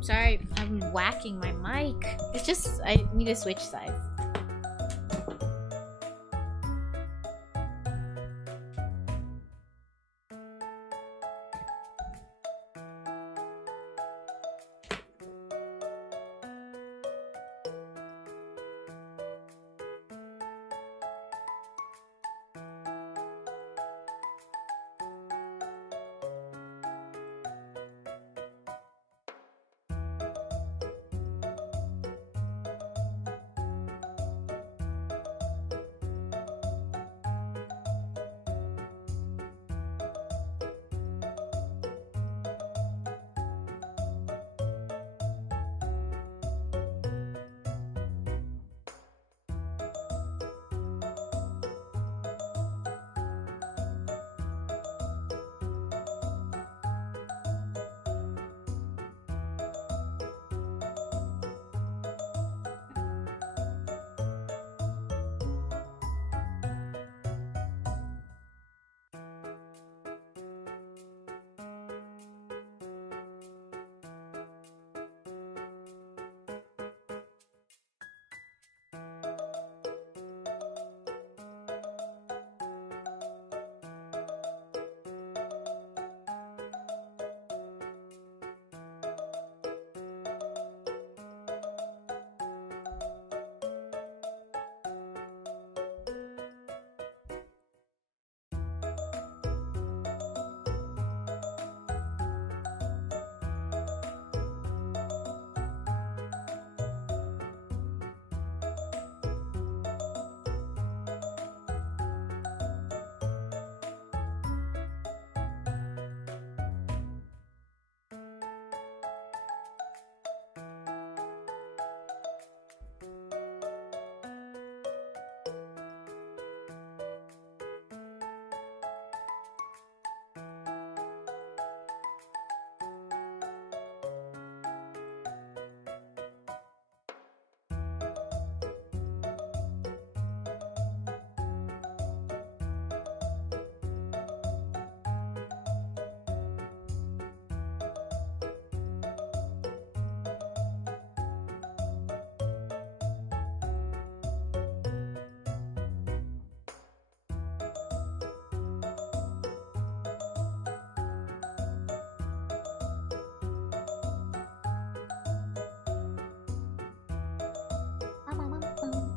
Sorry, I'm whacking my mic. It's just, I need to switch sides.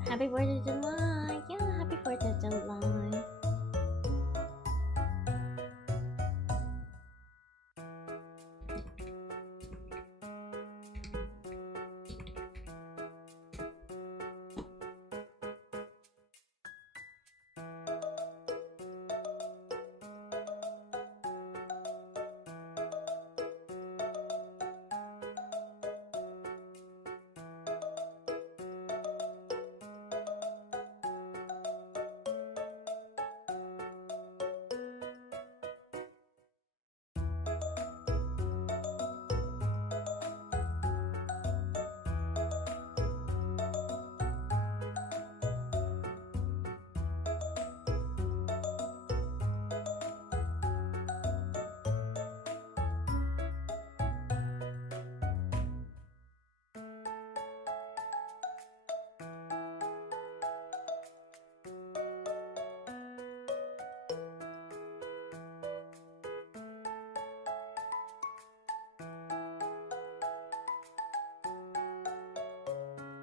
Happy 4th of July! Yeah, happy 4th of July!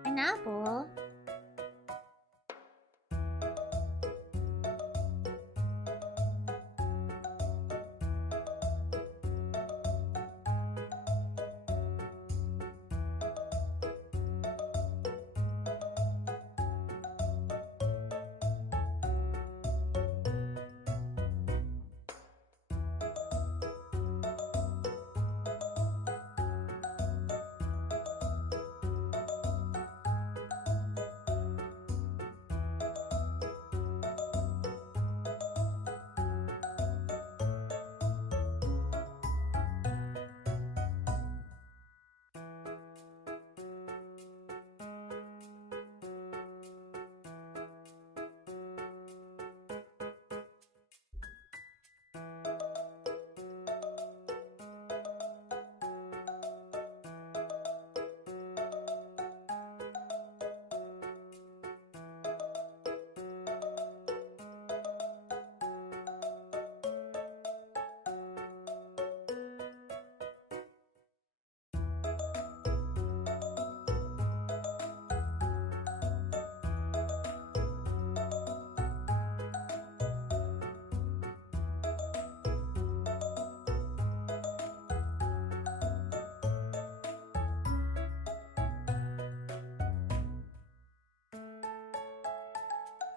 An apple?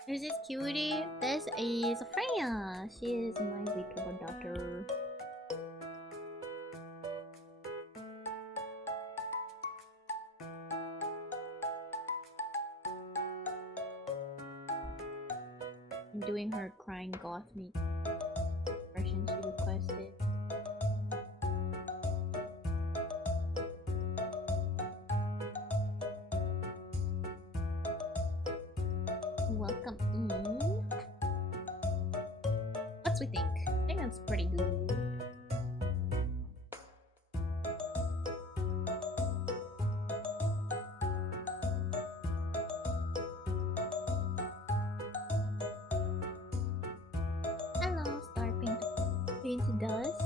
Who's this cutie? This is Freya. She is my vtuber daughter. I'm doing her crying goth meat version she requested. Welcome in. What's we think? I think that's pretty good. Hello, Star Paint Dust.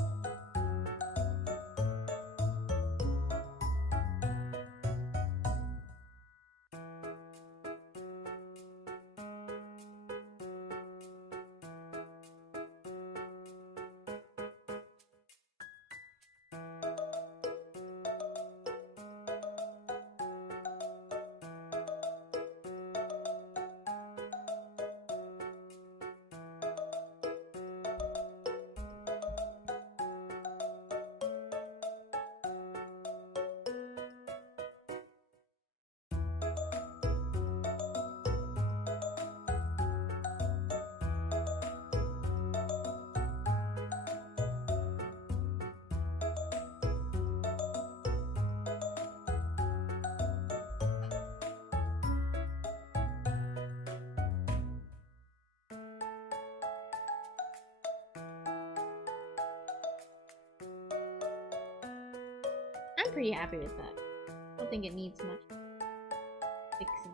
I'm pretty happy with that. I don't think it needs much fixing.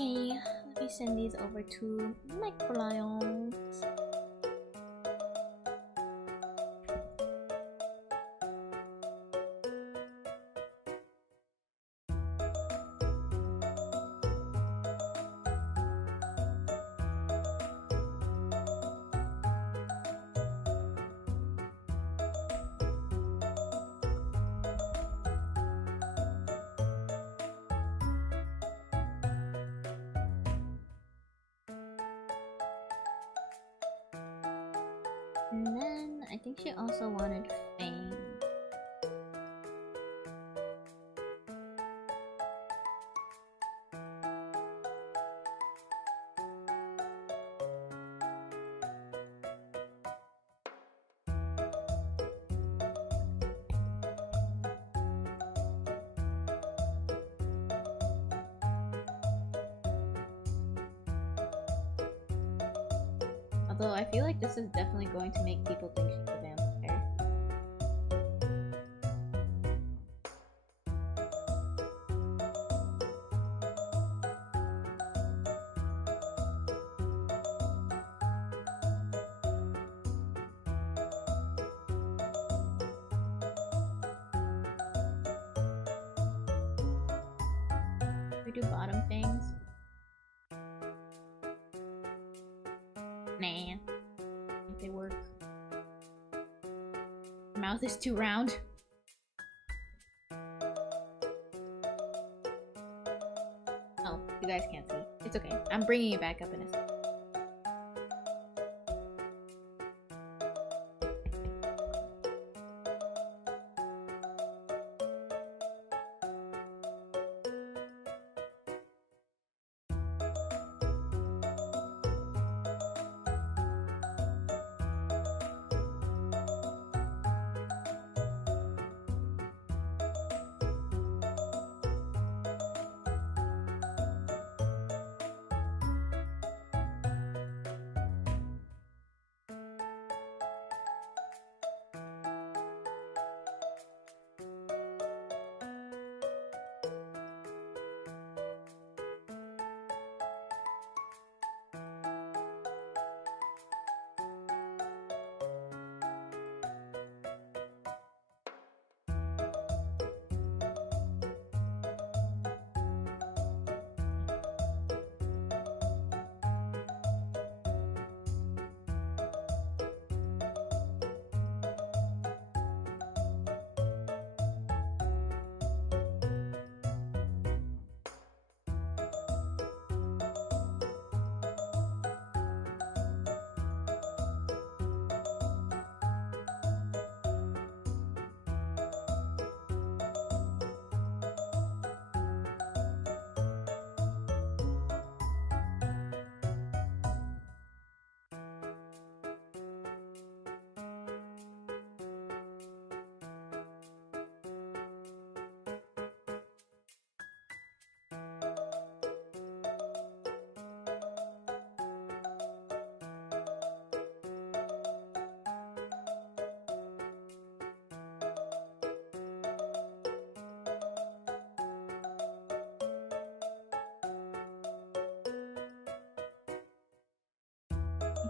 Okay, let me send these over to my clients. And then I think she also wanted fame. Although I feel like this is definitely going to make people think she's a vampire. We do bottom things. Nah, I think they work. Her mouth is too round. Oh, you guys can't see. It's okay. I'm bringing it back up in a second.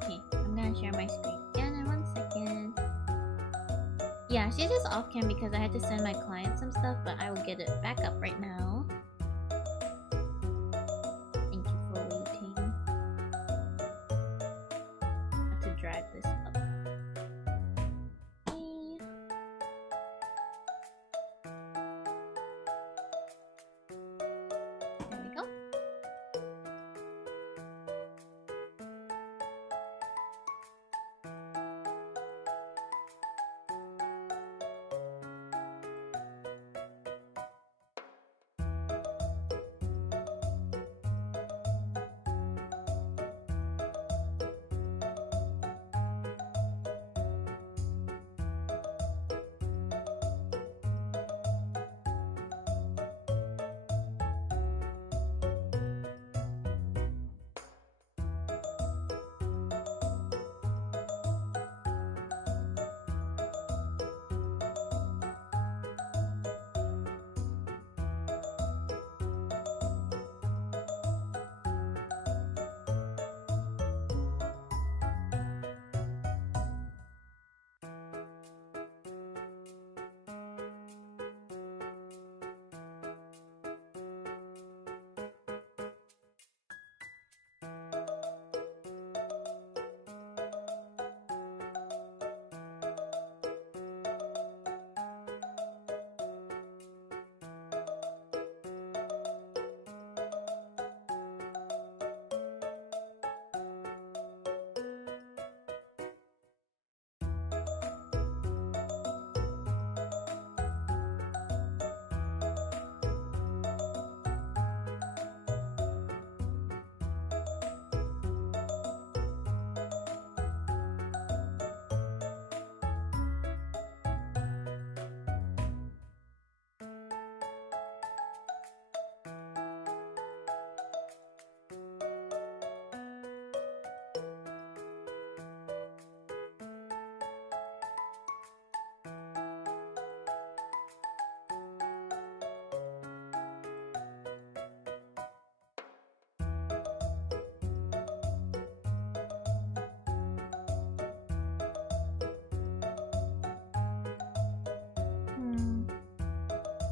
Okay, I'm gonna share my screen again in 1 second. Yeah, she's just off cam because I had to send my client some stuff, but I will get it back up right now. Thank you for waiting. I have to drag this up. Okay. There we go.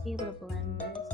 Be able to blend this.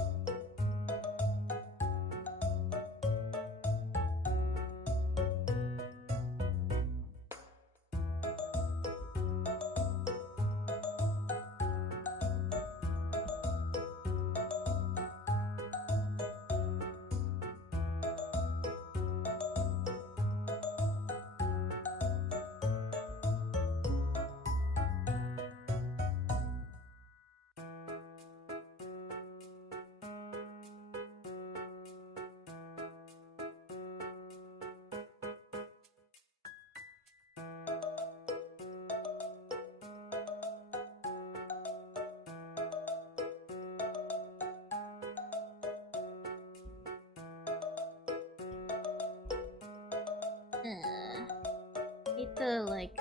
Hate the like.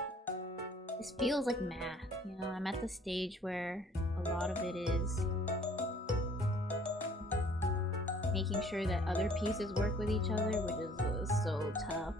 This feels like math, you know. I'm at the stage where a lot of it is making sure that other pieces work with each other, which is so tough.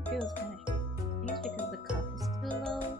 arm feels kind of. I think it's because the cuff is too low.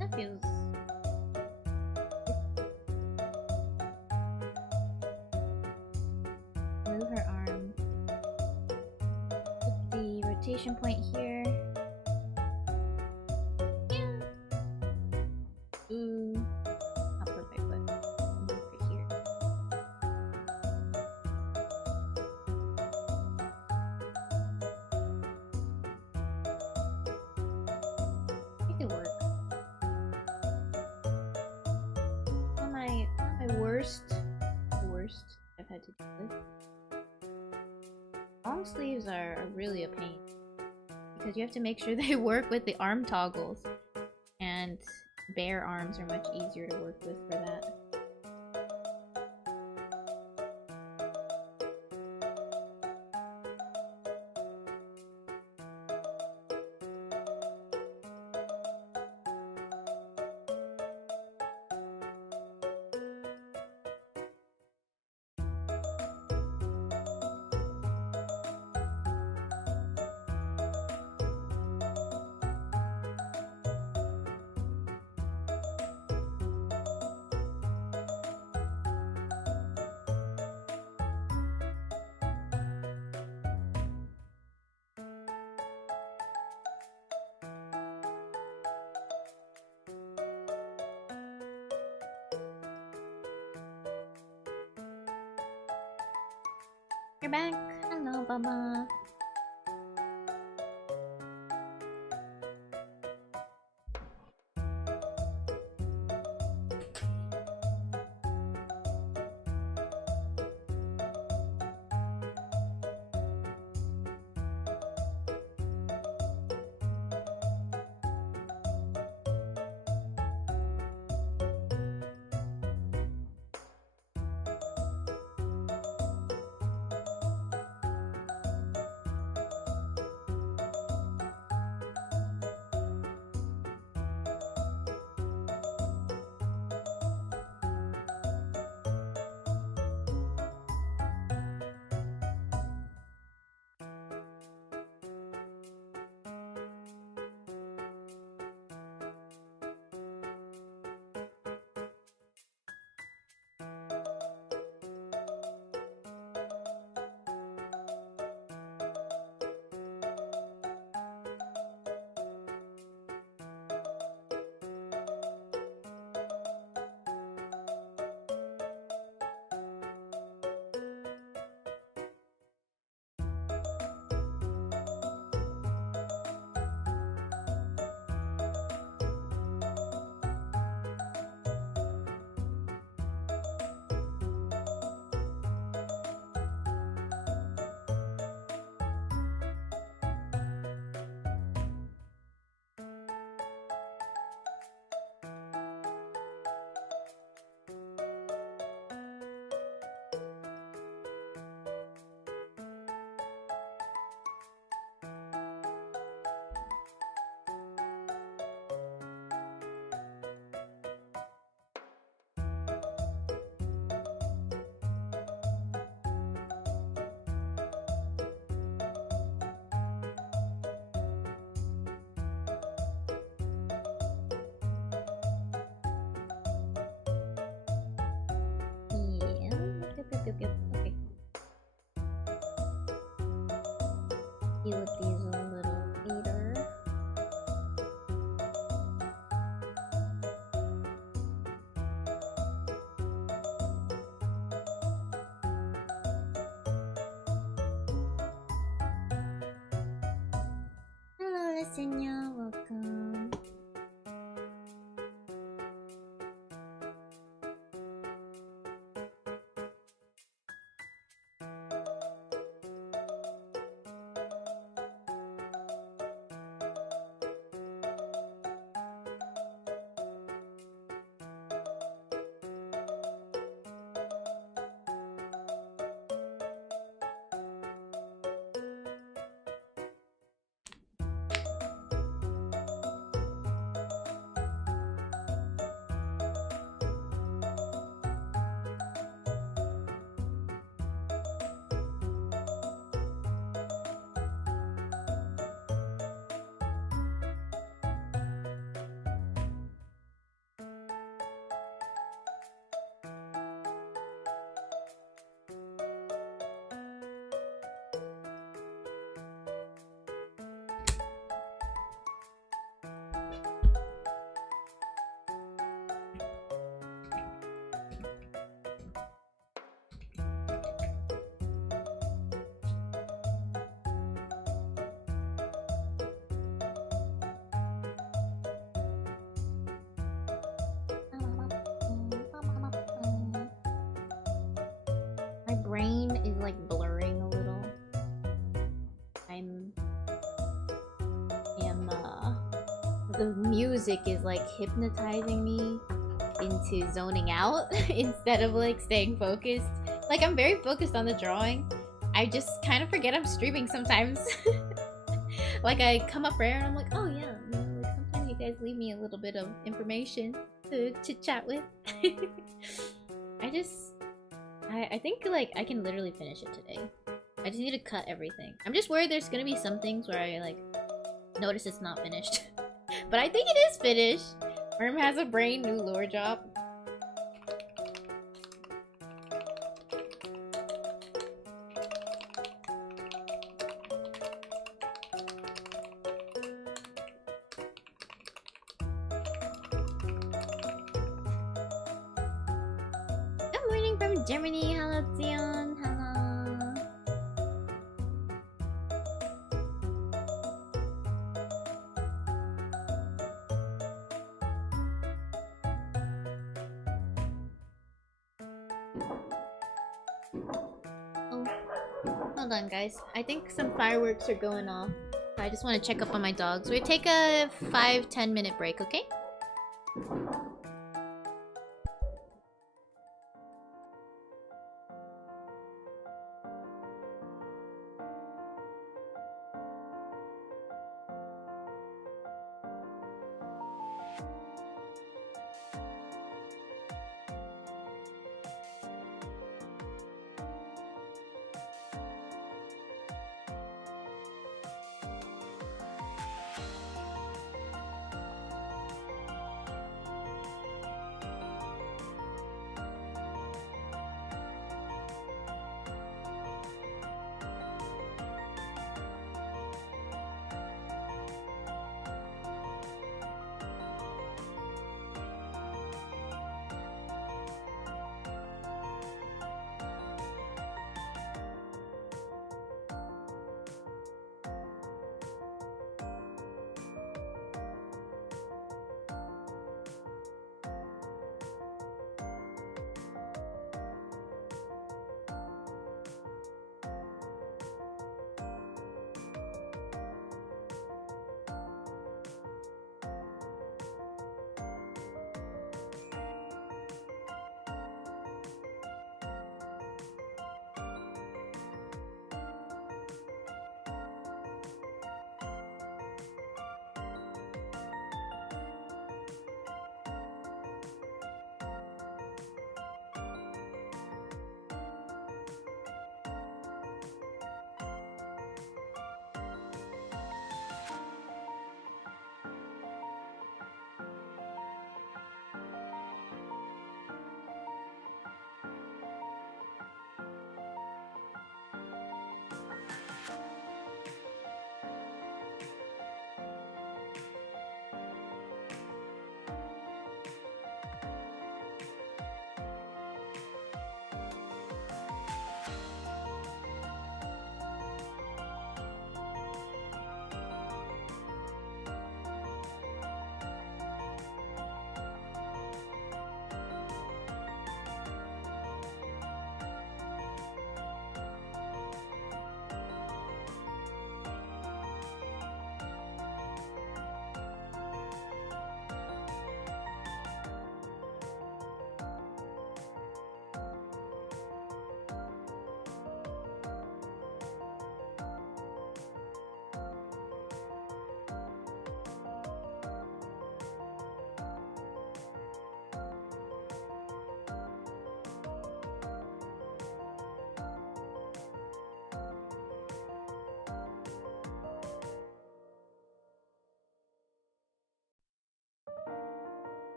That feels. Move her arm. Put the rotation point here. Yeah. Ooh. Not perfect, but move it here. Make it work. Not my worst. The worst I've had to do with. Long sleeves are really a pain because you have to make sure they work with the arm toggles, and bare arms are much easier to work with for that. You're back. Hello, Baba. Yep. Okay. Deal with these a little later. Hello, Lasagna. Welcome. the music is like hypnotizing me into zoning out instead of like staying focused. Like I'm very focused on the drawing. I just kind of forget I'm streaming sometimes. Like I come up rare and I'm like, oh yeah, you know, like sometimes you guys leave me a little bit of information to chit chat with. I think like I can literally finish it today. I just need to cut everything. I'm just worried there's gonna be some things where I like notice it's not finished. But I think it is finished. Worm has a brain new lore job. Good morning from Germany. Hello, Zion. Hello. Oh, hold on, guys. I think some fireworks are going off. So I just want to check up on my dogs. We take a 5-10 minute break, okay?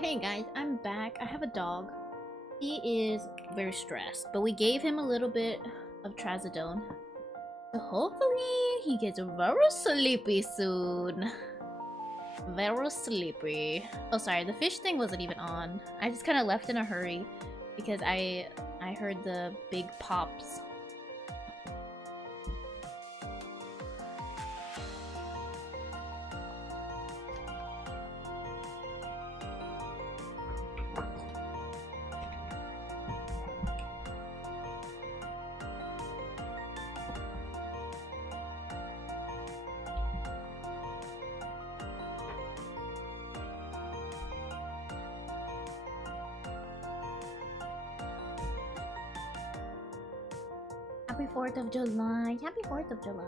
Hey guys, I'm back. I have a dog. He is very stressed, but we gave him a little bit of trazodone. So hopefully he gets very sleepy soon. Very sleepy. Oh, sorry, the fish thing wasn't even on. I just kind of left in a hurry because I heard the big pops. Happy 4th of July. Happy 4th of July.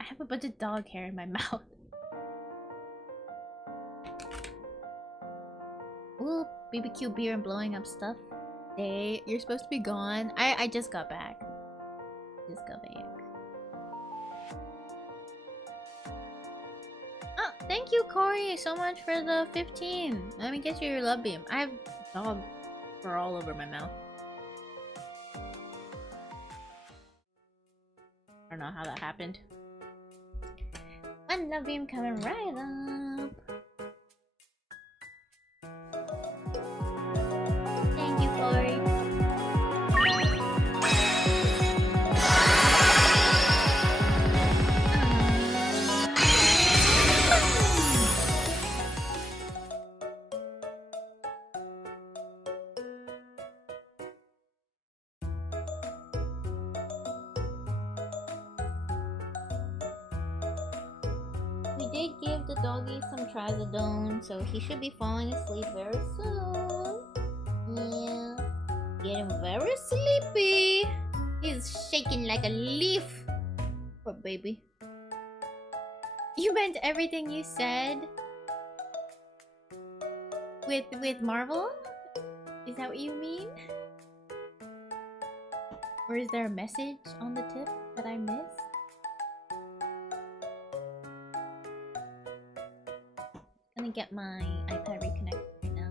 I have a bunch of dog hair in my mouth. Ooh, BBQ beer and blowing up stuff. Hey, you're supposed to be gone. I just got back. Just got back. Oh, thank you, Corey, so much for the 15. Let me get you your love beam. I have dog fur all over my mouth. I don't know how that happened. One love beam coming right up. Thank you, Corey. We did give the doggy some trazodone, so he should be falling asleep very soon. Yeah. Getting very sleepy. He's shaking like a leaf. Poor baby. You meant everything you said? With Marvel? Is that what you mean? Or is there a message on the tip that I missed? I'm gonna get my iPad reconnected right now.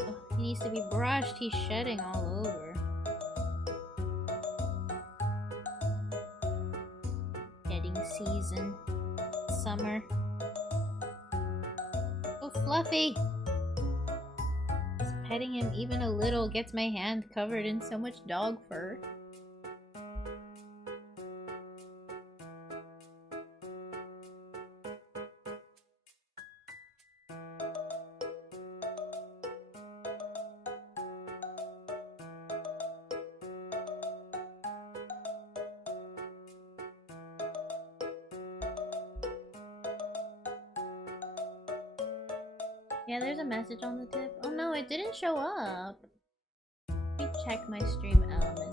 Oh, he needs to be brushed. He's shedding all over. Season. summer. Oh, Fluffy! Just petting him even a little gets my hand covered in so much dog fur. Yeah, there's a message on the tip. Oh no, it didn't show up. Let me check my stream element.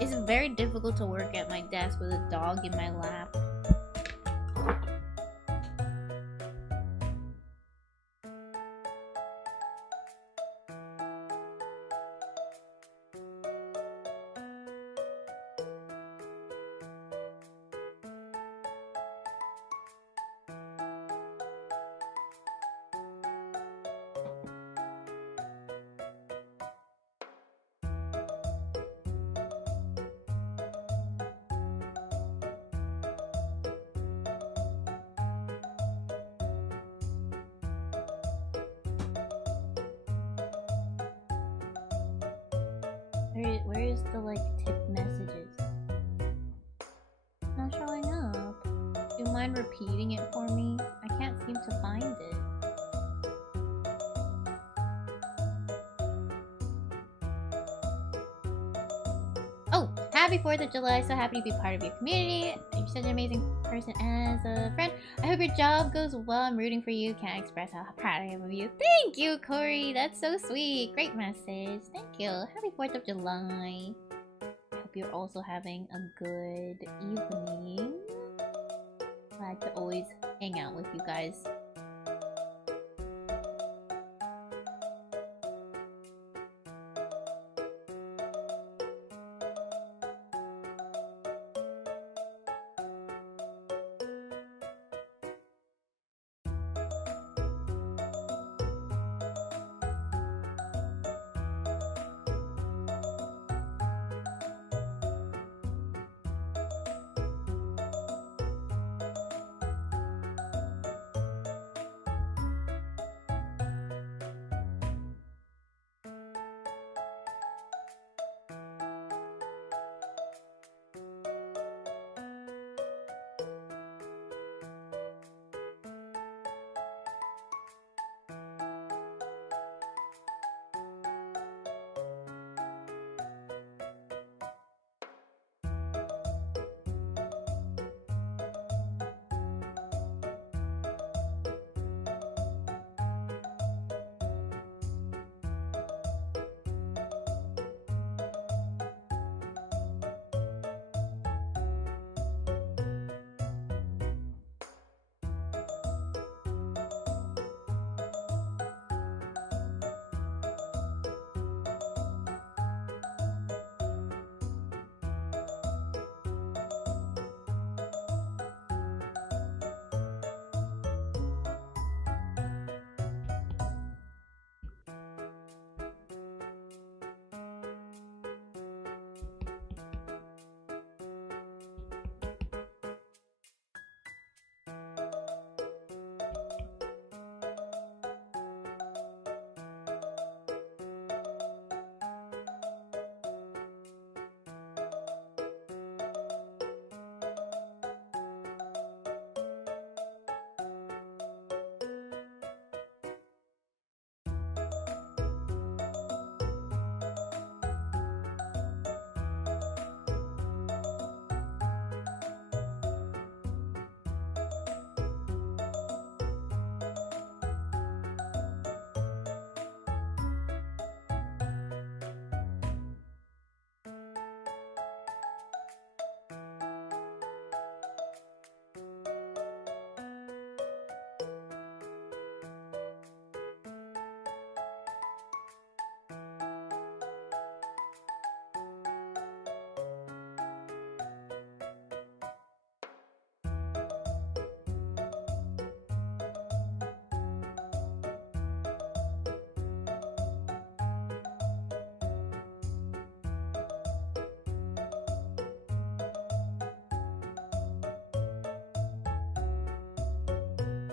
It's very difficult to work at my desk with a dog in my lap. Where is the like tip messages? Not showing up. Do you mind repeating it for me? I can't seem to find it. Oh, happy 4th of July. So happy to be part of your community. You're such an amazing person as a friend. I hope your job goes well. I'm rooting for you. Can't express how proud I am of you. Thank you, Corey. That's so sweet. Great message. Thank you. Happy 4th of July. I hope you're also having a good evening. Glad to always hang out with you guys.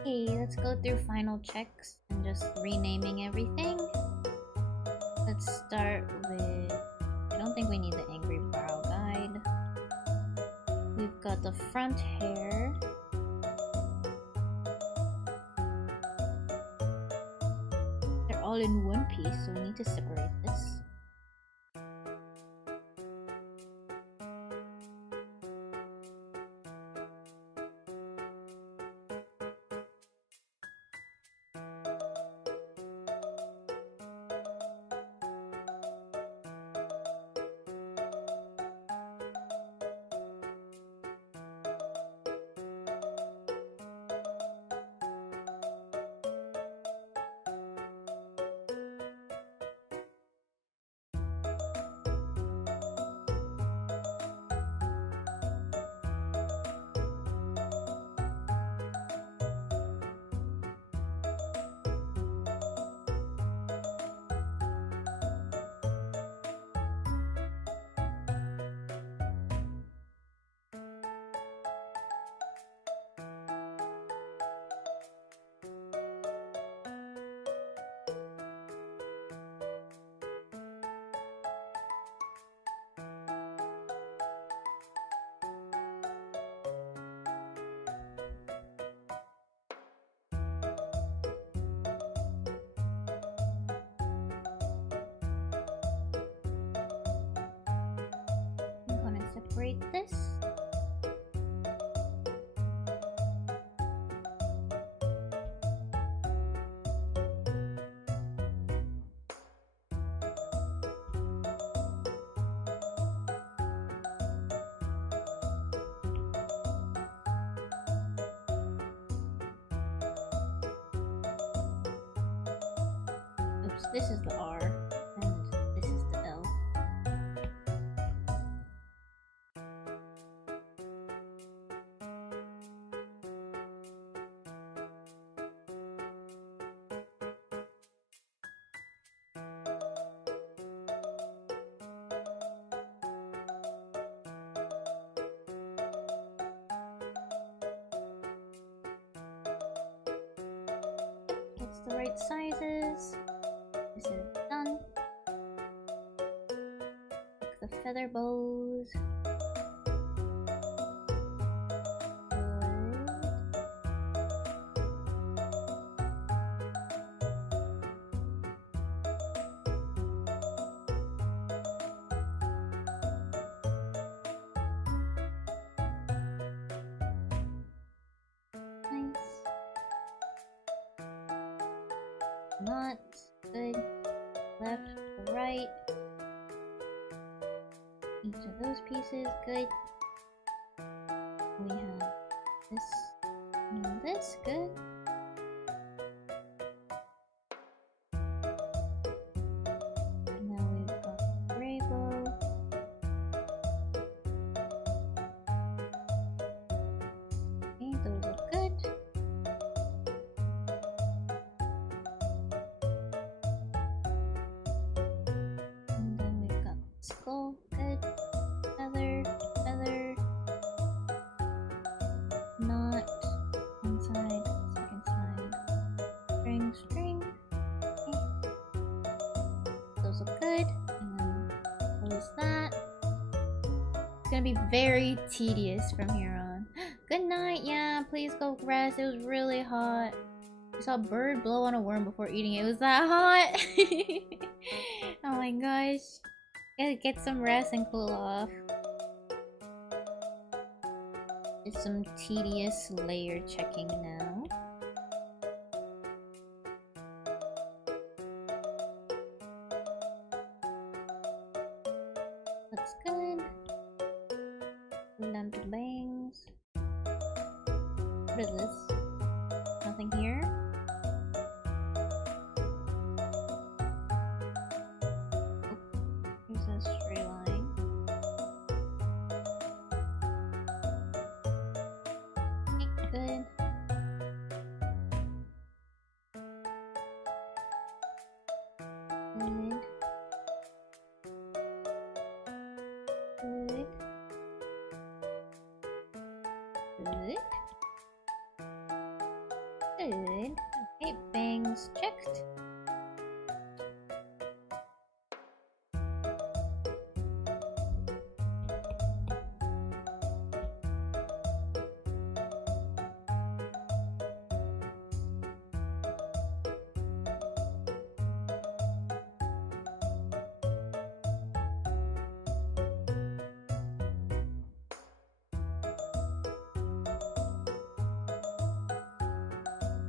Okay, let's go through final checks and just renaming everything. Let's start with... I don't think we need the angry brow guide. We've got the front hair. They're all in one piece, so we need to separate this. Separate this. Oops, this is the R and this is the L. It's the right sizes. This is done. The feather bows. Not good. Left to right. Each of those pieces, good. We have this and this, good. And now we've got gray bow. Okay, those look good. Skull, good. Feather, feather. Knot. One side, second side. String, string. Okay. Those look good. And then close that. It's gonna be very tedious from here on. Good night, yeah, please go rest. It was really hot. I saw a bird blow on a worm before eating it. It was that hot. Oh my gosh. Gotta get some rest and cool off. It's some tedious layer checking now. Looks good. Down to bangs. What is this? Nothing here? Straight line. Okay, good. Good. Good. Good. Okay, bangs checked.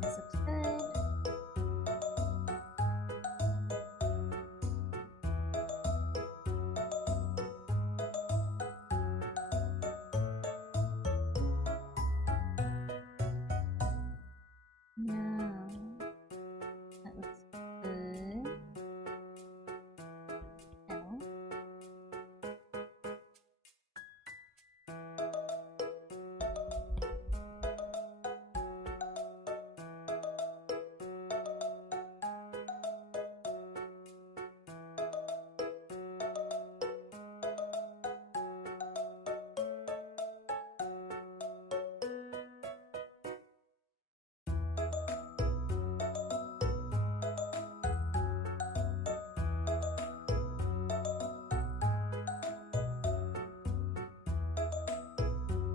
This looks good. Now, that looks good. Now,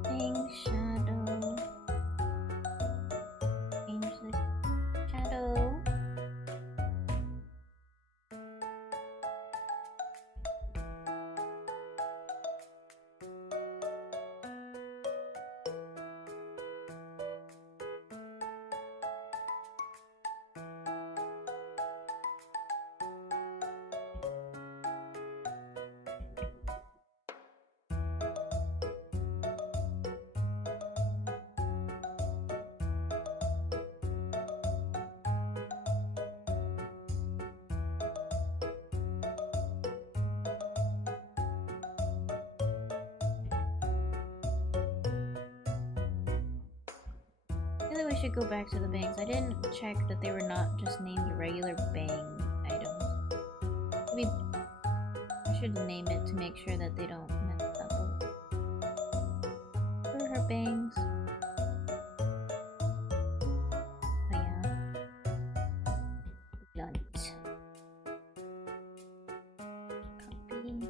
bang shadow. Change this shadow. I feel like we should go back to the bangs. I didn't check that they were not just named regular bang items. Maybe I should name it to make sure that they don't mess up. Where are her bangs? Oh yeah. Blunt. Copy.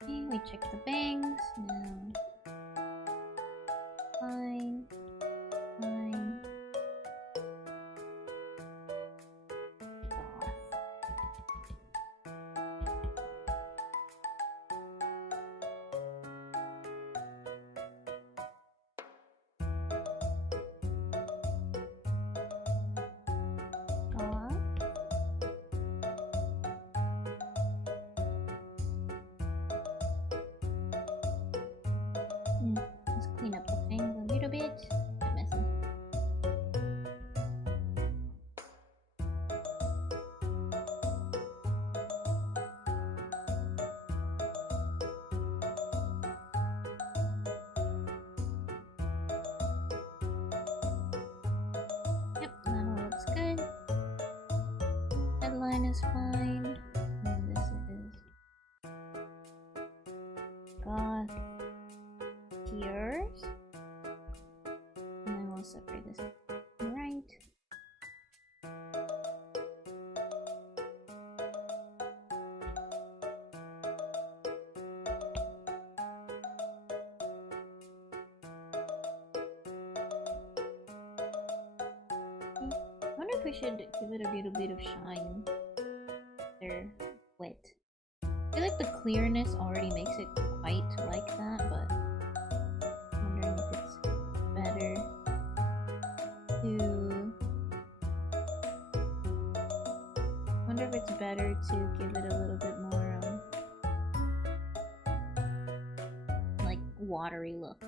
Okay, we check the bangs. Now, fine, fine. Goth. Goth. Let's clean up the things a little bit. Bit messy. Yep, that all looks good. Headline is fine. And this is Goth Tears. And then we'll separate this right. I wonder if we should give it a little bit of shine. They're wet. I feel like the clearness already makes it quite like that, but I'm wondering if it's better to to give it a little bit more like watery look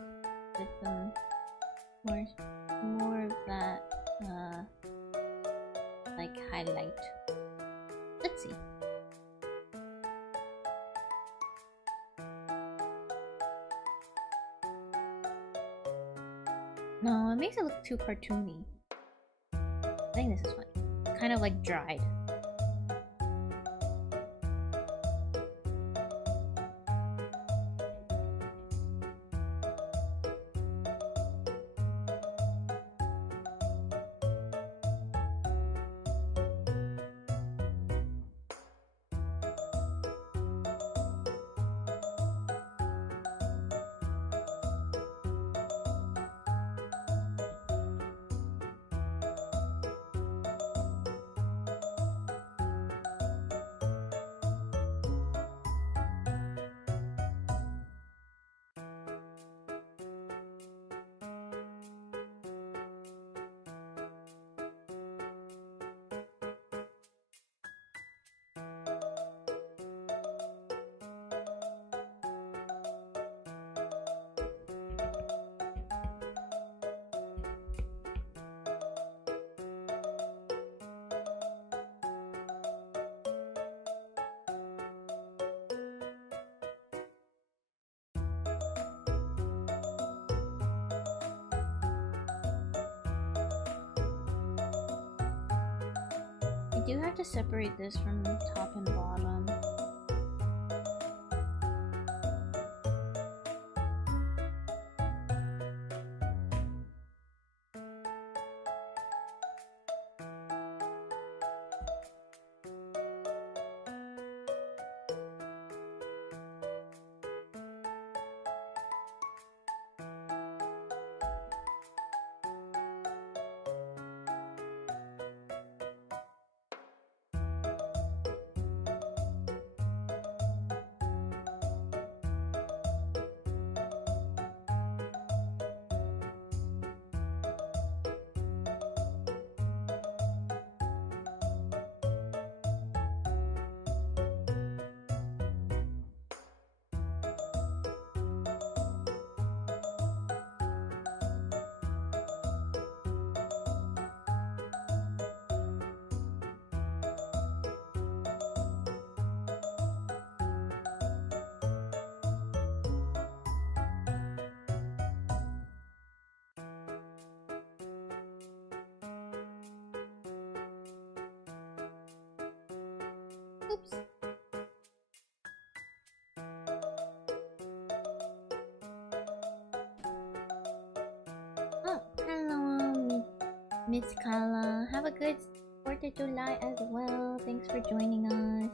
with some more of that like highlight. Let's see. No, it makes it look too cartoony. I think this is fine. Kind of like dried. I do have to separate this from top and bottom. Oops. Oh, hello, Miss Kala. Have a good 4th of July as well. Thanks for joining us.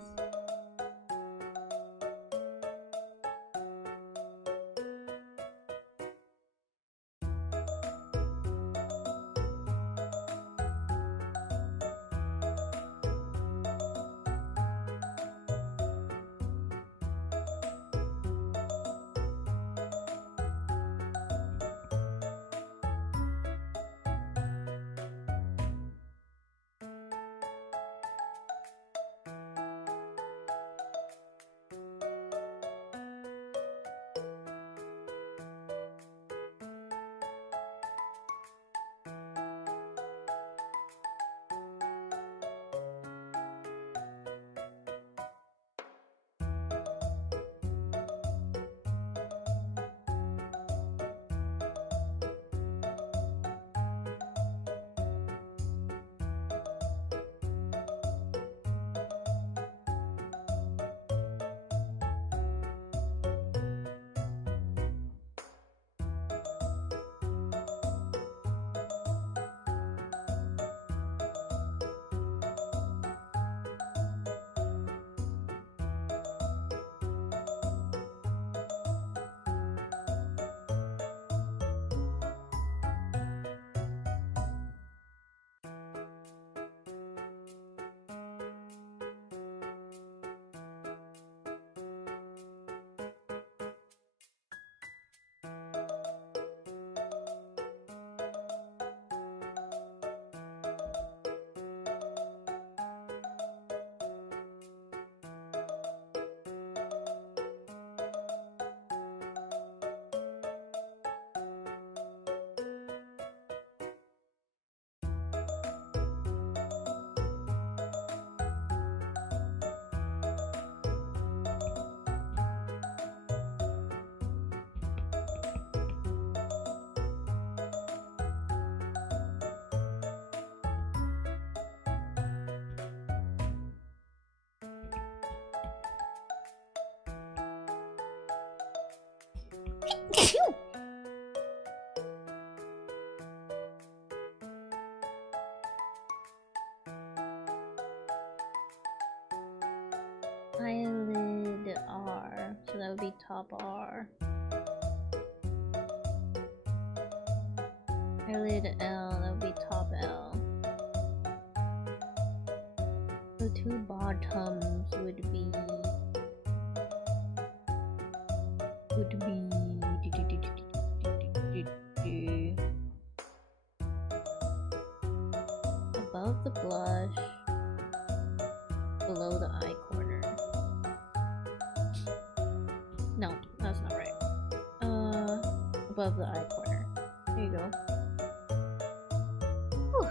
Eyelid R, so that would be top R. Eyelid L, that would be top L. The two bottoms would be above the blush, below the eye corner. No, that's not right. Above the eye corner. There you go. Whew.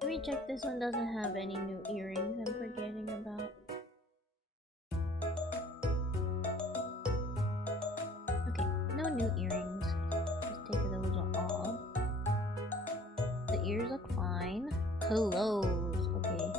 Let me check this one doesn't have any new earrings I'm forgetting about. Okay, no new earrings. Just take those off. The ears look fine. Clothes, okay.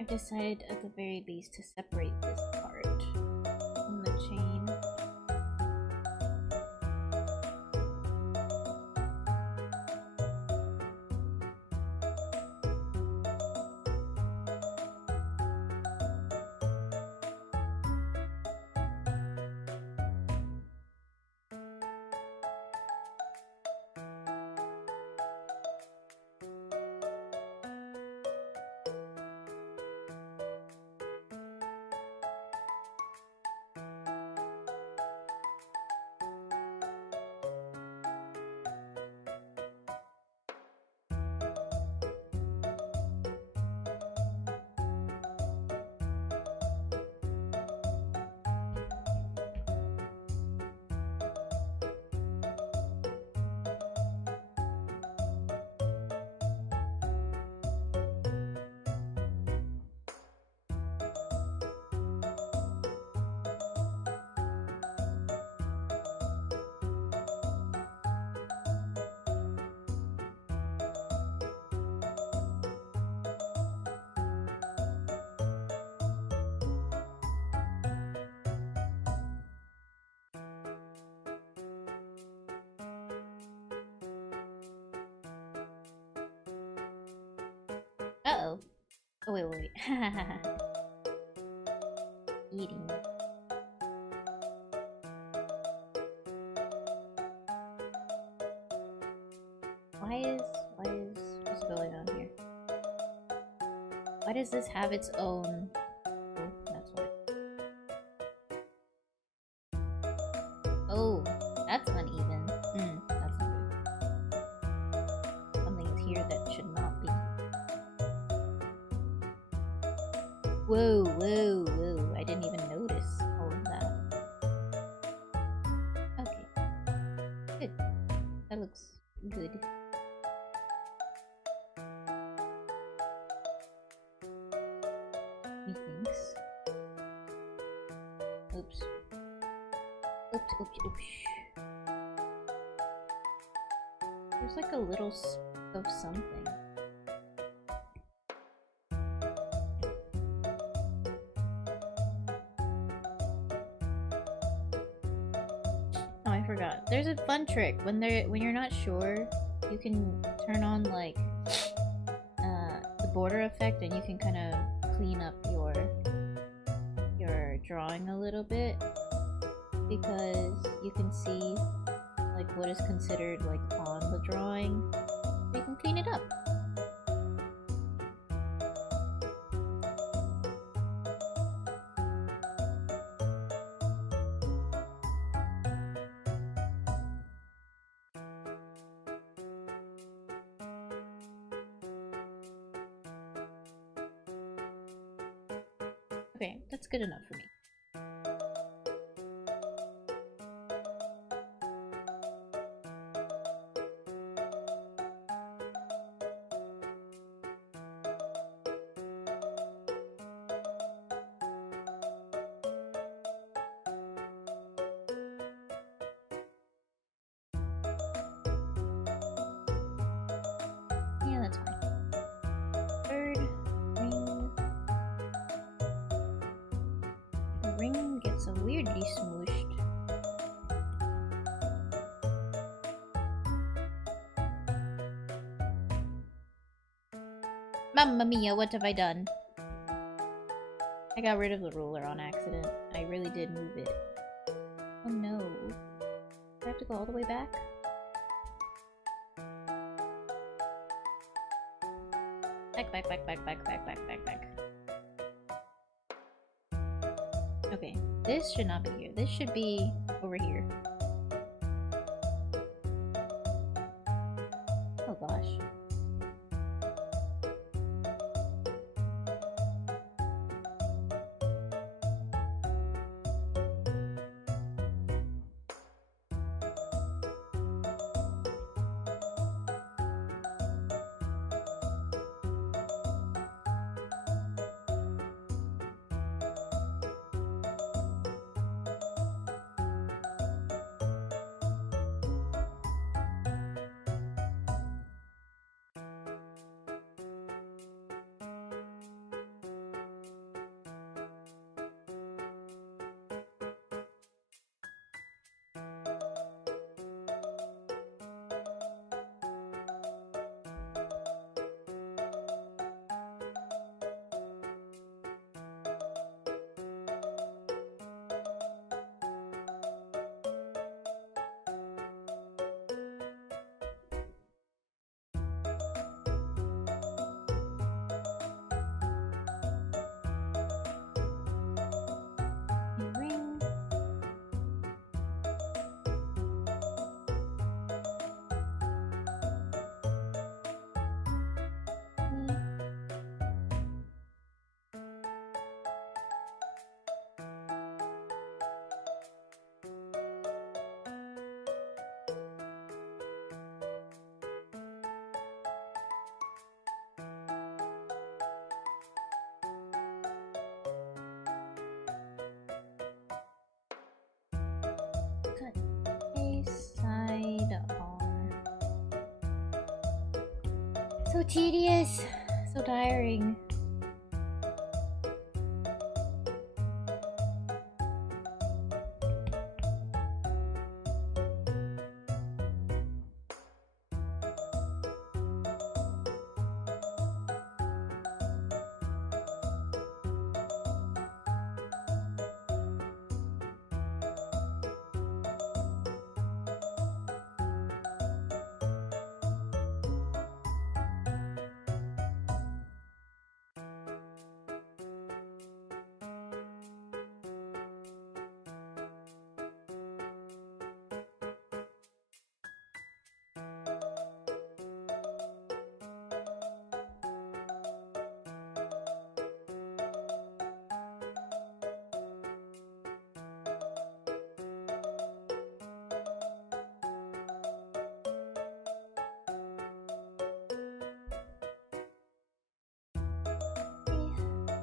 I've decided at the very least to separate this part from the chain. Uh-oh. Oh, wait. Eating. What's going on here? Why does this have its own... Oh, that's why. Oh, that's uneven. That's not good. Something is here that should not be. Whoa, whoa, whoa. I didn't even notice all of that. Okay. Good. That looks good. Methinks. Oops. Oops, oops, oops. There's like a little speck of something. Oh, I forgot. There's a fun trick. When you're not sure, you can turn on like the border effect, and you can kind of clean up your drawing a little bit, because you can see like what is considered like on the drawing. You can clean it up. Okay, that's good enough for me. Yeah, that's fine. Third ring. The ring gets a weirdly smooshed. Mamma mia, what have I done? I got rid of the ruler on accident. I really did move it. Oh no. Do I have to go all the way back? Back. Okay, this should not be here. This should be over here. Oh gosh. Ring. Cut A side R. So tedious, so tiring.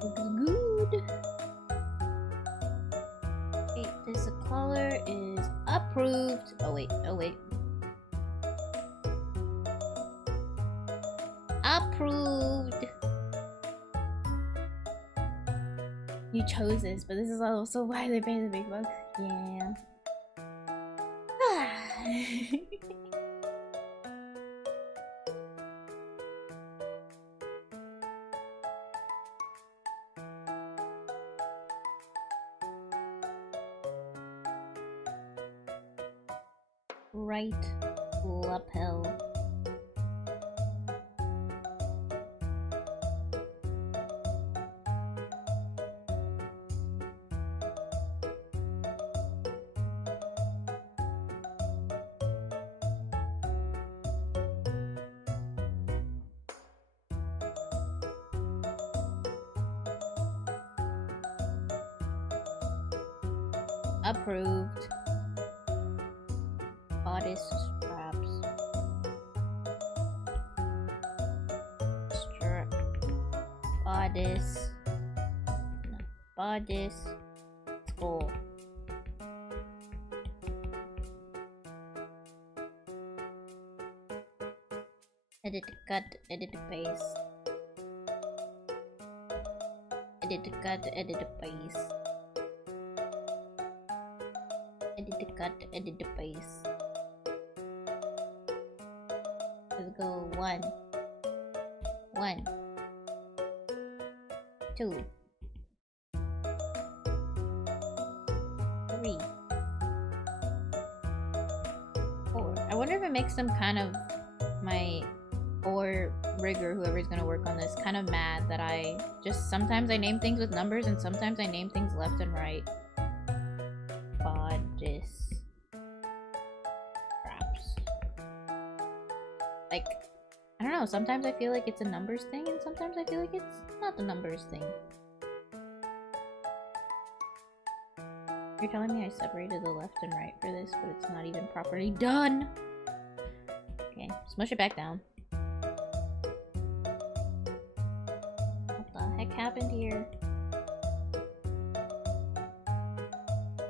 Looks good. Okay, this color is approved. Oh wait, oh wait. Approved. You chose this, but this is also why they pay the big bucks. Yeah. Right lapel. Approved. Bodice straps. Strap. Bodice. No. Bodice. Skull. Edit cut, edit paste. Edit cut, edit paste. Edit cut, edit paste. Let's go 1, 1, 2, 3, 4. I wonder if it makes them kind of or rigger, whoever's gonna work on this, kind of mad that I just sometimes I name things with numbers and sometimes I name things left and right. Bodice straps. Like, I don't know, sometimes I feel like it's a numbers thing and sometimes I feel like it's not the numbers thing. You're telling me I separated the left and right for this, but it's not even properly done. Okay, smush it back down. What the heck happened here?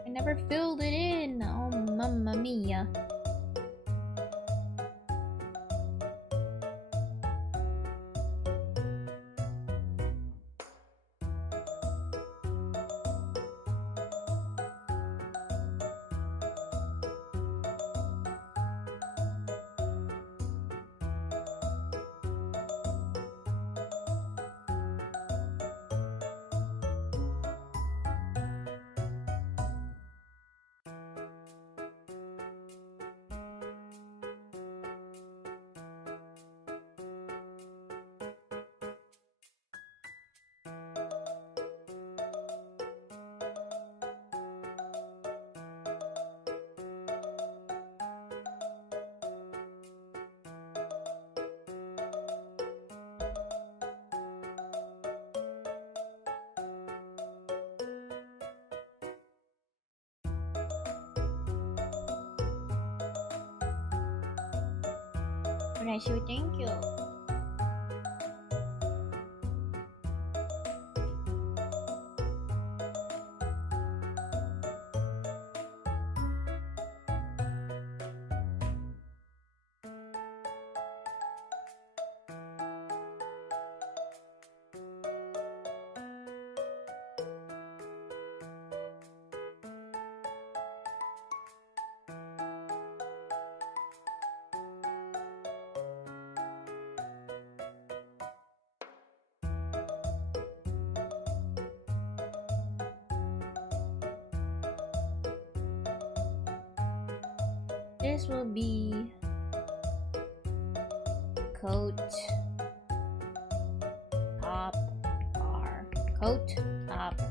I never filled it in! Oh, mamma mia. Bless you, thank you. This will be coat, top, R. Coat, top,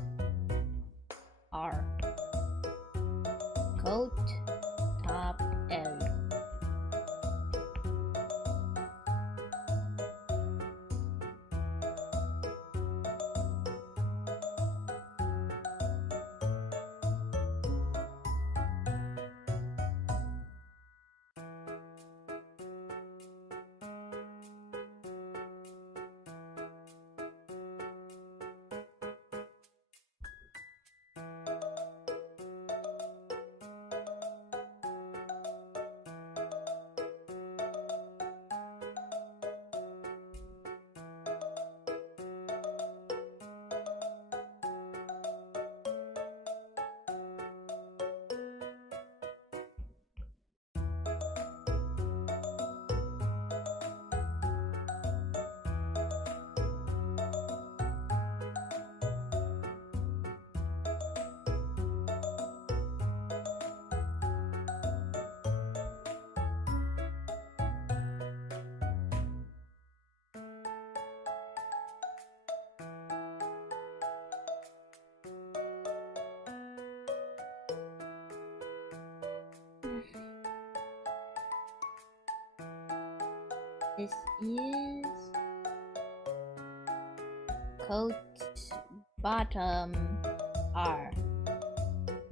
R. Coat, top, L. This is coat bottom R.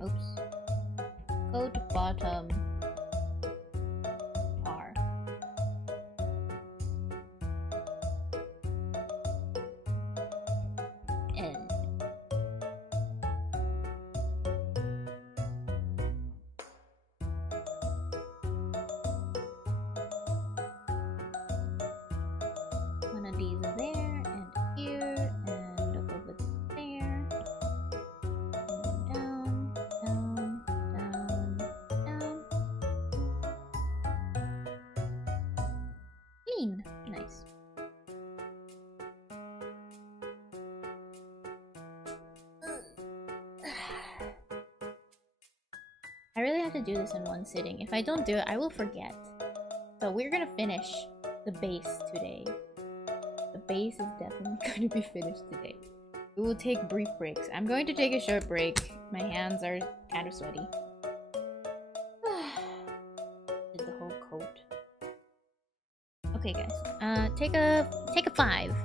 Oops. Coat bottom R. N. One of these are there, and here, and over there. And down, down, down, down. Clean. Nice. I really have to do this in one sitting. If I don't do it, I will forget. So we're gonna finish the base today. The base is definitely going to be finished today. We will take brief breaks. I'm going to take a short break. My hands are kind of sweaty. Did the whole coat. Okay, guys. Take a 5.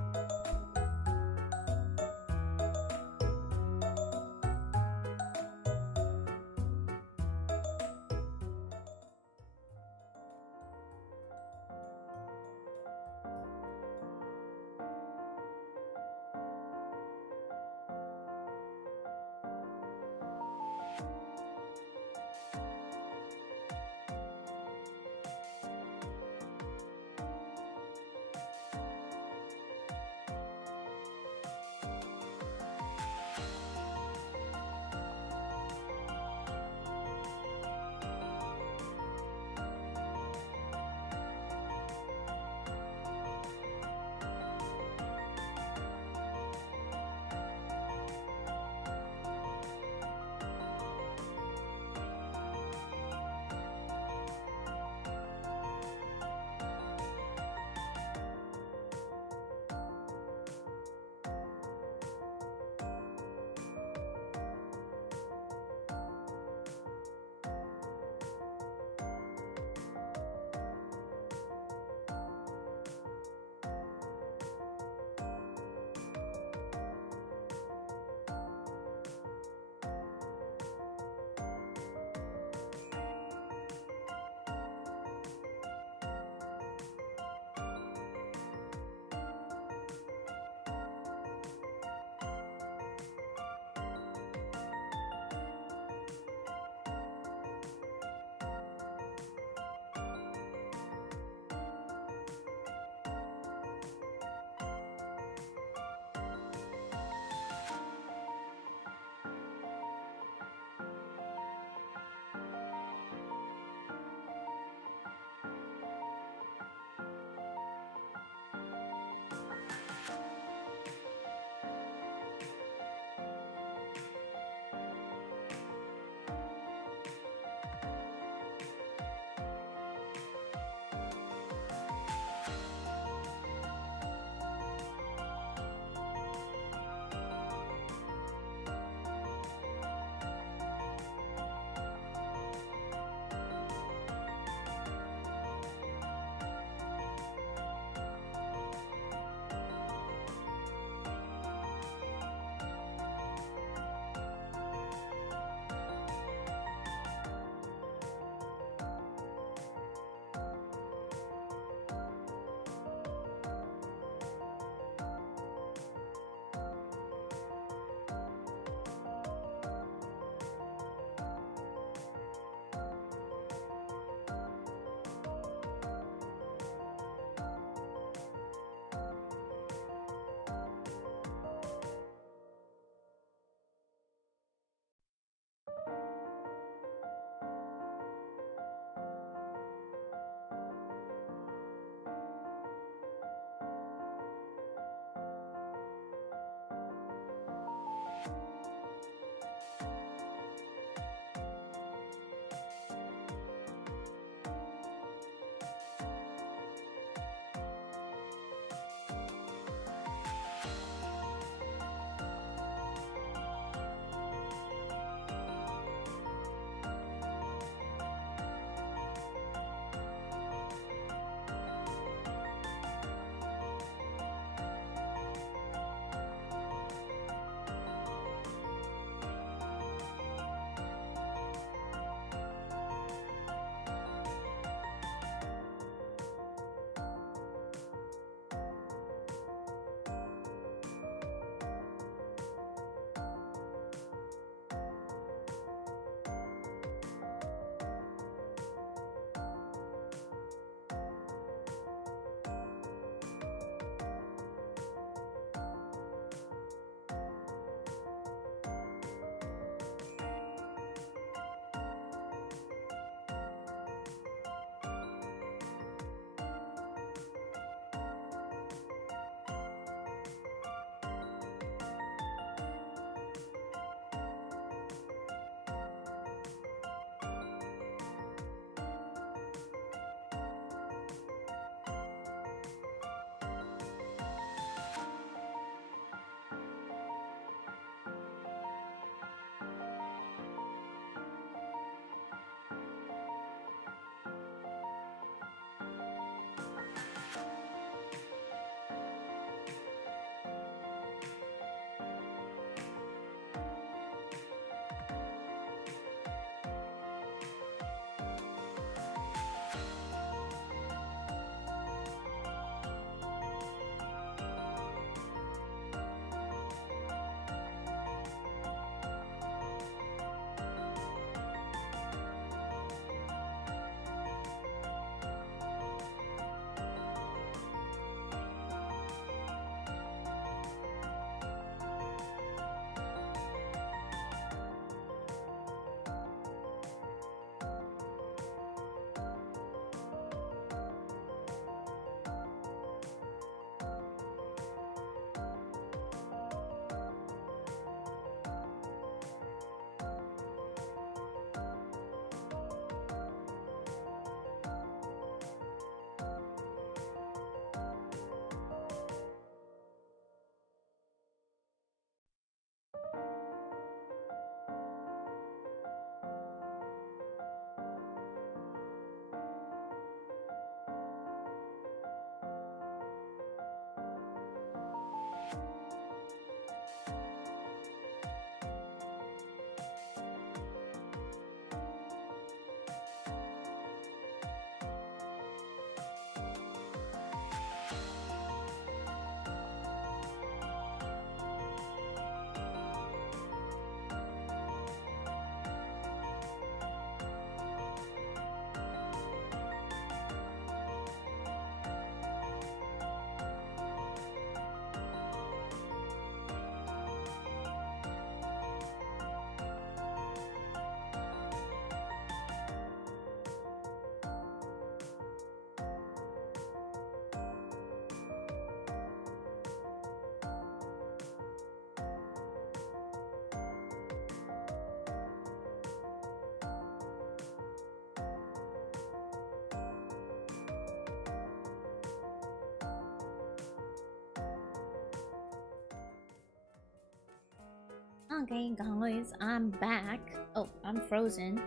Okay, guys, I'm back. Oh, I'm frozen.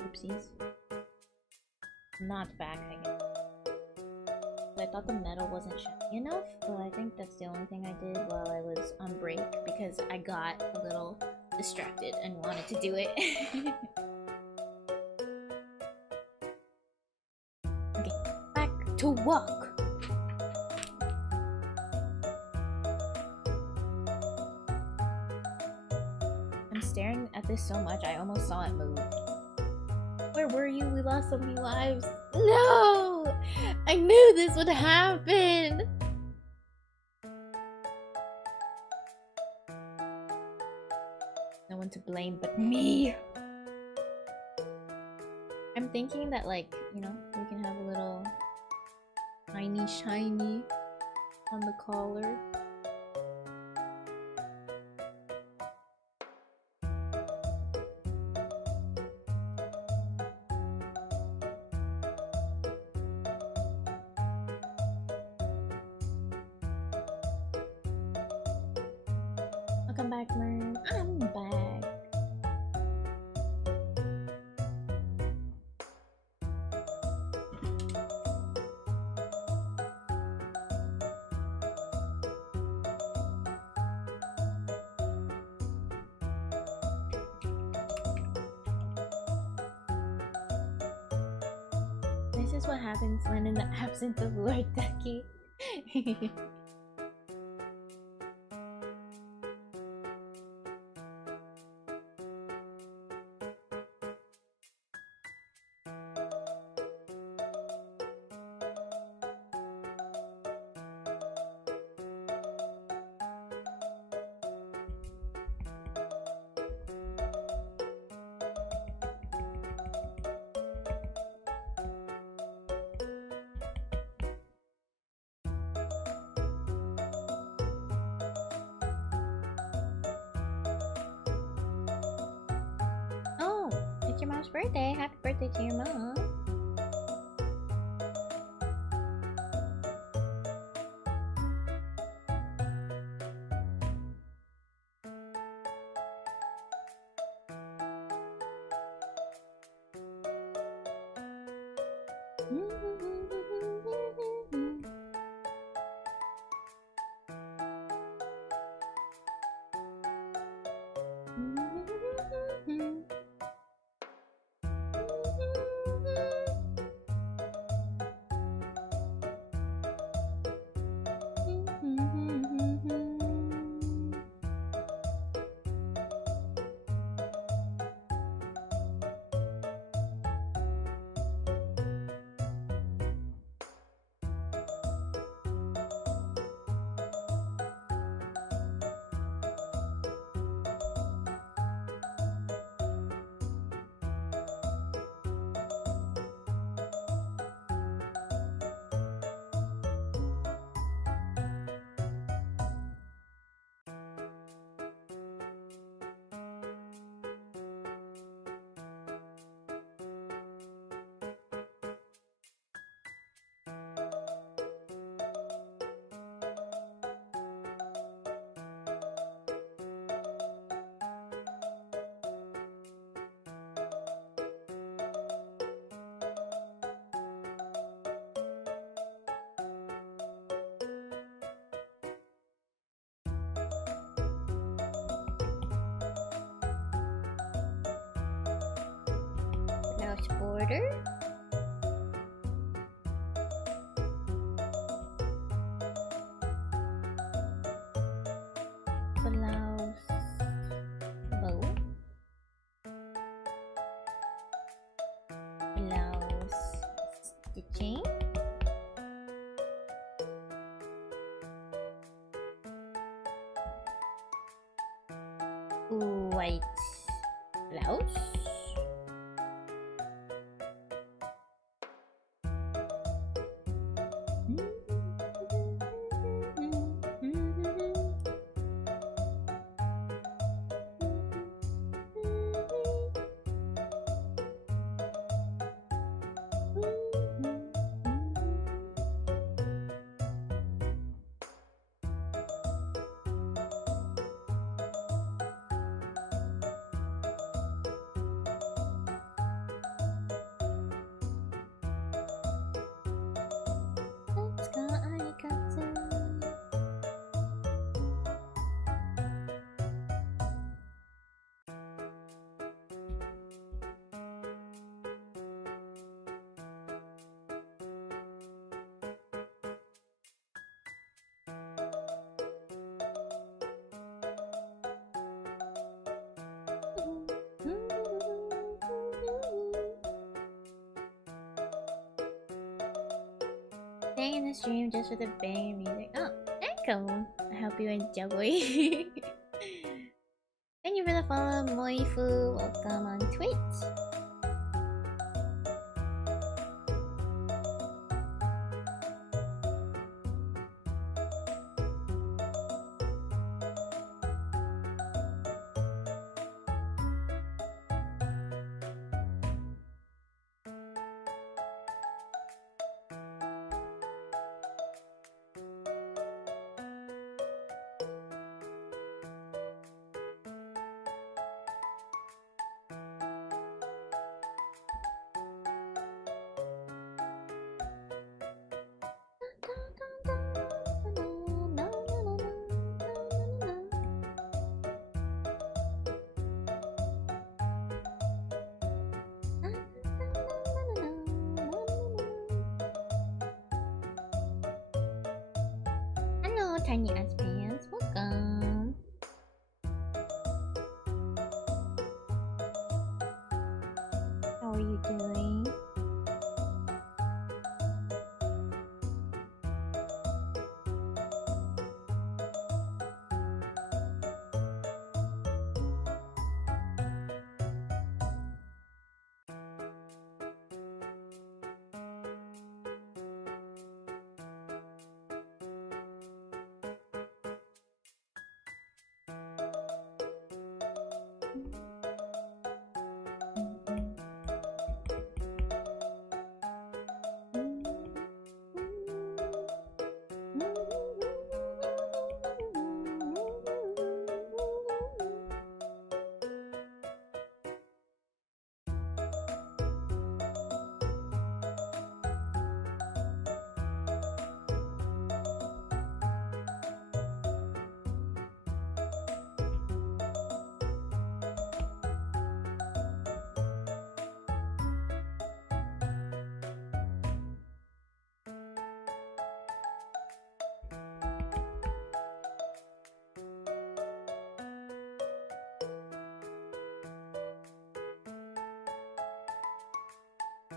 Oopsies. I'm not back, I guess. I thought the metal wasn't shiny enough, but I think that's the only thing I did while I was on break because I got a little distracted and wanted to do it. Okay, back to work. I'm staring at this so much, I almost saw it move. Where were you? We lost so many lives. No! I knew this would happen! No one to blame but me. I'm thinking that, like, you know, we can have a little tiny shiny on the collar. Welcome back, Merm. I'm back. This is what happens when in the absence of Lord Ducky. Oh, it's your mom's birthday. Happy birthday to your mom. Blouse border. Blouse bow. Blouse stitching. White blouse. staying in the stream just for the banging music. Oh, echo. I hope you enjoy. Thank you for the follow, Moifu. Welcome on Twitch. Hello, tiny ass pants. Welcome. How are you doing?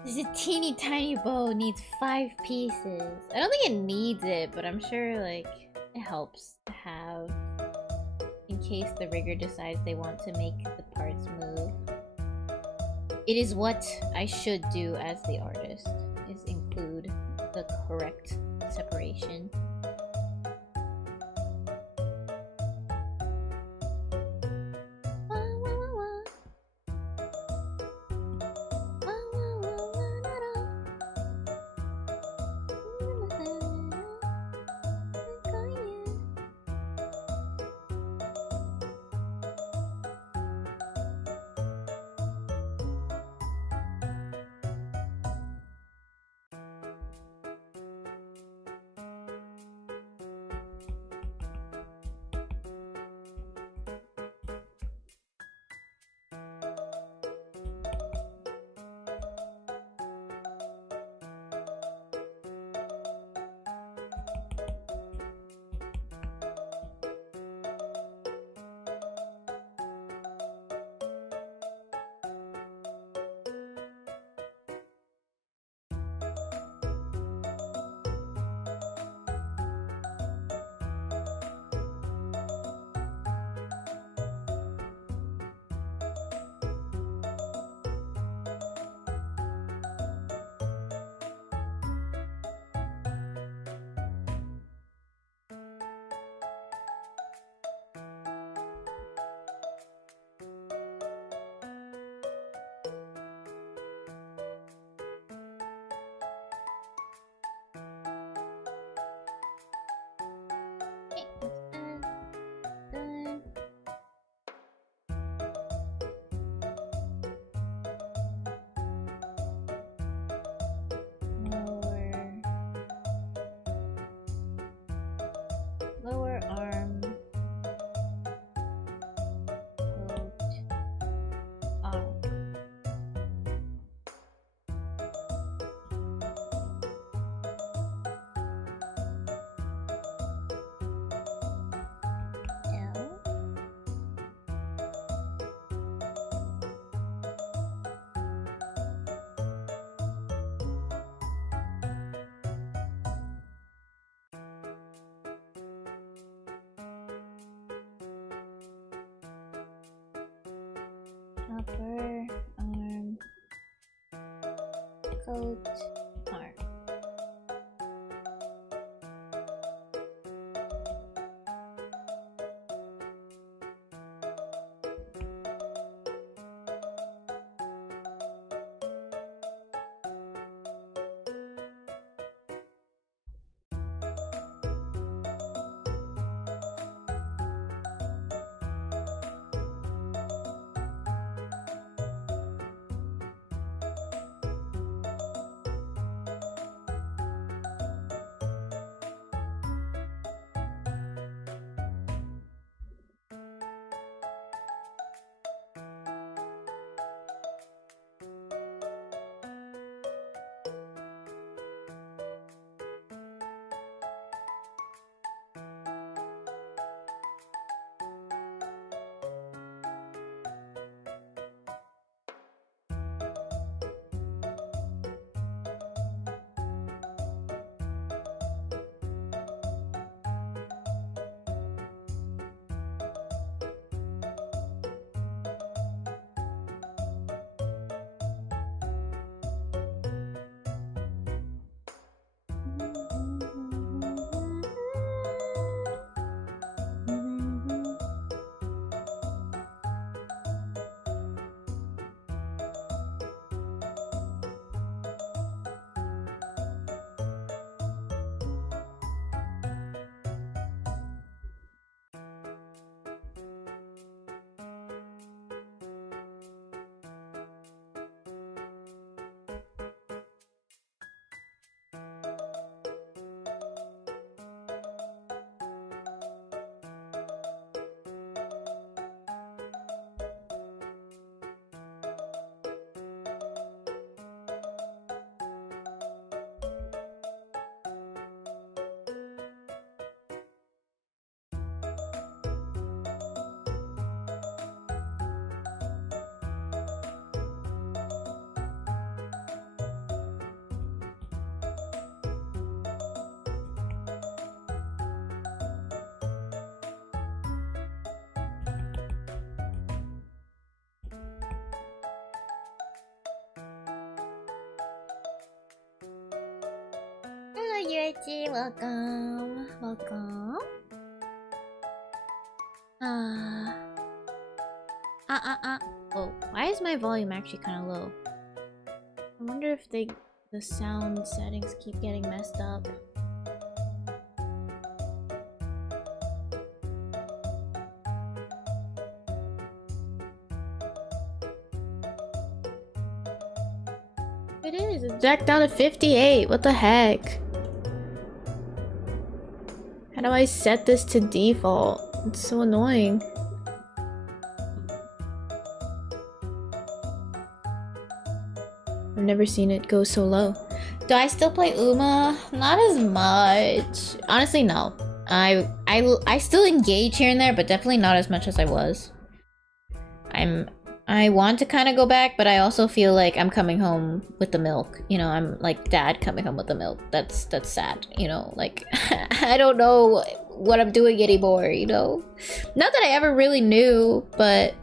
This is a teeny tiny bow, needs 5 pieces. I don't think it needs it, but I'm sure like it helps to have in case the rigger decides they want to make the parts move. It is what I should do as the artist, is include the correct separation. upper arm, coat, arm. Hello, Yuichi. Welcome. Welcome. Oh, why is my volume actually kind of low? I wonder if the sound settings keep getting messed up. It is. It's jacked down to 58. What the heck? How do I set this to default? It's so annoying. I've never seen it go so low. Do I still play Uma? Not as much. Honestly, no. I still engage here and there, but definitely not as much as I was. I want to kind of go back, but I also feel like I'm coming home with the milk. You know, I'm like dad coming home with the milk. That's sad, you know, like I don't know what I'm doing anymore, you know? Not that I ever really knew, but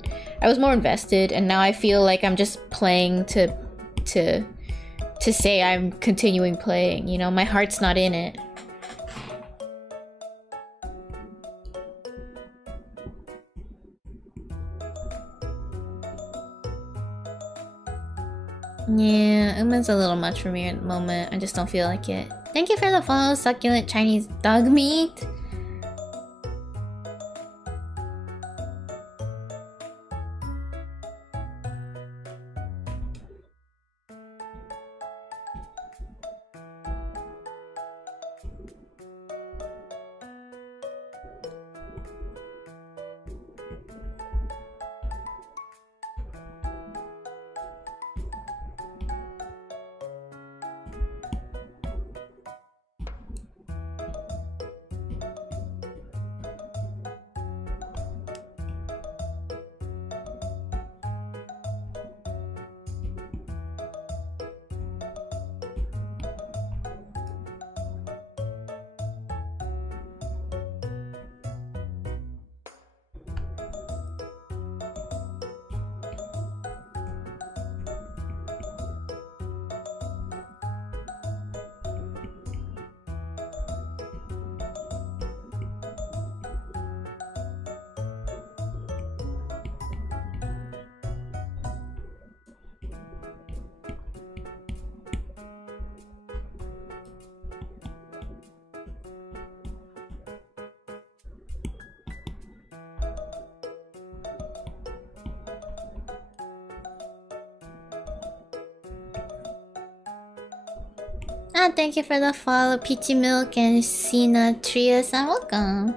I was more invested, and now I feel like I'm just playing to say I'm continuing playing, you know? My heart's not in it. Yeah, Uma's a little much for me at the moment. I just don't feel like it. Thank you for the follow, succulent Chinese dog meat. Ah, thank you for the follow, Peachy Milk and Sina Trias. Welcome.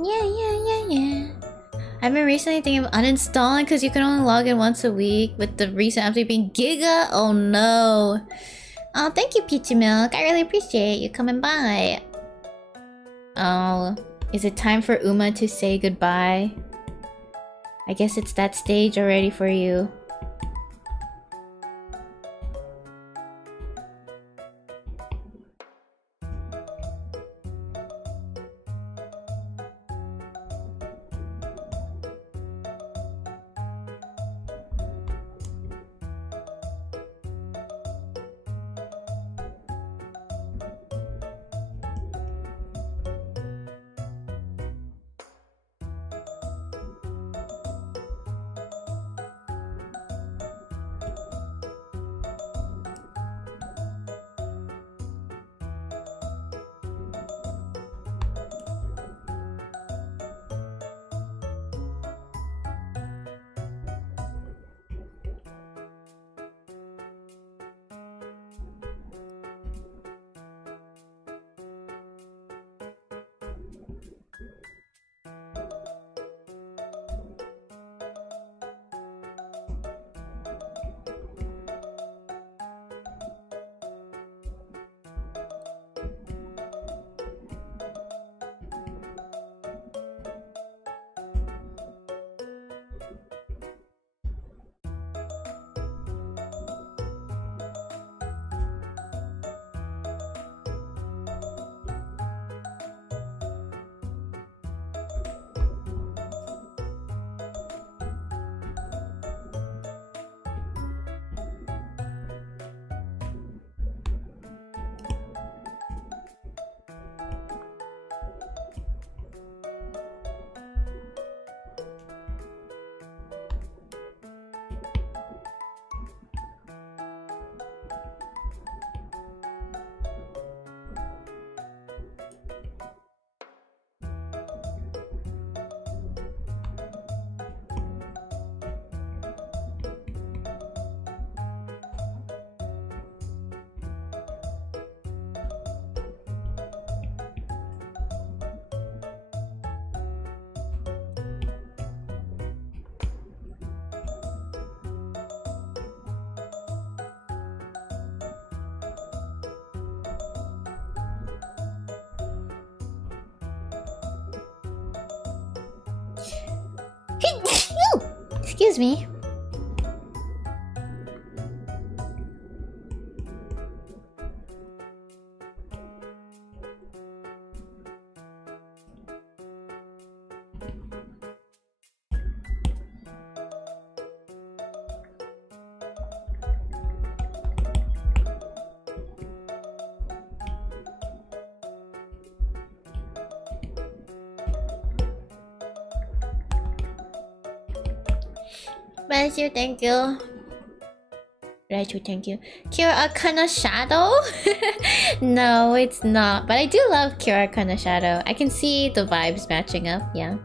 Yeah. I've been recently thinking of uninstalling because you can only log in once a week with the recent update being Giga. Oh no. Oh, thank you, Peachy Milk. I really appreciate you coming by. Oh, is it time for Uma to say goodbye? I guess it's that stage already for you. Excuse me. Raichu, thank you. Raichu, thank you. Cure Arcana Shadow? No, it's not. But I do love Cure Arcana Shadow. I can see the vibes matching up, yeah.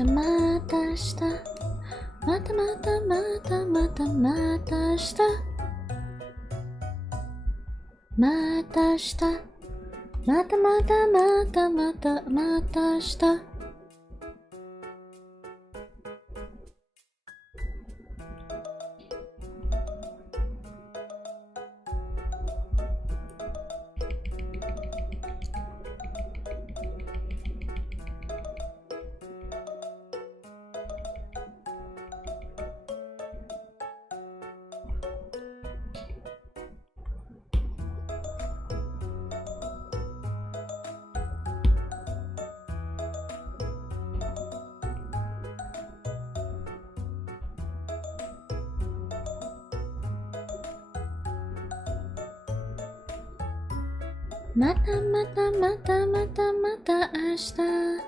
Mata shita. Mata mata mata mata mata shita. Mata shita. Mata mata mata mata mata shita. Mata mata mata mata mata ashita.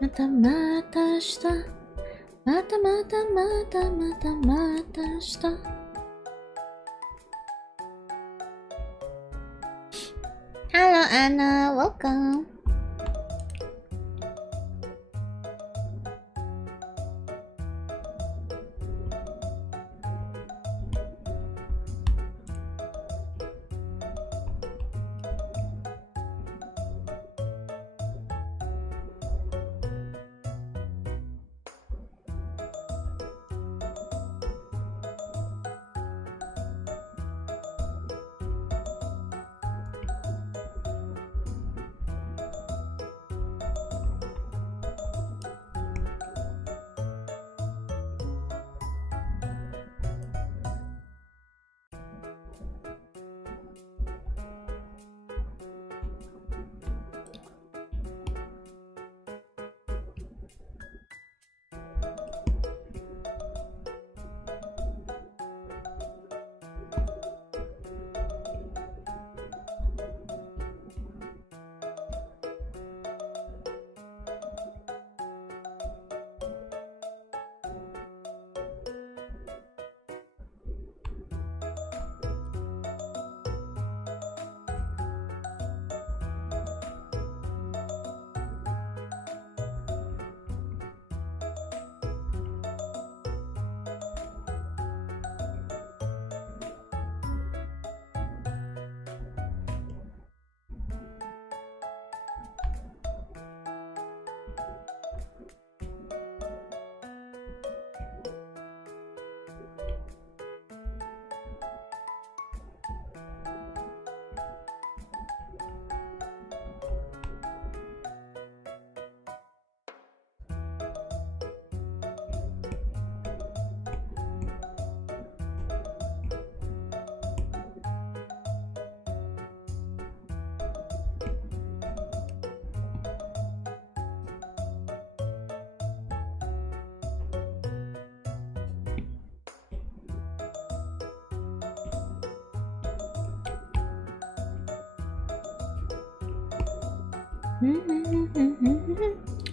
Mata mata ashita. Mata mata mata mata mata ashita. Hello Anna, welcome.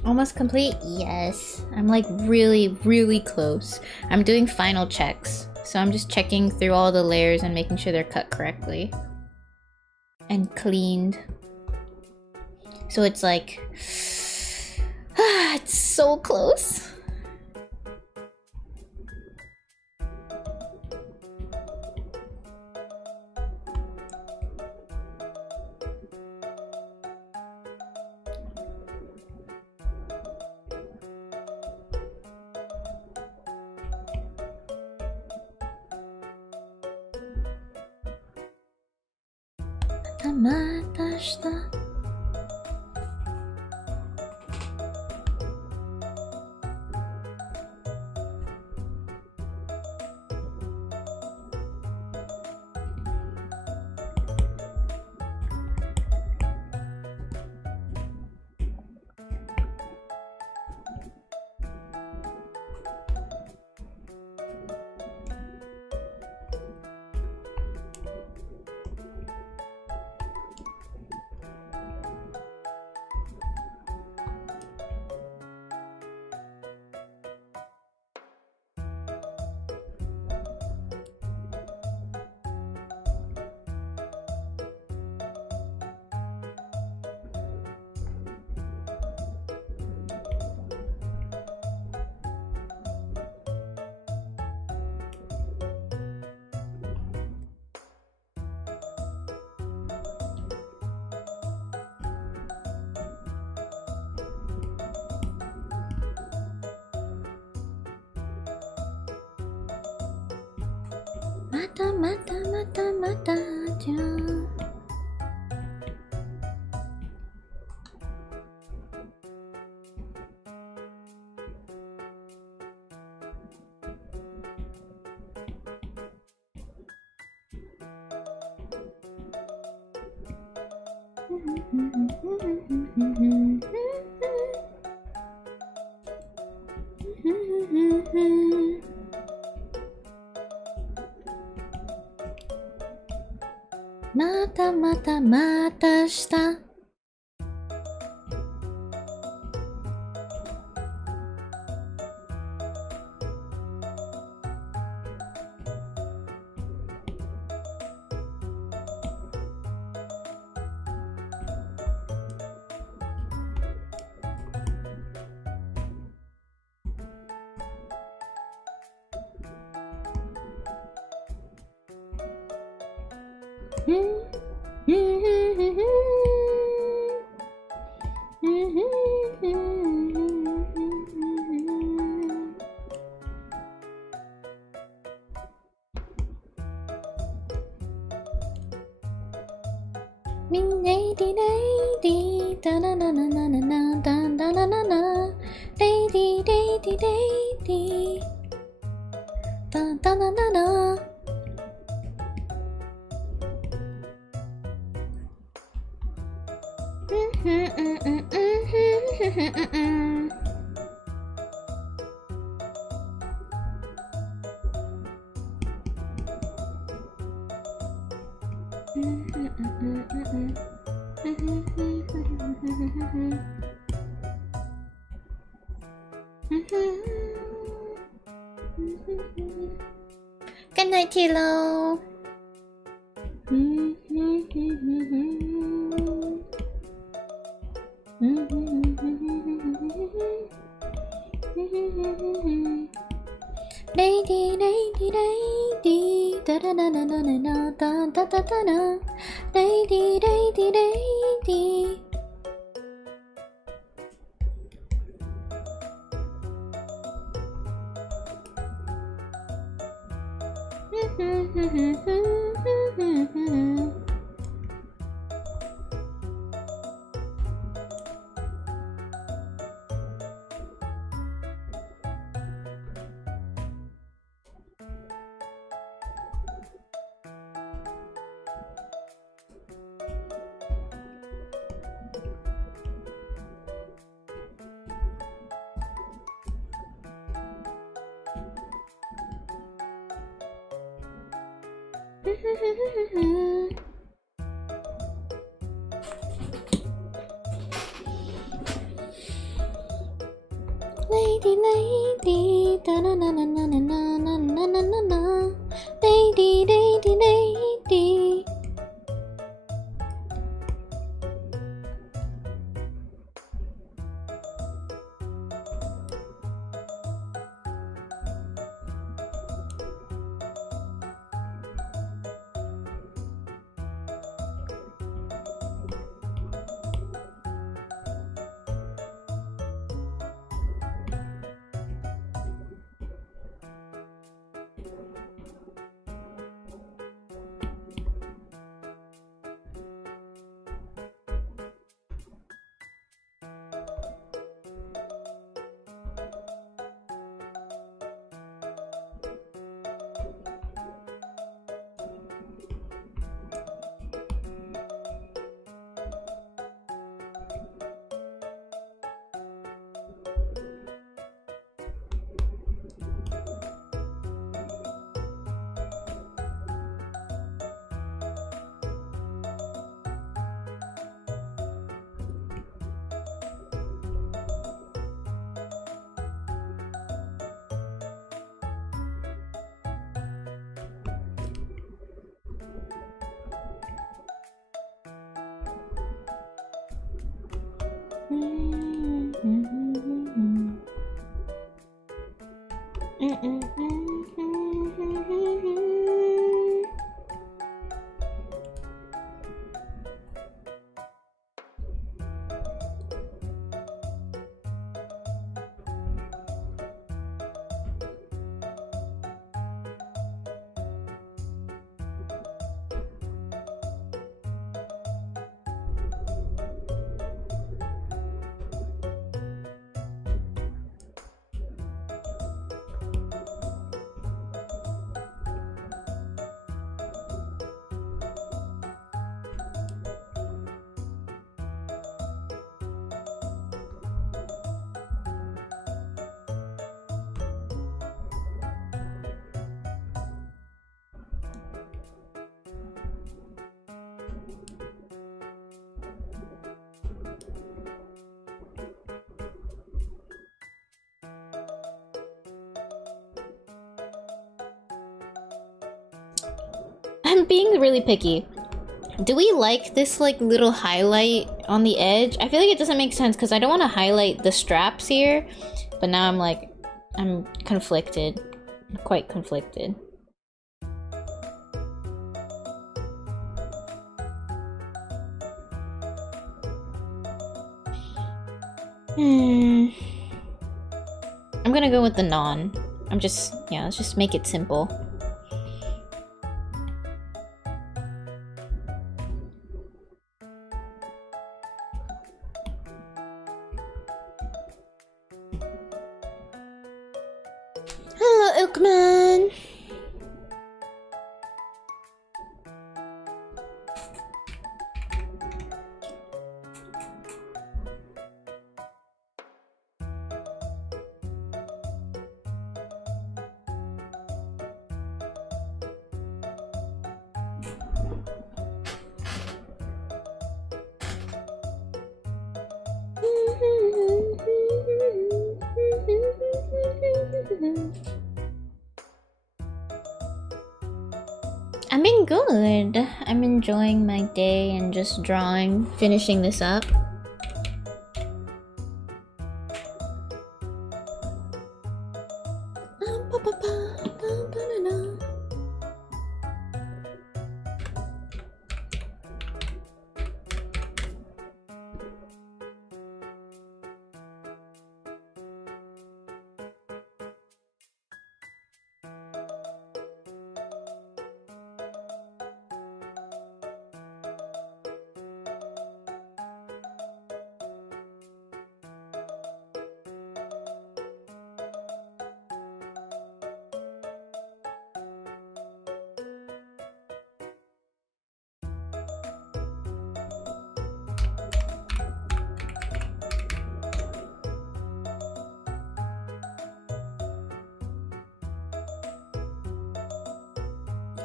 Almost complete? Yes. I'm like really close. I'm doing final checks. So I'm just checking through all the layers and making sure they're cut correctly. And cleaned. So it's like... it's so close. Mata aja. Mata shita. Good night, Tilo. lady, lady, da na na na na na na na na na na, lady, lady, lady. I'm being really picky. Do we like this like little highlight on the edge? I feel like it doesn't make sense because I don't want to highlight the straps here, but now I'm conflicted. I'm quite conflicted. I'm gonna go with the non. Let's just make it simple. Hello, Ilkman! I've been good. I'm enjoying my day and just drawing, finishing this up.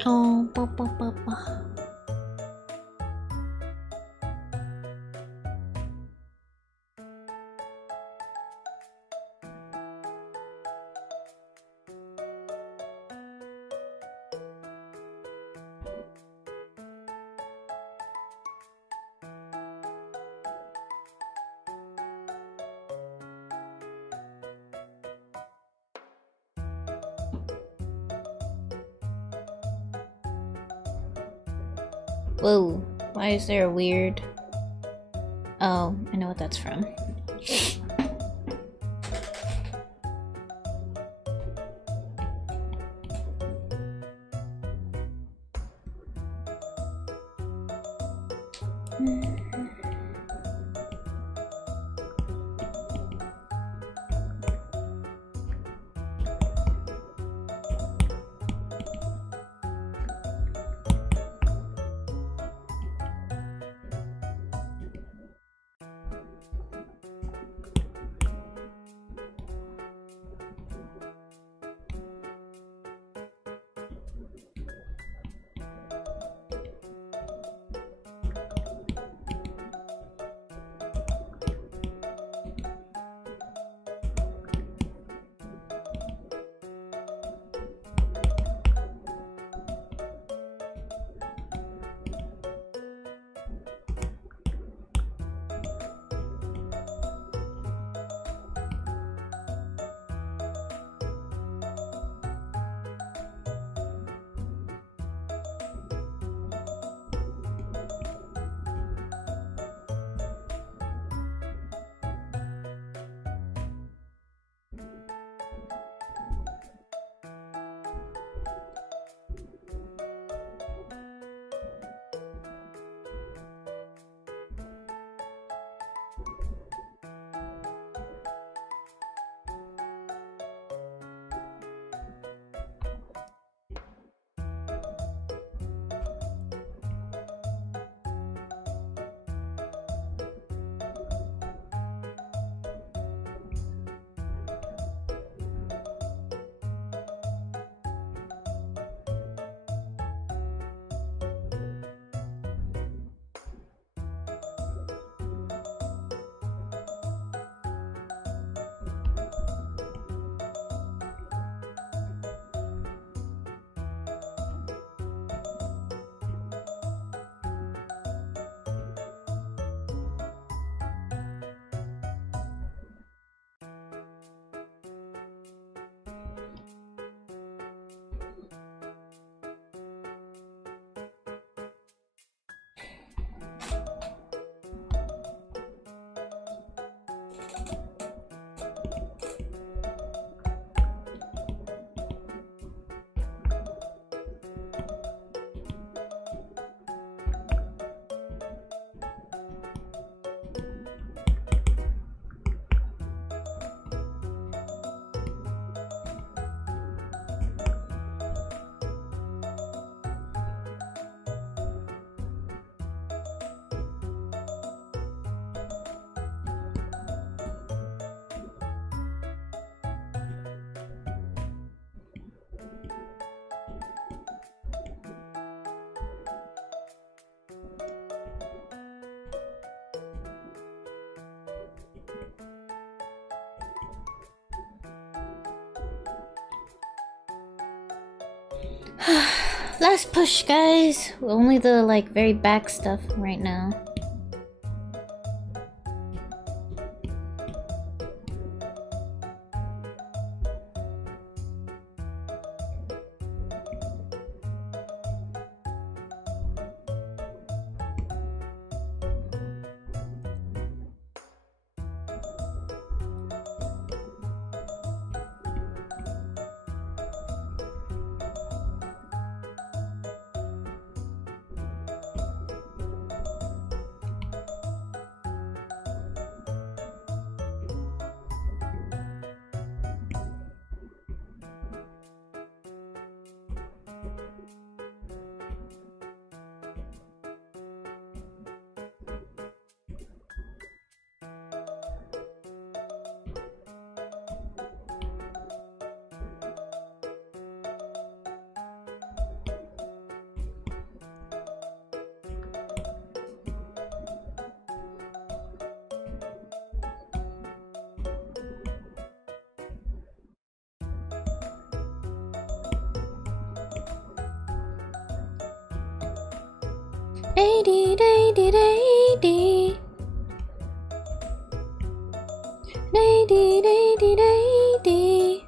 Oh, papa. Whoa, why is there a weird... Oh, I know what that's from. Last push, guys. Only the like very back stuff right now. Day day day day day. Day day day day day day.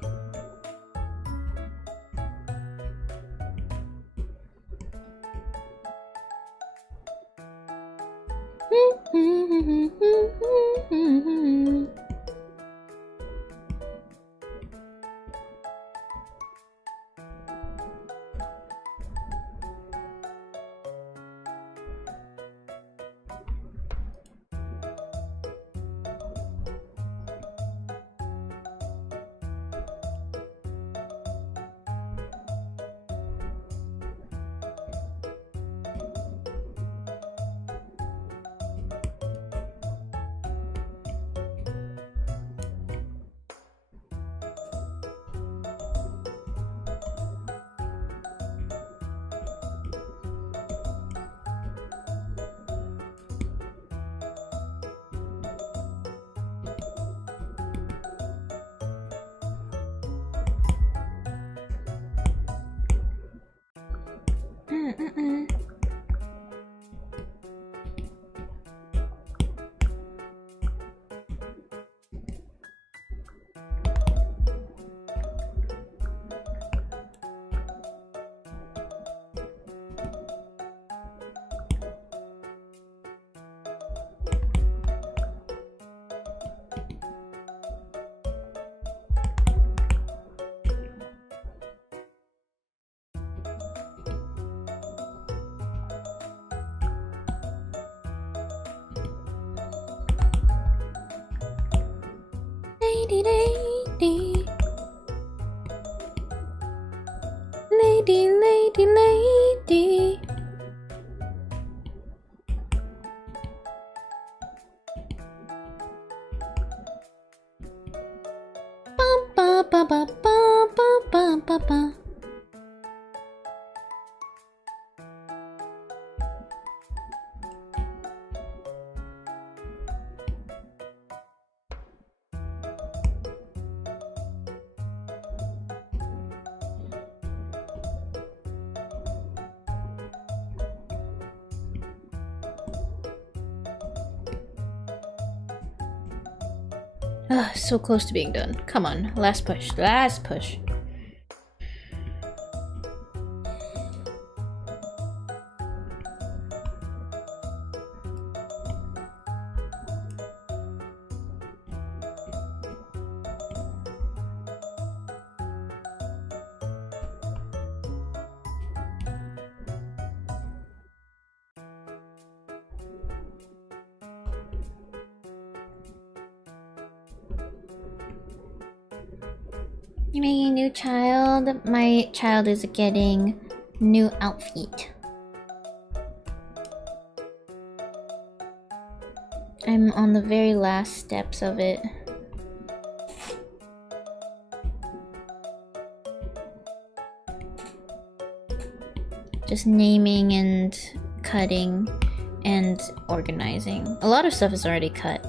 Lady, lady. Lady, lady, lady. Ba ba ba ba ba ba ba ba ba. Ah, so close to being done. Come on, last push, last push. You're making a new child? My child is getting new outfit. I'm on the very last steps of it. Just naming and cutting and organizing. A lot of stuff is already cut.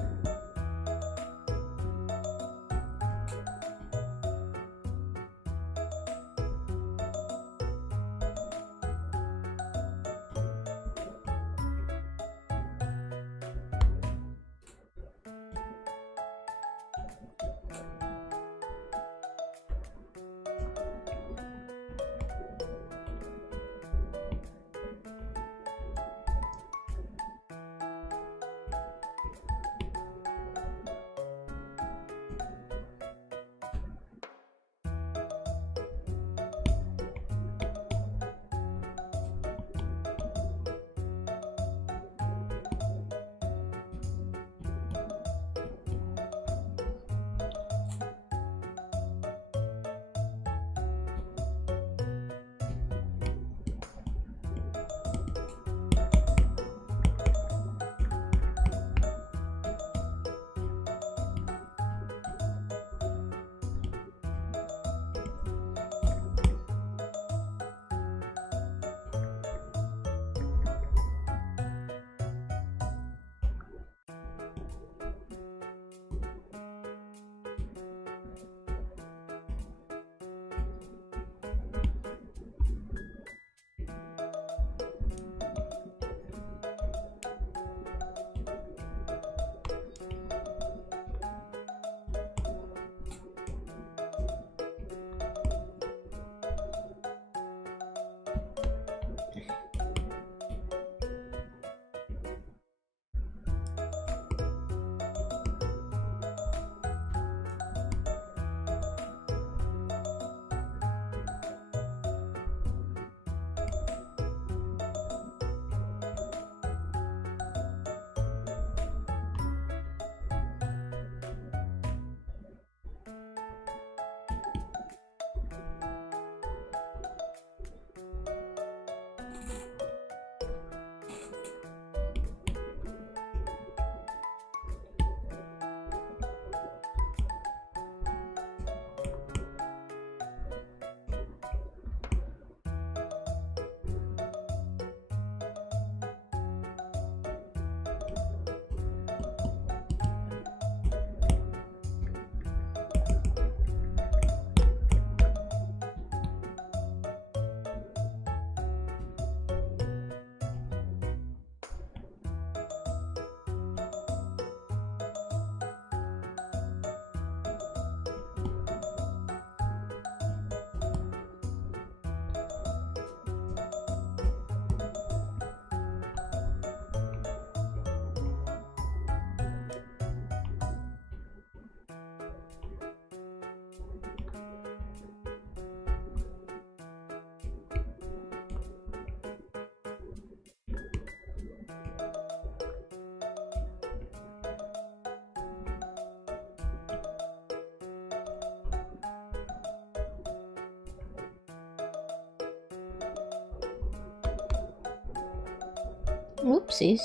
Whoopsies.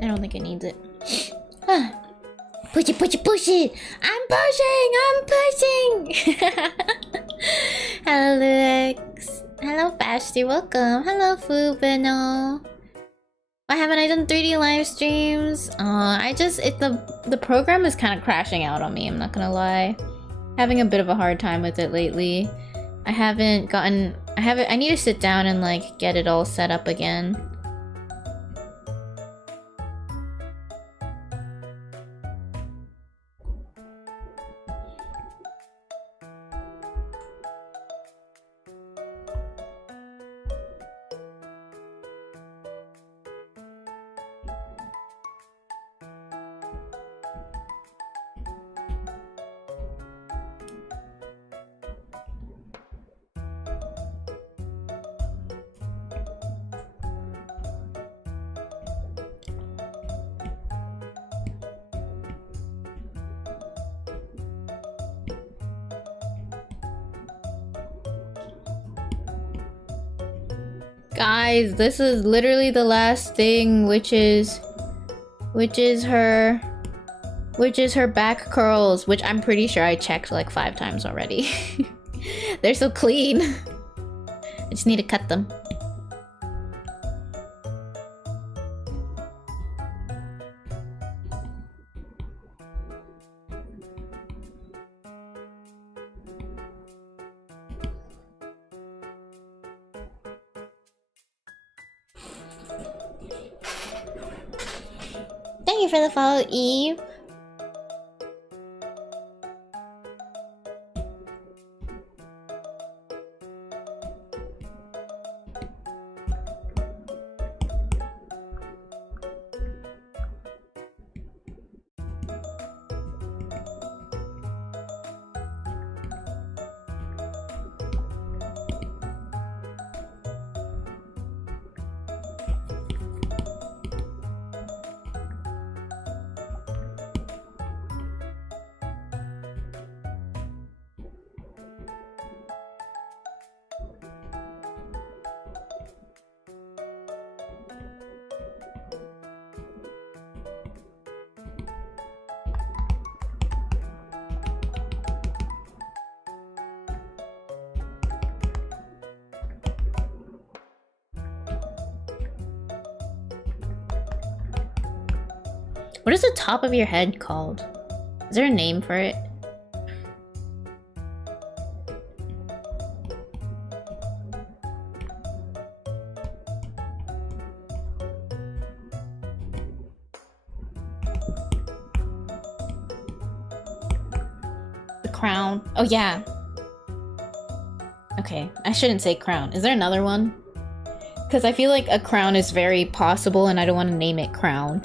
I don't think it needs it. Push it, push it, push it! I'm pushing! Hello, Lux. Hello, Basti, welcome. Hello, Fubino. Why haven't I done 3D live streams? The program is kind of crashing out on me, I'm not gonna lie. Having a bit of a hard time with it lately. I need to sit down and like get it all set up again. Guys, this is literally the last thing, which is her back curls, which I'm pretty sure I checked like 5 times already. They're so clean. I just need to cut them. Thank you for the follow, Eve. What is the top of your head called? Is there a name for it? The crown. Oh yeah. Okay, I shouldn't say crown. Is there another one? Because I feel like a crown is very possible and I don't want to name it crown.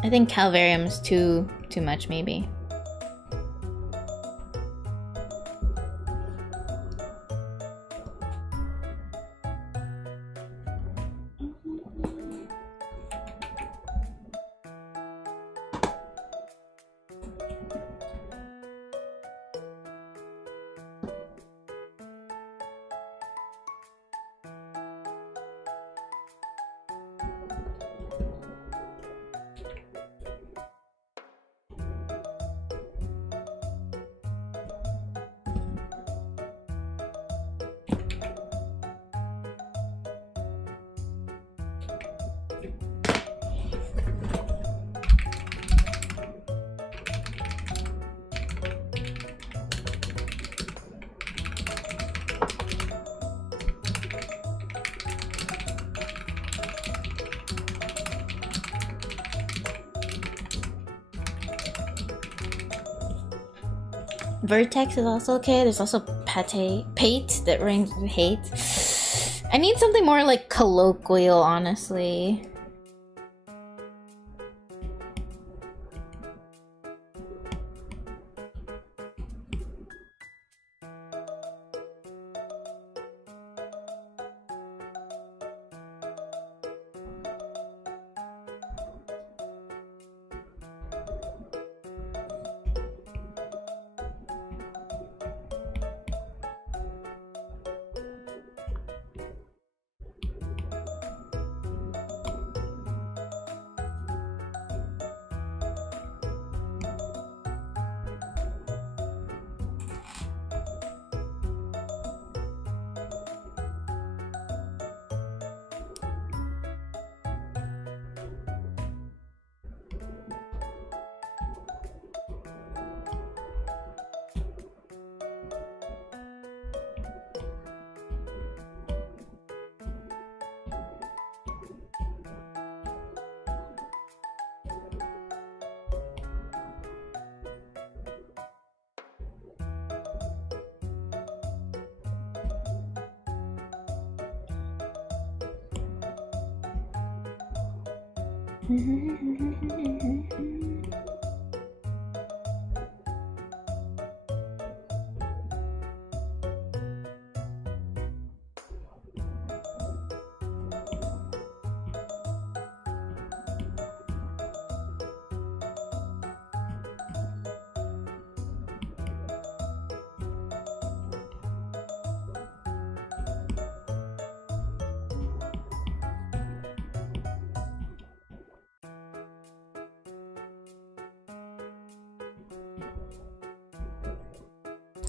I think Calvarium's too much, maybe. Vertex is also okay. There's also Pate that rhymes with hate. I need something more like colloquial, honestly.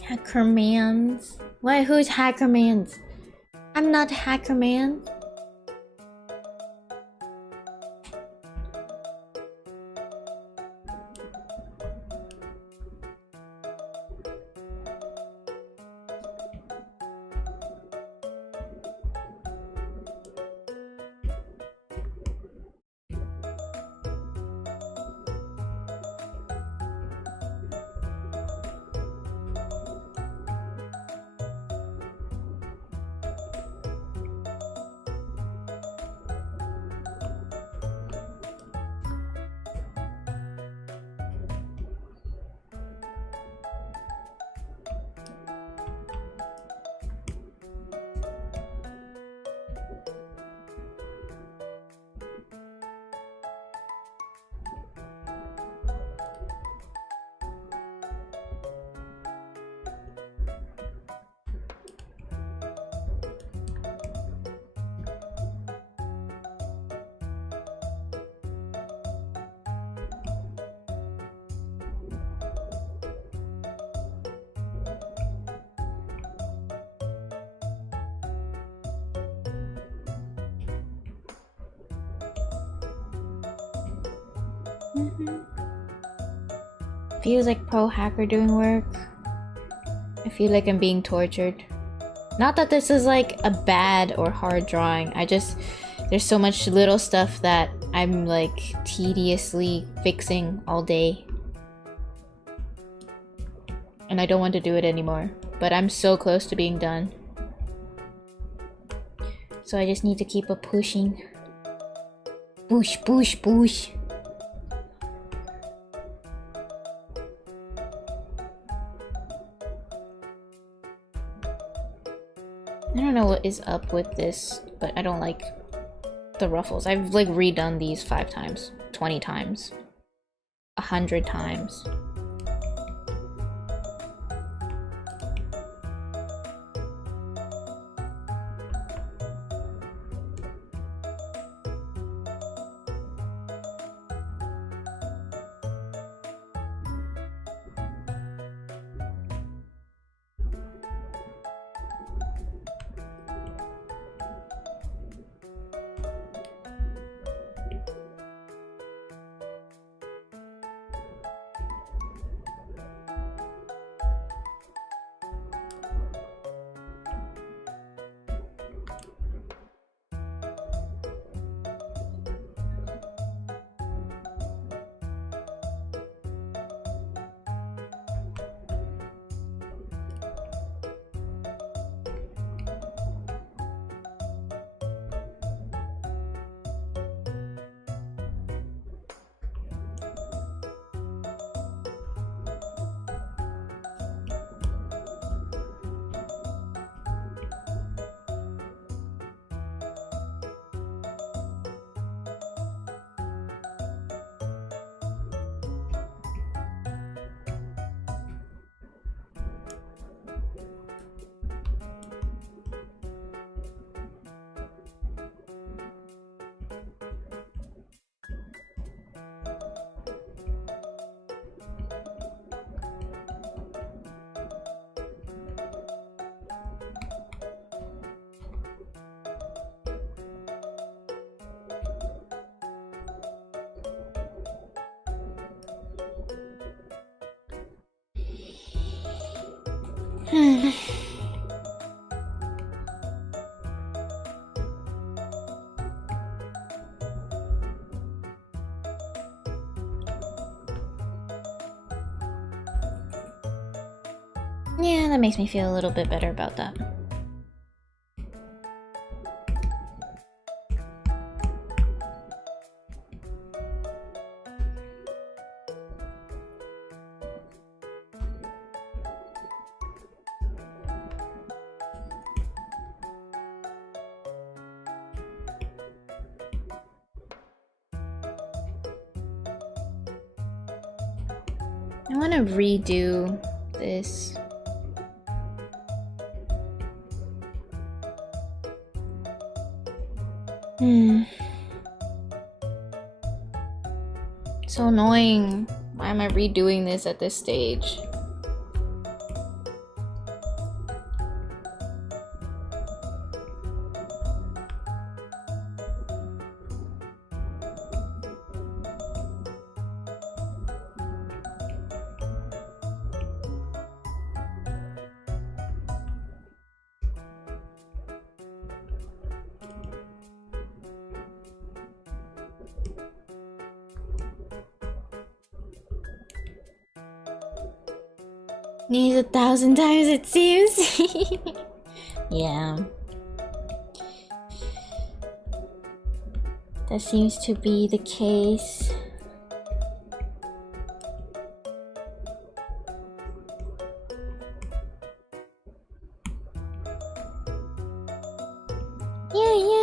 Hackermans? Why? Who's Hackermans? I'm not Hackerman. Feels like pro hacker doing work. I feel like I'm being tortured. Not that this is like a bad or hard drawing. There's so much little stuff that I'm like tediously fixing all day. And I don't want to do it anymore. But I'm so close to being done. So I just need to keep it pushing. Push, push, push. I don't know what is up with this, but I don't like the ruffles. I've like redone these 5 times, 20 times, 100 times. Yeah, that makes me feel a little bit better about that. I want to redo this. So annoying. Why am I redoing this at this stage? Needs 1,000 times it seems. Yeah. That seems to be the case. Yeah.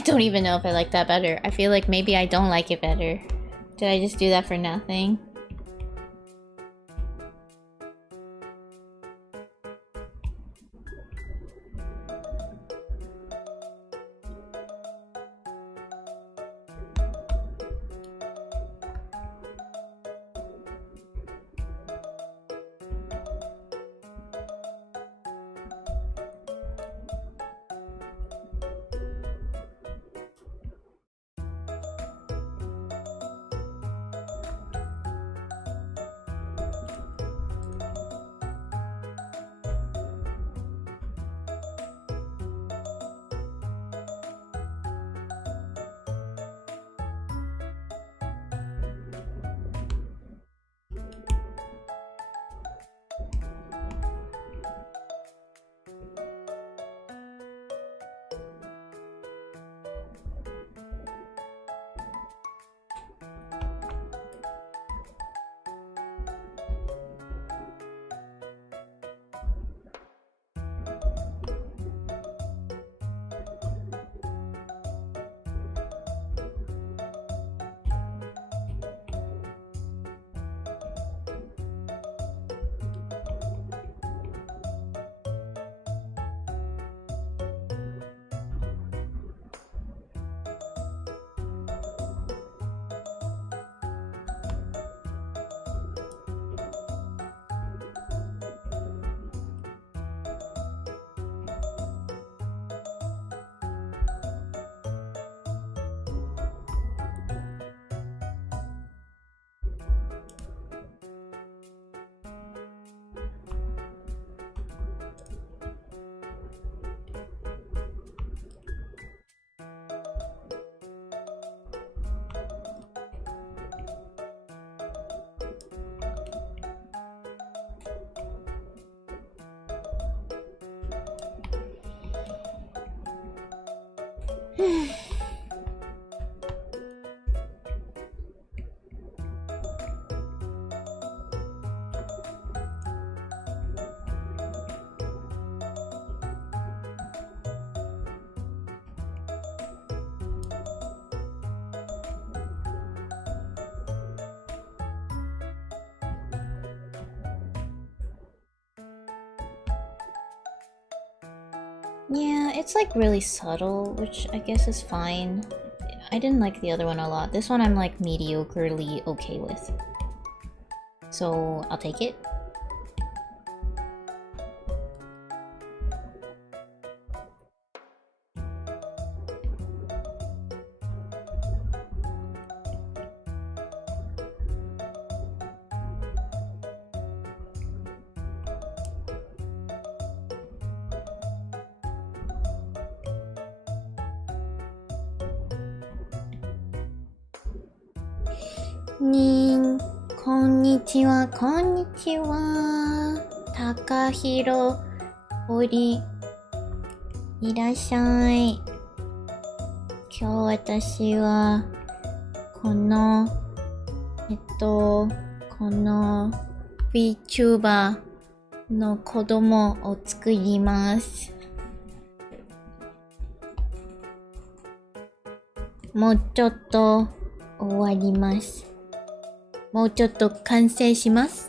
I don't even know if I like that better. I feel like maybe I don't like it better. Did I just do that for nothing? Yeah, it's like really subtle, which I guess is fine. I didn't like the other one a lot. This one I'm like mediocrely okay with. So I'll take it. Konnichiwa, konnichiwa. Takahiro, Ori, いらっしゃい。今日私はこのvtuber の子供を作ります。もうちょっと終わります。もうちょっと完成します。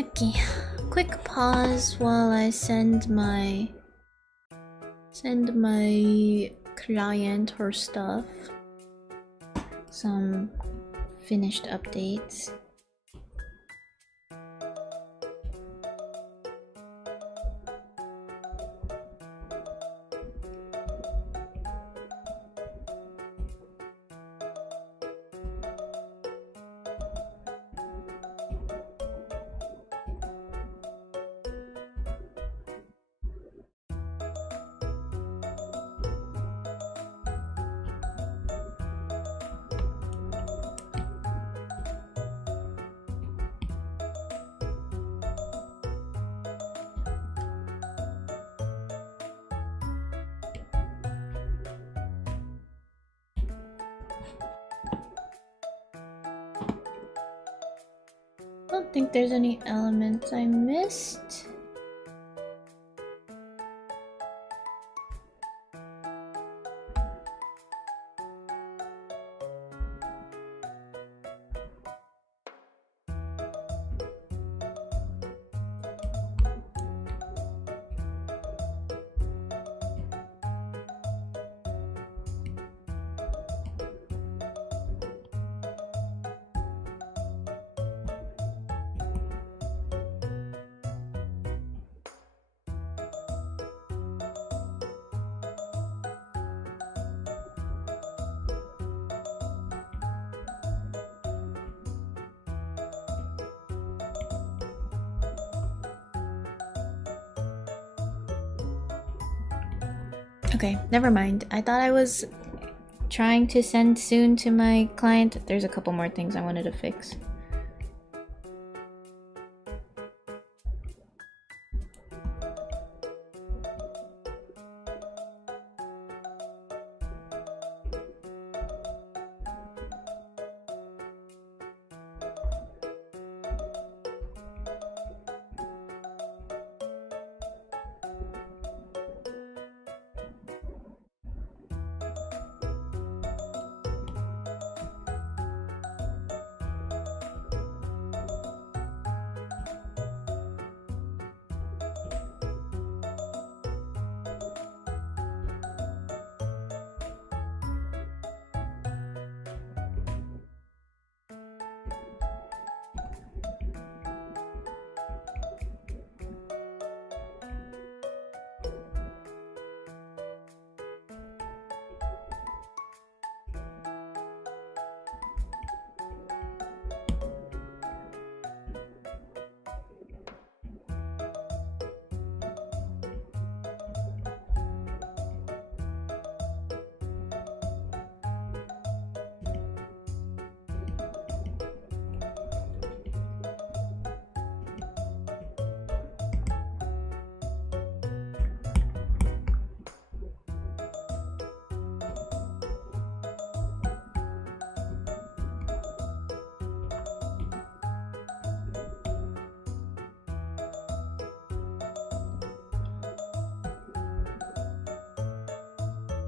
Okay, quick pause while I send my client her stuff. Some finished updates. I don't think there's any elements I missed. Okay, never mind. I thought I was trying to send soon to my client. There's a couple more things I wanted to fix.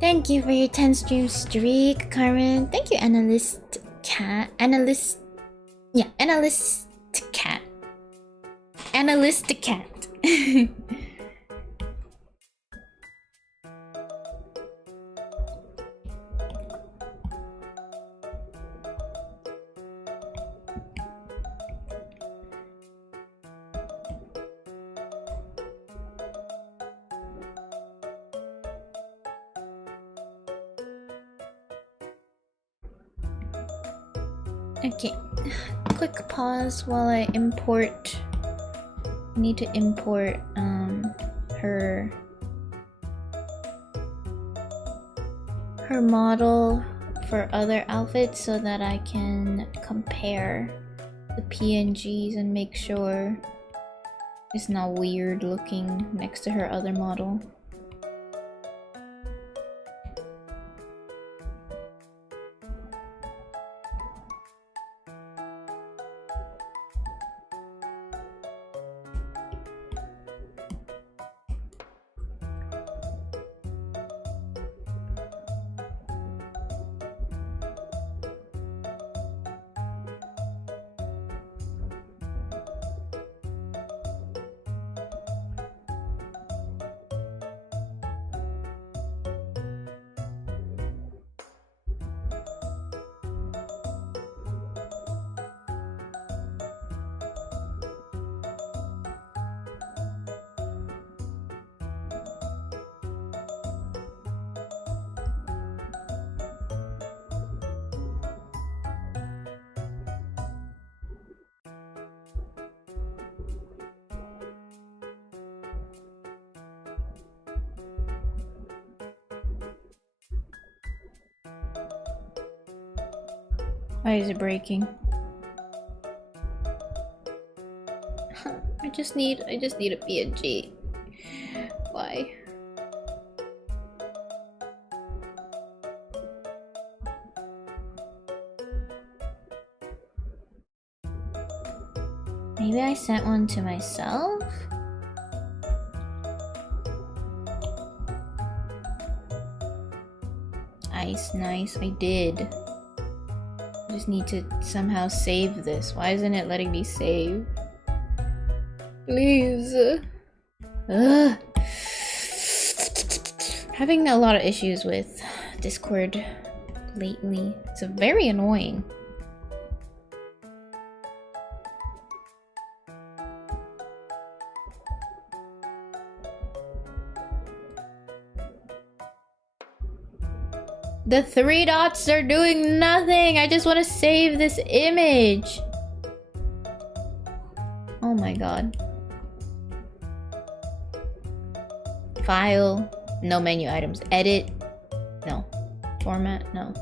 Thank you for your 10 stream streak, Carmen. Thank you, Analyst Cat. Analyst Cat. Analyst Cat. Okay, quick pause while I import. I need to import her model for other outfits so that I can compare the PNGs and make sure it's not weird looking next to her other model. Why is it breaking? I just need a PNG. Why? Maybe I sent one to myself? Nice, I did. I just need to somehow save this. Why isn't it letting me save? Please. Having a lot of issues with Discord lately. It's very annoying. The 3 dots are doing nothing. I just want to save this image. Oh my god. File. No menu items. Edit. No. Format. No.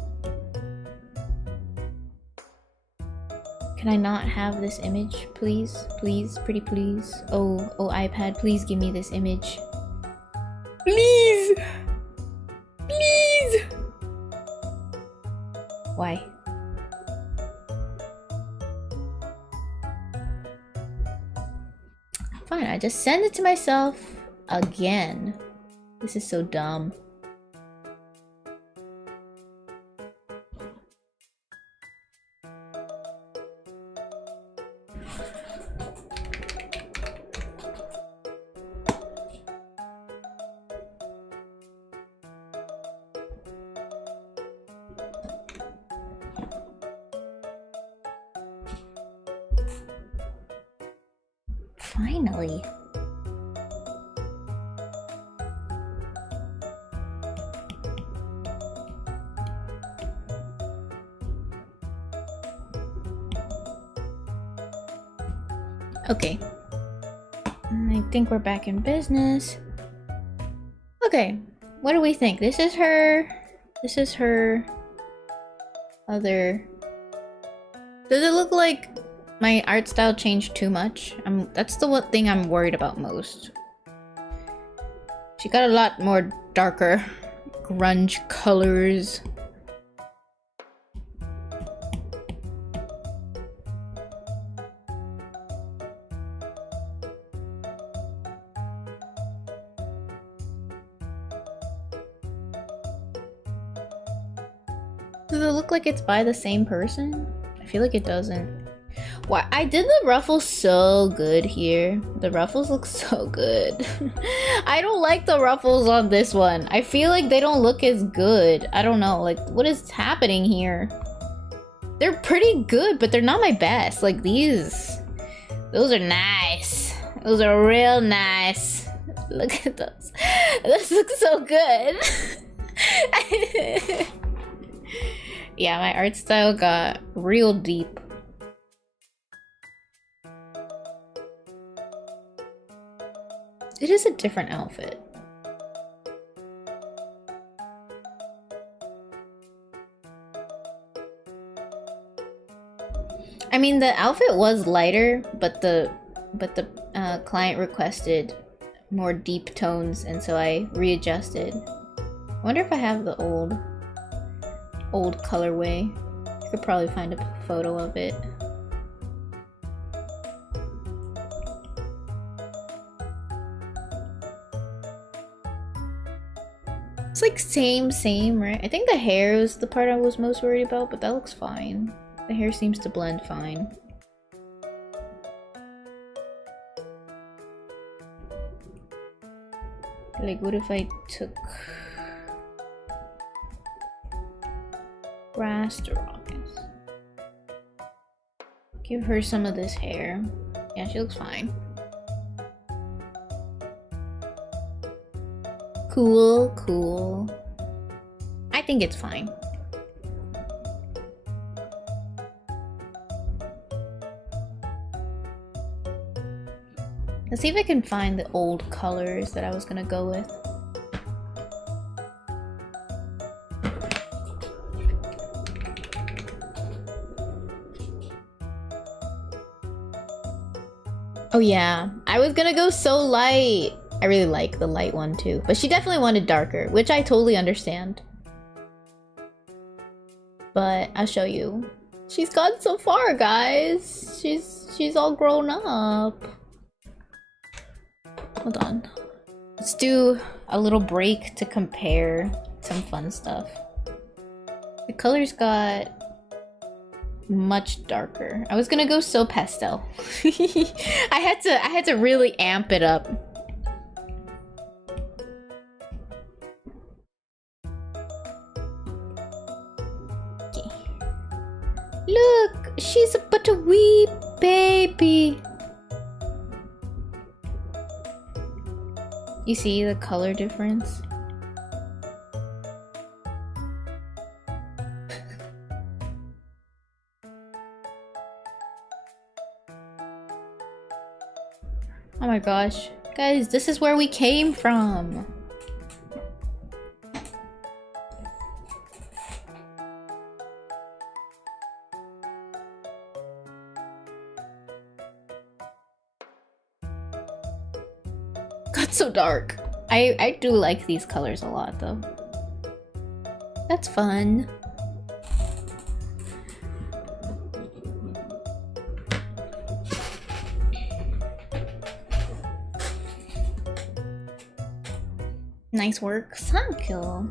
Can I not have this image, please? Please, pretty please. Oh, iPad, please give me this image. Please! Please! Why? Fine, I just send it to myself again. This is so dumb. Finally. Okay. I think we're back in business. Okay. What do we think? This is her. This is her. Other. Does it look like my art style changed too much? That's the one thing I'm worried about most. She got a lot more darker grunge colors. Does it look like it's by the same person? I feel like it doesn't. Why? I did the ruffles so good here. The ruffles look so good. I don't like the ruffles on this one. I feel like they don't look as good. I don't know, like, what is happening here? They're pretty good, but they're not my best. Like these. Those are nice. Those are real nice. Look at those. Those look so good. Yeah, my art style got real deep. It is a different outfit. I mean, the outfit was lighter, but the client requested more deep tones, and so I readjusted. I wonder if I have the old colorway. I could probably find a photo of it. It's like same, right? I think the hair is the part I was most worried about, but that looks fine. The hair seems to blend fine. Like, what if I took grass to rockets? Give her some of this hair. Yeah, she looks fine. Cool. I think it's fine. Let's see if I can find the old colors that I was gonna go with. Oh yeah, I was gonna go so light. I really like the light one too, but she definitely wanted darker, which I totally understand. But I'll show you. She's gone so far, guys. She's all grown up. Hold on. Let's do a little break to compare some fun stuff. The colors got much darker. I was gonna go so pastel. I had to really amp it up. Okay. Look, she's but a wee baby. You see the color difference? Oh my gosh. Guys, this is where we came from. Got so dark. I do like these colors a lot though. That's fun. Nice work. Thank you.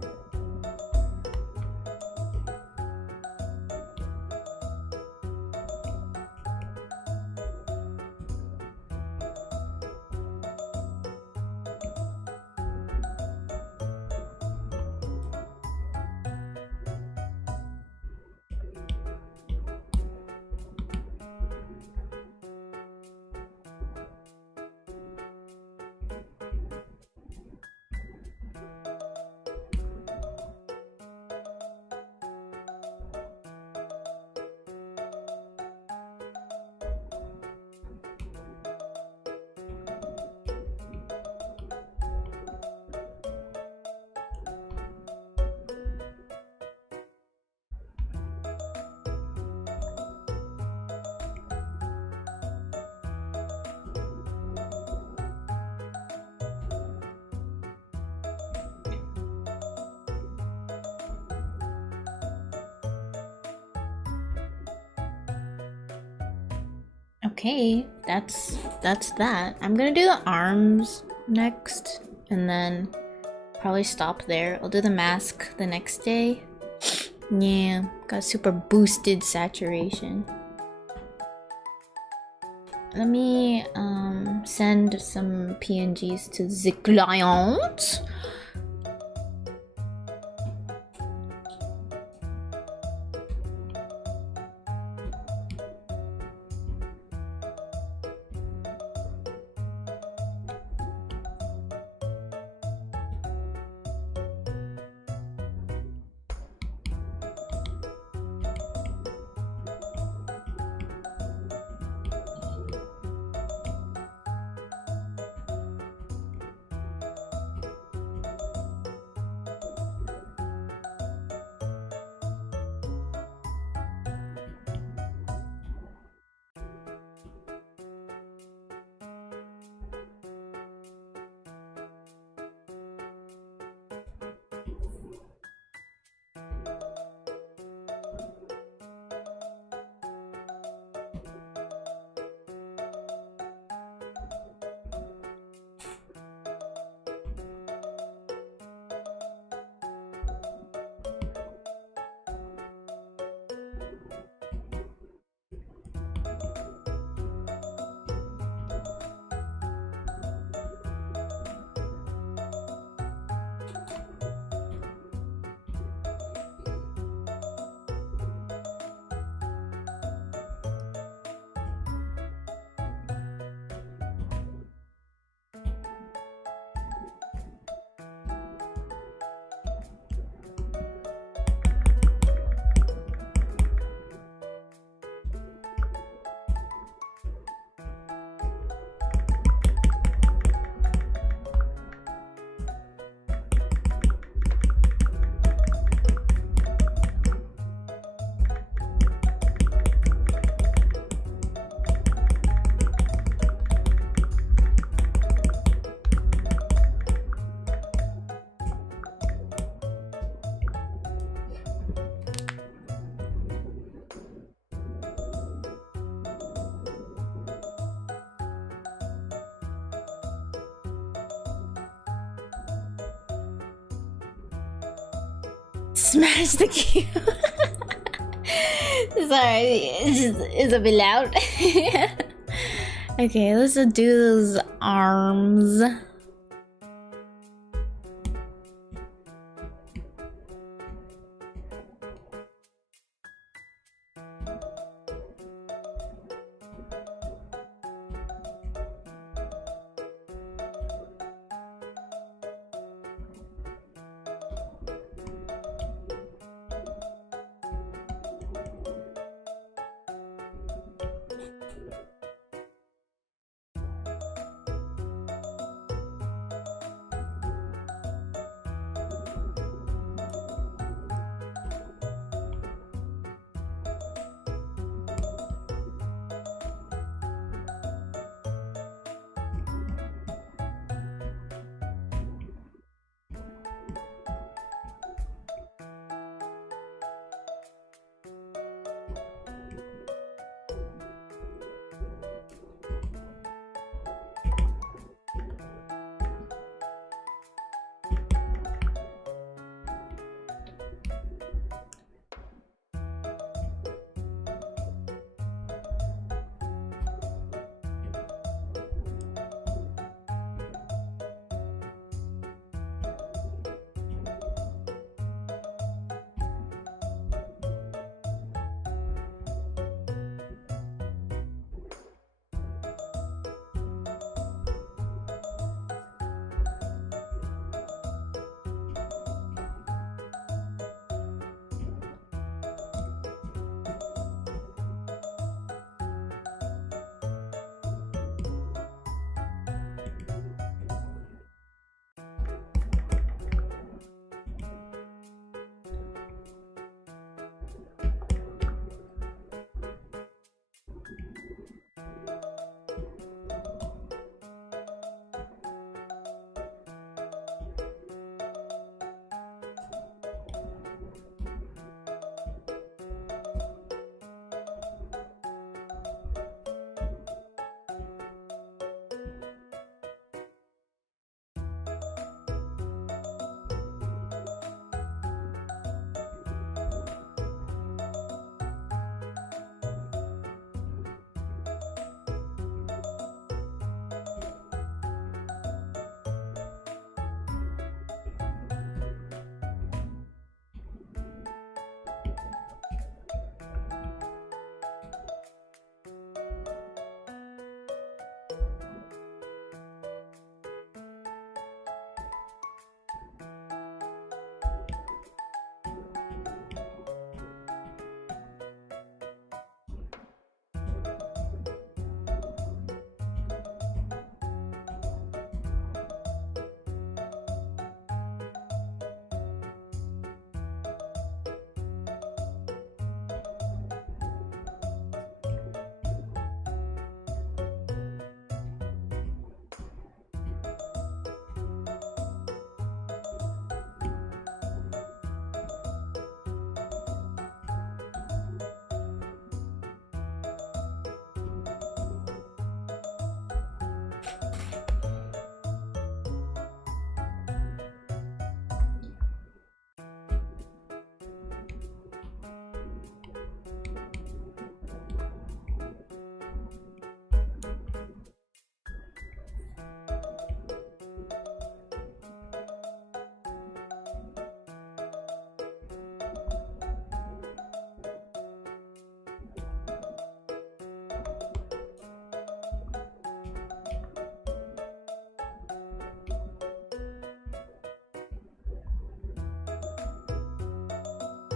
Okay, that's that. I'm gonna do the arms next, and then probably stop there. I'll do the mask the next day. Yeah, got super boosted saturation. Let me send some PNGs to the client. Smash the cube. Sorry, it's a bit loud. Okay, let's do those arms.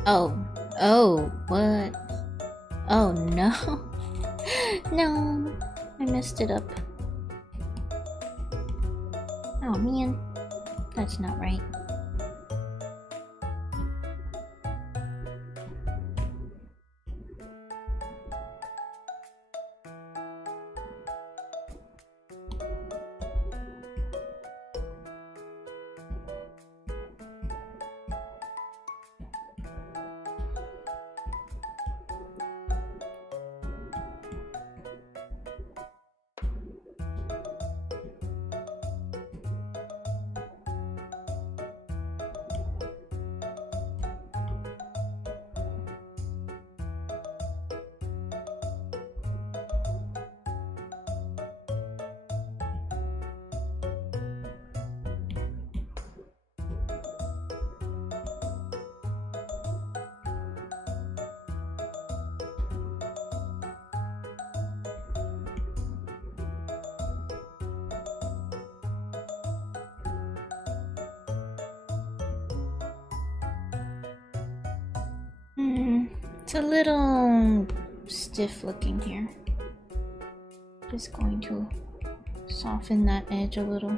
Oh. Oh, what? Oh no. No. I messed it up. Oh man. That's not right. It's a little stiff looking here. Just going to soften that edge a little.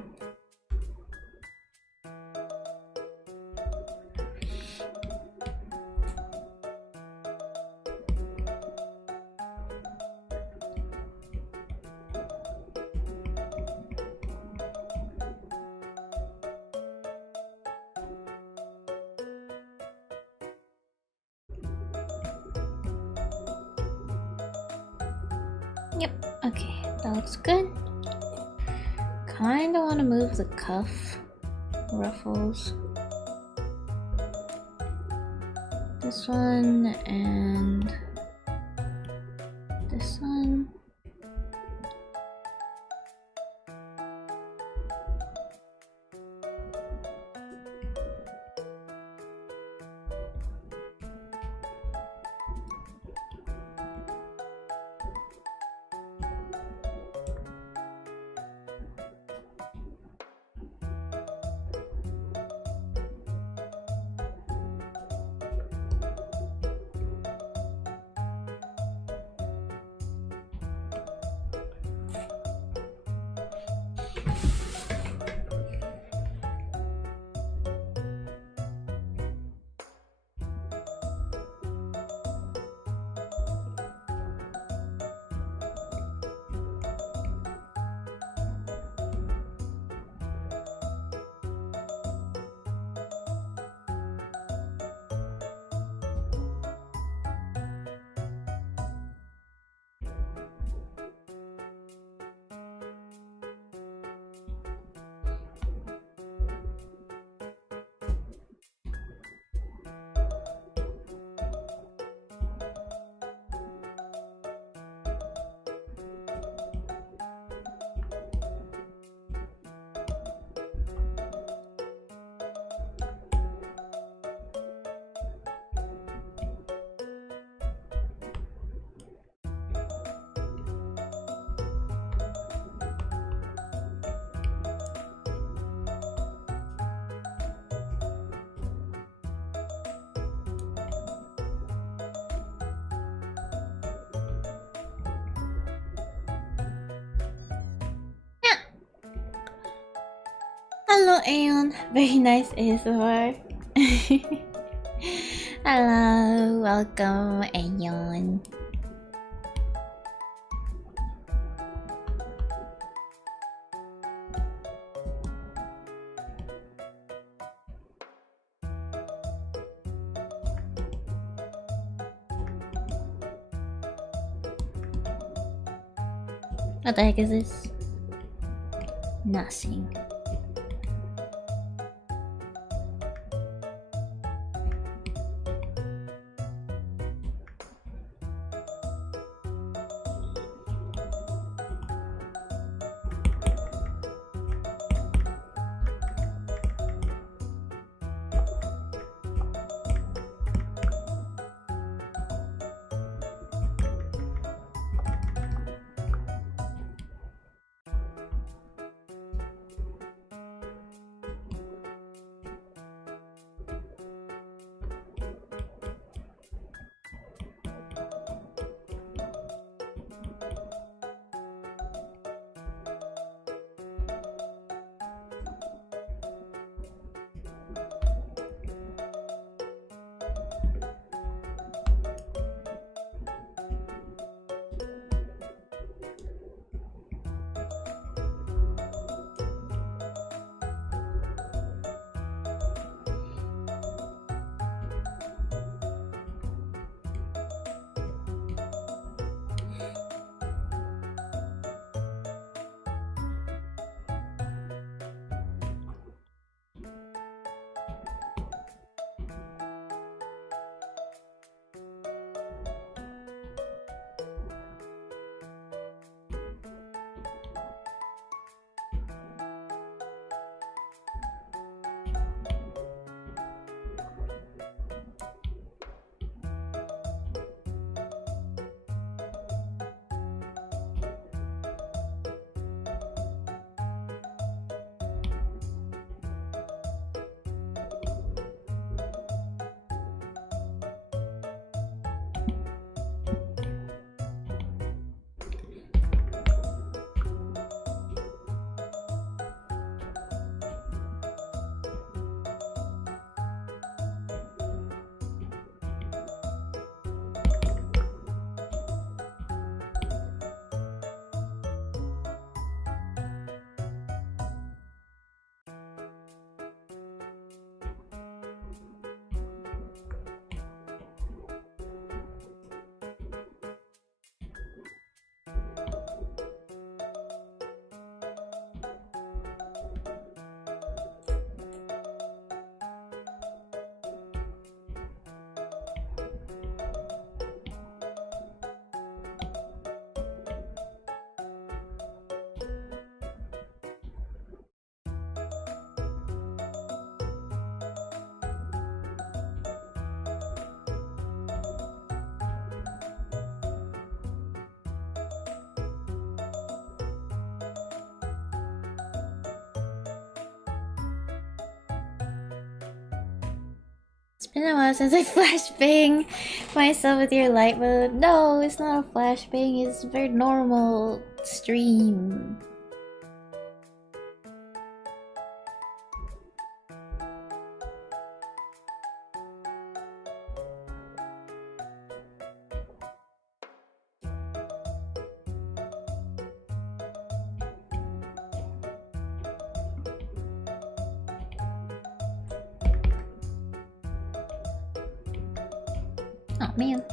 Yep, okay, that looks good. Kinda wanna move the cuff ruffles. This one and this one. Hello, Aeon. Very nice ASMR. Hello, welcome, Aeon. What the heck is this? Nothing. It's been a while since I flashbang myself with your light mode. No, it's not a flashbang, it's a very normal stream. Oh man.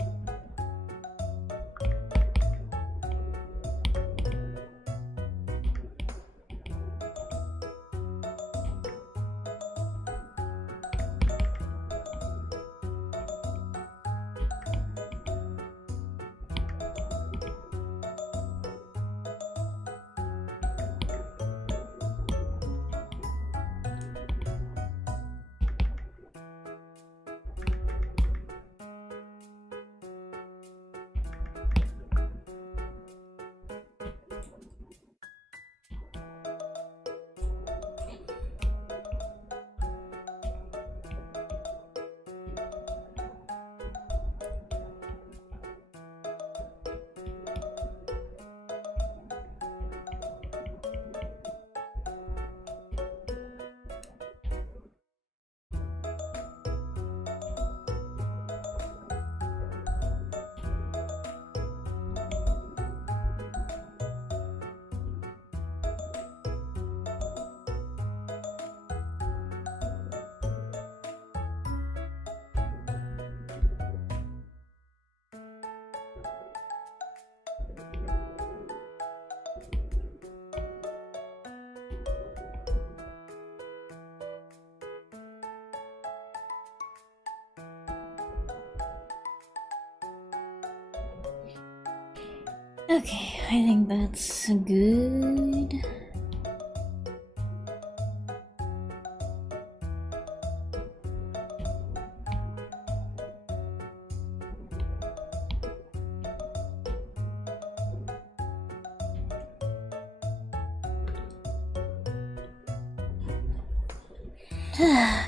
Okay, I think that's good.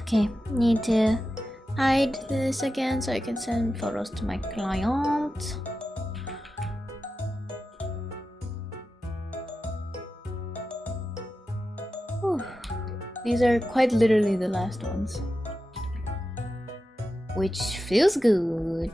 Okay, need to hide this again so I can send photos to my client. Whew. These are quite literally the last ones, which feels good.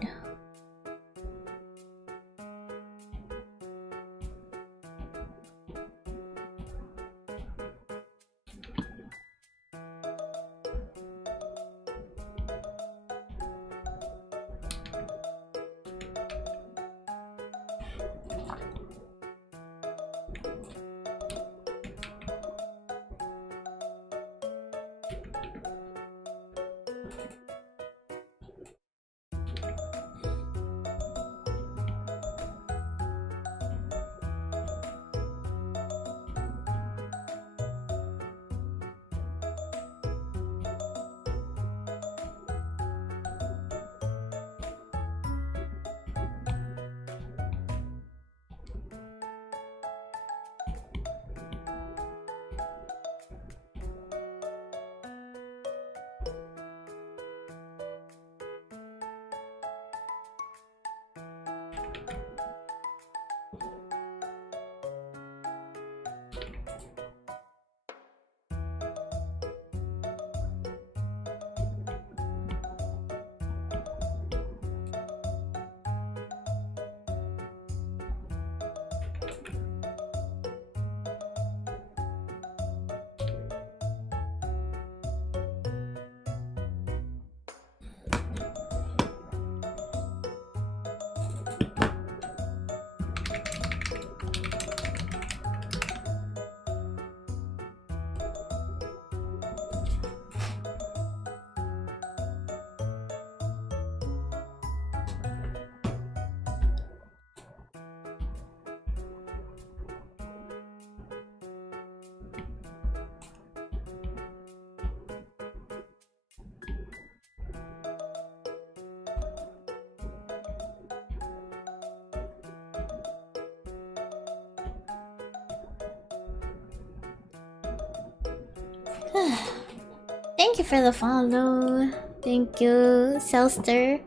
Thank you for the follow. Thank you, Selster.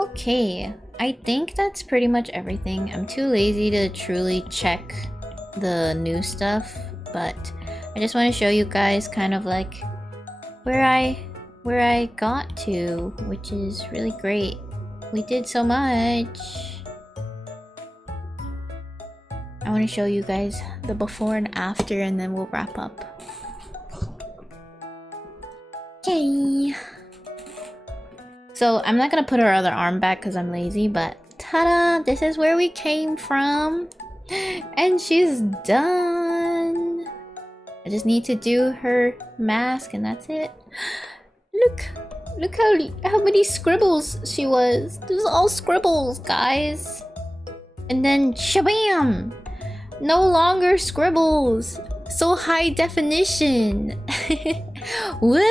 Okay, I think that's pretty much everything. I'm too lazy to truly check the new stuff, but I just want to show you guys kind of like where I got to, which is really great. We did so much. I want to show you guys the before and after, and then we'll wrap up. Okay. So I'm not gonna put her other arm back because I'm lazy, but ta-da! This is where we came from. And she's done. I just need to do her mask and that's it. Look how many scribbles she was. There's all scribbles, guys. And then shabam! No longer scribbles. So high definition. Woo!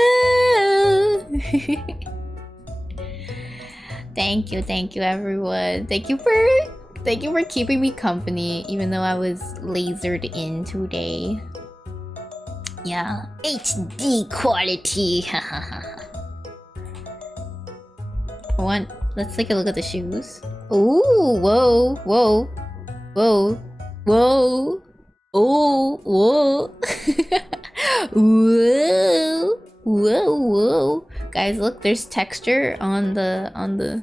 Thank you everyone. Thank you for keeping me company even though I was lasered in today. Yeah, HD quality. Let's take a look at the shoes. Ooh, whoa, whoa, whoa, whoa, oh, whoa, whoa, whoa, whoa. Guys, look, there's texture on the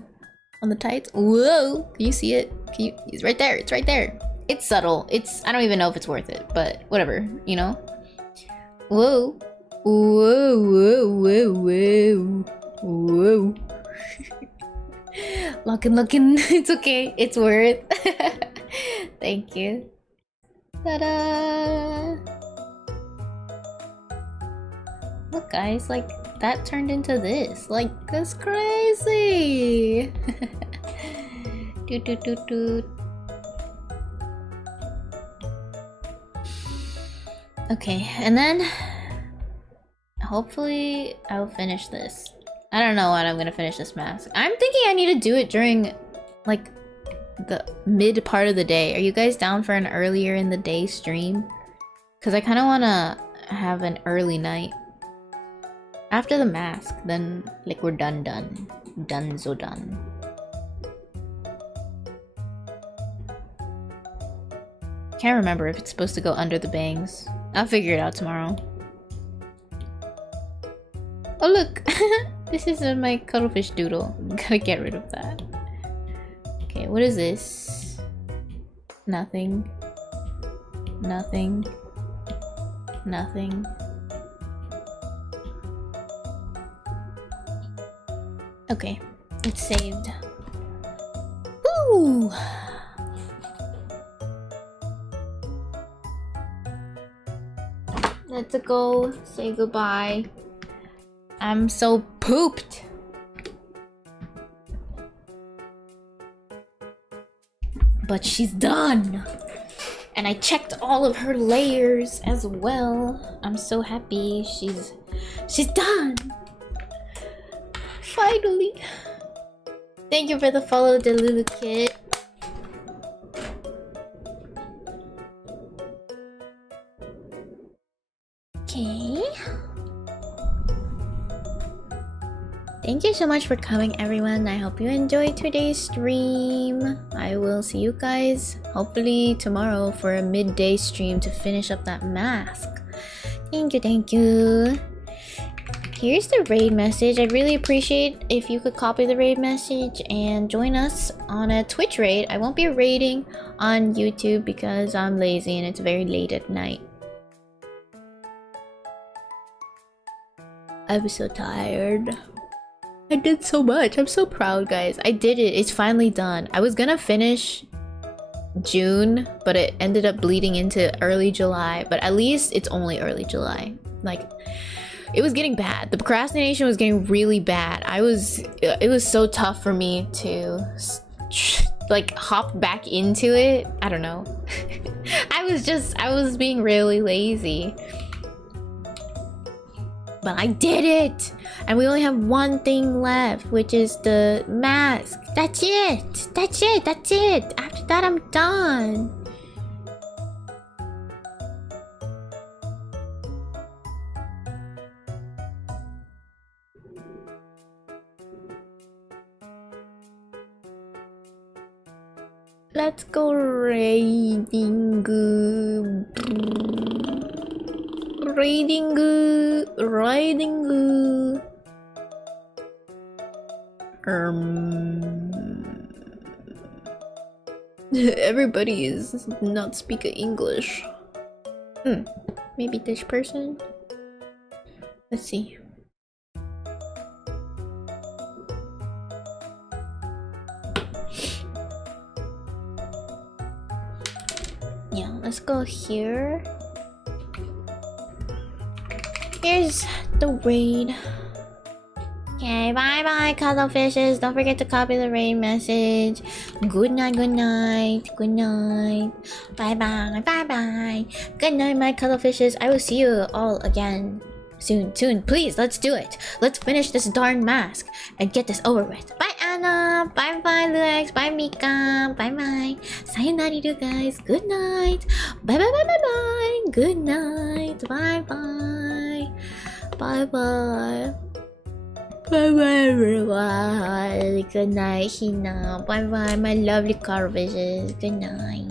tights. Whoa, can you see it? It's right there. It's right there. It's subtle. I don't even know if it's worth it, but whatever, you know. Whoa, whoa, whoa, whoa, whoa, whoa. Looking. It's okay. It's worth. Thank you. Ta-da! Look, guys, like that turned into this. Like, that's crazy. Doot. Okay, and then hopefully I'll finish this. I don't know when I'm gonna finish this mask. I'm thinking I need to do it during like the mid part of the day. Are you guys down for an earlier in the day stream? Because I kind of want to have an early night after the mask, then like we're done. Can't remember if it's supposed to go under the bangs. I'll figure it out tomorrow. Oh look, this is my cuttlefish doodle. Gotta get rid of that. Okay, what is this? Nothing. Okay, it's saved. Woo! Let's go say goodbye. I'm so pooped. But she's done. And I checked all of her layers as well. I'm so happy. She's done. Finally. Thank you for the follow, Delulu Kit. Okay. Thank you so much for coming, everyone. I hope you enjoyed today's stream. I will see you guys hopefully tomorrow for a midday stream to finish up that mask. Thank you. Here's the raid message. I'd really appreciate if you could copy the raid message and join us on a Twitch raid. I won't be raiding on YouTube because I'm lazy and it's very late at night. I'm so tired. I did so much. I'm so proud, guys. I did it. It's finally done. I was gonna finish June, but it ended up bleeding into early July. But at least it's only early July. Like, it was getting bad. The procrastination was getting really bad. It was so tough for me to like hop back into it. I don't know. I was being really lazy. But I did it! And we only have one thing left, which is the mask. That's it! That's it! After that, I'm done. Let's go raiding. Riding. Everybody is not speaking English. Maybe this person? Let's see. Yeah, let's go here. Here's the raid. Okay, bye bye, cuttlefishes. Don't forget to copy the raid message. Good night. Bye bye. Good night, my cuttlefishes. I will see you all again soon. Please, let's do it. Let's finish this darn mask and get this over with. Bye, Anna. Bye bye, Lex. Bye, Mika. Bye bye. Sayonara, you guys. Good night. Bye. Good night. Bye bye. Bye everyone. Good night, Hina. Bye my lovely car visions. Good night.